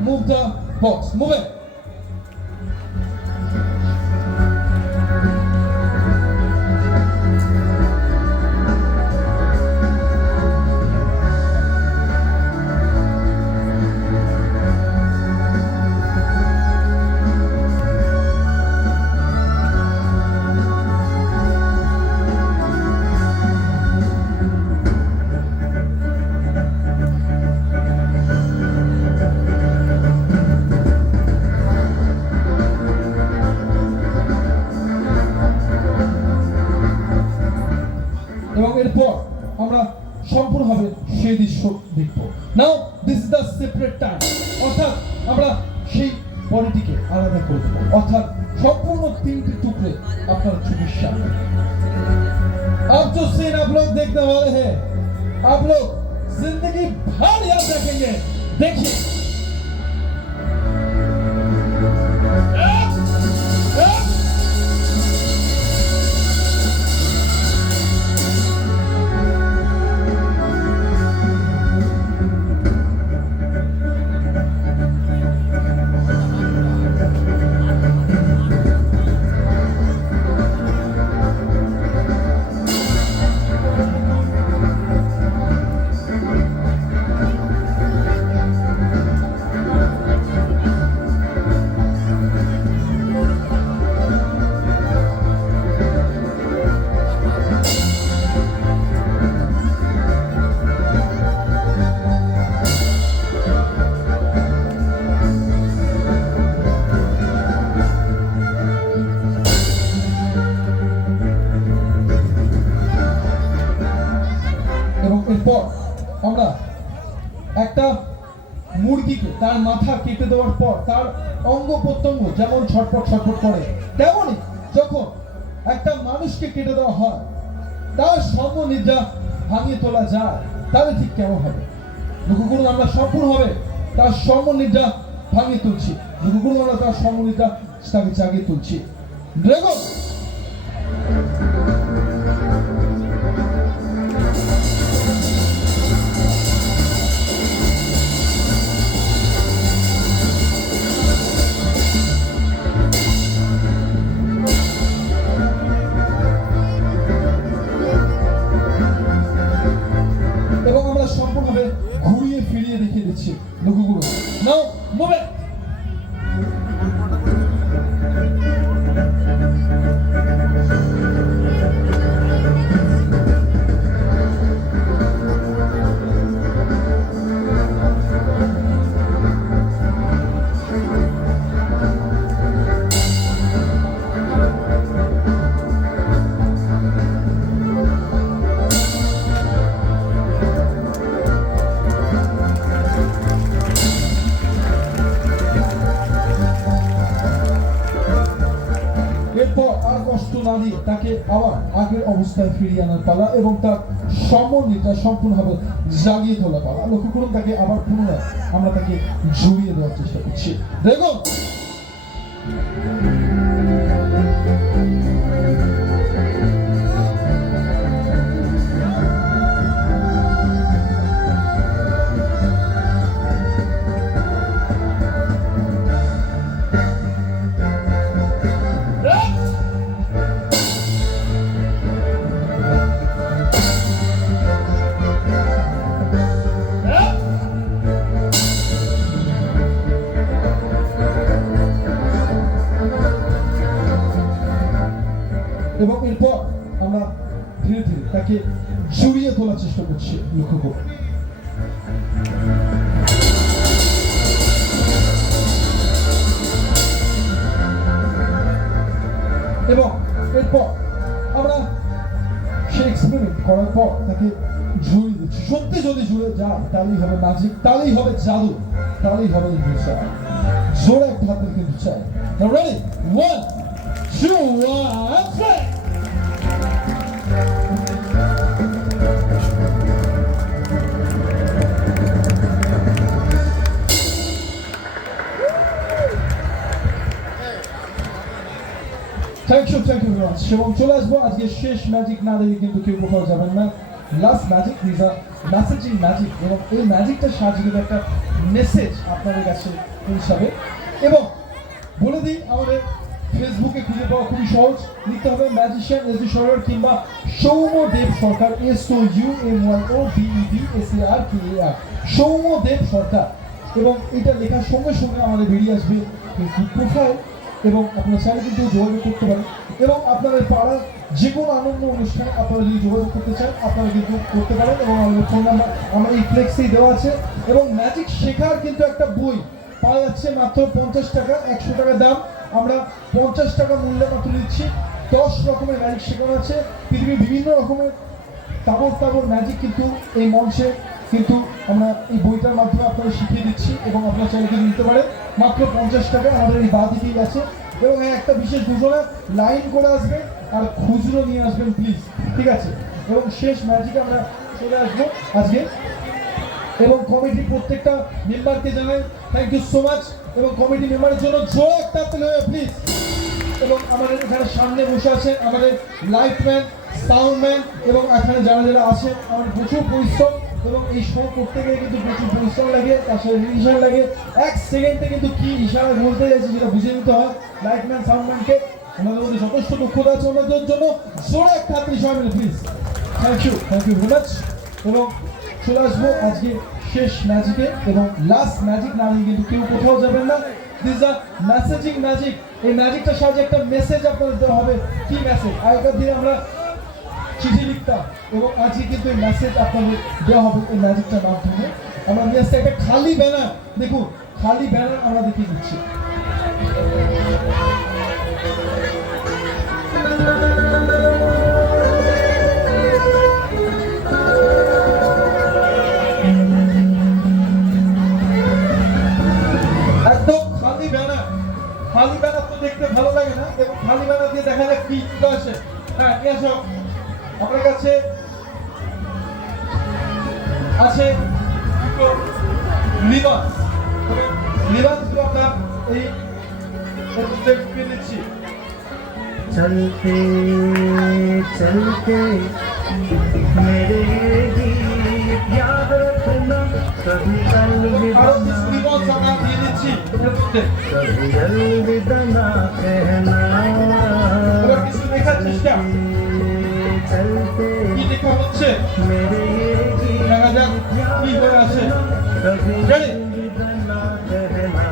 Move the box. Move it. এবং এরপর আমরা সম্পূর্ণভাবে সেই দৃশ্য দেখব। Now this is the separate time, অর্থাৎ আমরা সেই বডিটিকে আলাদা করে দেবো, অর্থাৎ সম্পূর্ণ তিনটি টুকরে আপনার ছবির সামনে। अब जो सीन आप लोग देखने वाले हैं, आप लोग जिंदगी भर याद रखेंगे। देखिए এরপর আমরা একটা মুরগিকে তার মাথা কেটে দেওয়ার পর তার অঙ্গ প্রত্যঙ্গ যেমন ছটফট ছটফট করে, তেমনই যখন একটা মানুষকে কেটে দেওয়া হয় তার সর্বনিদ্রা ভাঙিয়ে তোলা যায়, তাহলে ঠিক কেমন হবে? লক্ষ্য করুন, আমরা সম্পূর্ণভাবে তার সর্বনিদ্রা ভাঙিয়ে তুলছি। লক্ষ্য করুন, আমরা তার সর্বনিদ্রা তাকে জাগিয়ে তুলছি। ড্রাগন সম্পূর্ণভাবে ঘুরিয়ে ফিরিয়ে দেখিয়ে দিচ্ছি। লক্ষ্য করুন, নাও মুভ ইট। দিয়ে তাকে আবার আগের অবস্থায় ফিরিয়ে আনার পালা এবং তার সমন্বিতা সম্পূর্ণভাবে জাগিয়ে তোলা পালা। লক্ষ্য করুন তাকে আবার পুনরায় আমরা তাকে জড়িয়ে দেওয়ার চেষ্টা করছি। দেখুন এবং এরপর আমরা ধীরে ধীরে তাকে জড়িয়ে তোলার চেষ্টা করছি। লক্ষ্য করুন এবং এরপর আমরা সে এক্সপেরিমেন্ট করার পর তাকে জড়িয়ে দিচ্ছি। সত্যি যদি জুড়ে যায় তাহলেই হবে ম্যাজিক, তাহলেই হবে জাদু, তাহলেই হবে ইনভিশন। জোরে একটা হাতে কিন্তু চাই। Ready 1 2 1 3। Thank you very much. এবং চলে আসবো আজকে শেষ ম্যাজিক না দেখে কিন্তু কেউ কোথাও যাবেন না। Last magic is a messaging magic এবং এই ম্যাজিকটা সাহায্যে কিন্তু একটা মেসেজ আপনাদের কাছে পৌঁছাবে। এবং বলে দিই আমাদের ফেসবুকে খুঁজে পাওয়া খুবই সহজ। লিখতে হবে ম্যাজিশিয়ান এস ডি সরকার কিংবা সৌম্যদেব সরকার, SOUMYODEBSARKAR, সৌম্যদেব সরকার। এবং এটা লেখার সঙ্গে সঙ্গে আমাদের বেরিয়ে আসবে ফেসবুক প্রোফাইল এবং আপনারা চাইলে কিন্তু যোগাযোগ করতে পারেন। এবং আপনাদের পাড়ার যে কোনো আনন্দ অনুষ্ঠানে আপনারা যদি যোগাযোগ করতে চান আপনারা কিন্তু করতে পারেন। এবং আমাদের ফোন নাম্বার আমার এই ফ্লেক্সেই দেওয়া আছে। এবং ম্যাজিক শেখার কিন্তু একটা বই পাওয়া যাচ্ছে মাত্র 50 টাকা, 100 টাকা দাম। আমরা 50 টাকা মূল্যে মাত্র দিচ্ছি। 10 রকমের ম্যাজিক শেখানো আছে। পৃথিবীর বিভিন্ন রকমের তাবর ম্যাজিক কিন্তু এই মঞ্চে কিন্তু আমরা এই বইটার মাধ্যমে আপনারা শিখিয়ে দিচ্ছি এবং আপনারা চাইলে কিন্তু নিতে পারেন মাত্র 50 টাকা। আমাদের এই বাঁ দিকেই আছে। এবং একটা বিশেষ ঘোষণা, লাইন করে আসবে আর খুচরো নিয়ে আসবেন প্লিজ, ঠিক আছে? এবং শেষ ম্যাজিকে আমরা চলে আসবো আজকে। এবং কমিটির প্রত্যেকটা মেম্বারকে জানাই থ্যাংক ইউ সো মাচ। এবং কমিটি মেম্বারের জন্য জোরে একটা পেলে হবে প্লিজ। এবং আমাদের এখানে সামনে বসে আছে আমাদের লাইটম্যান, সাউন্ডম্যান এবং এখানে যারা যারা আছে আমাদের প্রচুর পরিশ্রম এবং এই শো করতে গিয়ে কিন্তু প্রচুর পরিশ্রম লাগে, তার সাথে রিভিশন লাগে। 1 সেকেন্ডে কিন্তু কি ইশারা বলতে যাচ্ছে সেটা বুঝে নিতে হয় লাইটম্যান, সাউন্ডম্যানকে। আমাদের মধ্যে যথেষ্ট দক্ষতা আছে ওনাদের জন্য জোরে একটা হাত সবাই মিলে please. Thank you very much. এবং চলে আসবো আজকে শেষ ম্যাজিকে এবং লাস্ট ম্যাজিক না নিয়ে কিন্তু কেউ কোথাও যাবেন না। This a messaging magic. এই ম্যাজিকটার সাহায্যে একটা মেসেজ আপনাদের দেওয়া হবে। কি মেসেজ? আগেকার দিনে আমরা চিঠি লিখতাম এবং আজকে কিন্তু এই মেসেজ আপনাদের দেওয়া হবে এই ম্যাজিকটার মাধ্যমে। আমরা নিয়ে আসছি একটা খালি ব্যানার। দেখুন খালি ব্যানার আমরা দেখিয়ে দিচ্ছি। একদম খালি ব্যানার। খালি ব্যানার তো দেখতে ভালো লাগে না এবং খালি ব্যানার দিয়ে দেখা যাক কি আসে। হ্যাঁ নিয়ে আসো। আপনার কাছে আছে দুটো রিবন। রিবনগুলো আমরা এই পেয়ে নিচ্ছি। चलते चलते मेरे गीत याद रखना, कभी अलविदा আরো ना কিছু রিবন আমরা দিয়ে দিচ্ছি এর মধ্যে। कभी अलविदा ना कहना। এবার কিছু লেখার চেষ্টা। चलते কি লেখা হচ্ছে मेरे गीत দেখা যাক কি হয়ে আছে। कभी Ready? अलविदा ना कहना,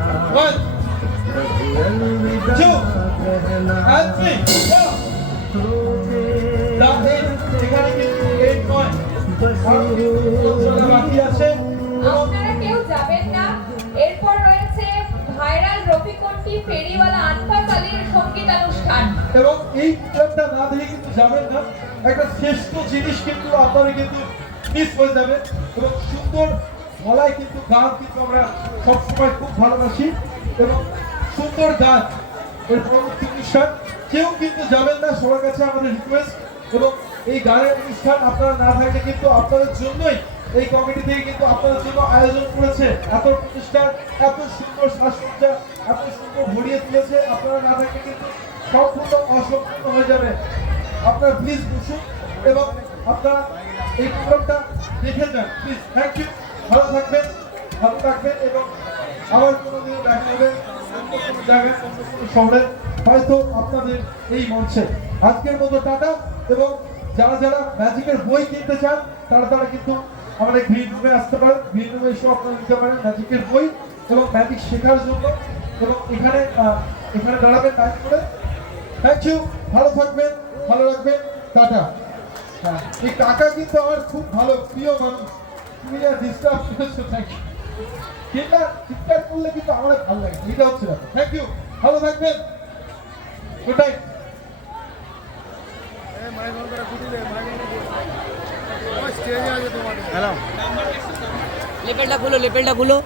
1 कभी अलविदा 2 ना कहना। and 3 go। এখানে কিন্তু 8 নয় বাকি আছে। আপনারা কেউ যাবেন না। এরপর রয়েছে ভাইরাল রফিকন্টি ফেরিওয়ালা আনফাস আলীর সঙ্গীতানুষ্ঠান। এবং এই প্ল্যানটা না দেখে কিন্তু যাবেন না। একটা শ্রেষ্ঠ জিনিস কিন্তু আপনারা কিন্তু মিস হয়ে যাবে। এবং সুন্দর গলায় কিন্তু গান কিন্তু আমরা সবসময় খুব ভালোবাসি এবং সুন্দর গান এর পরবর্তী অনুষ্ঠান। কেউ কিন্তু যাবেন না, সবার কাছে আমাদের রিকোয়েস্ট। এবং এই গানের অনুষ্ঠান আপনারা না থাকলে কিন্তু আপনাদের জন্যই এই কমিটি থেকে কিন্তু আপনাদের জন্য আয়োজন করেছে, এত প্রতিষ্ঠান, এত সুন্দর সাজসজ্জা, এত সুন্দর ভরিয়ে তুলেছে। আপনারা না থাকলে কিন্তু সম্পূর্ণ অসম্পূর্ণ হয়ে যাবে। আপনারা প্লিজ বসুন এবং আপনারা এই প্রোগ্রামটা দেখে যান প্লিজ। Thank you. ভালো থাকবেন, ভালো থাকবেন এবং আবার কোনোদিন দেখা হবে অন্য কোনো জায়গায়, অন্য কোনো শহরে, হয়তো আপনাদের এই মঞ্চে। আজকের মতো টাটা। এবং যারা যারা ম্যাজিকের বই কিনতে চান তারা কিন্তু আমাদের গ্রিন রুমে আসতে পারেন। গ্রিন রুমে এসেও আপনারা নিতে পারেন ম্যাজিকের বই এবং ম্যাজিক শেখার জন্য। এবং এখানে দাঁড়াবেন টাইম করে। Thank you. ভালো থাকবেন, ভালো রাখবেন, টাটা। হ্যাঁ, এই কাকা কিন্তু আমার খুব ভালো প্রিয় মানুষ। তুমি যা ডিস্টার্ব করেছো, থ্যাংক ইউ। চিৎকার করলে কিন্তু আমার ভালো লাগে, এটা হচ্ছে ব্যাপার। Thank you. ভালো থাকবেন। Good night. হ্যালো লেপেলটা খুলো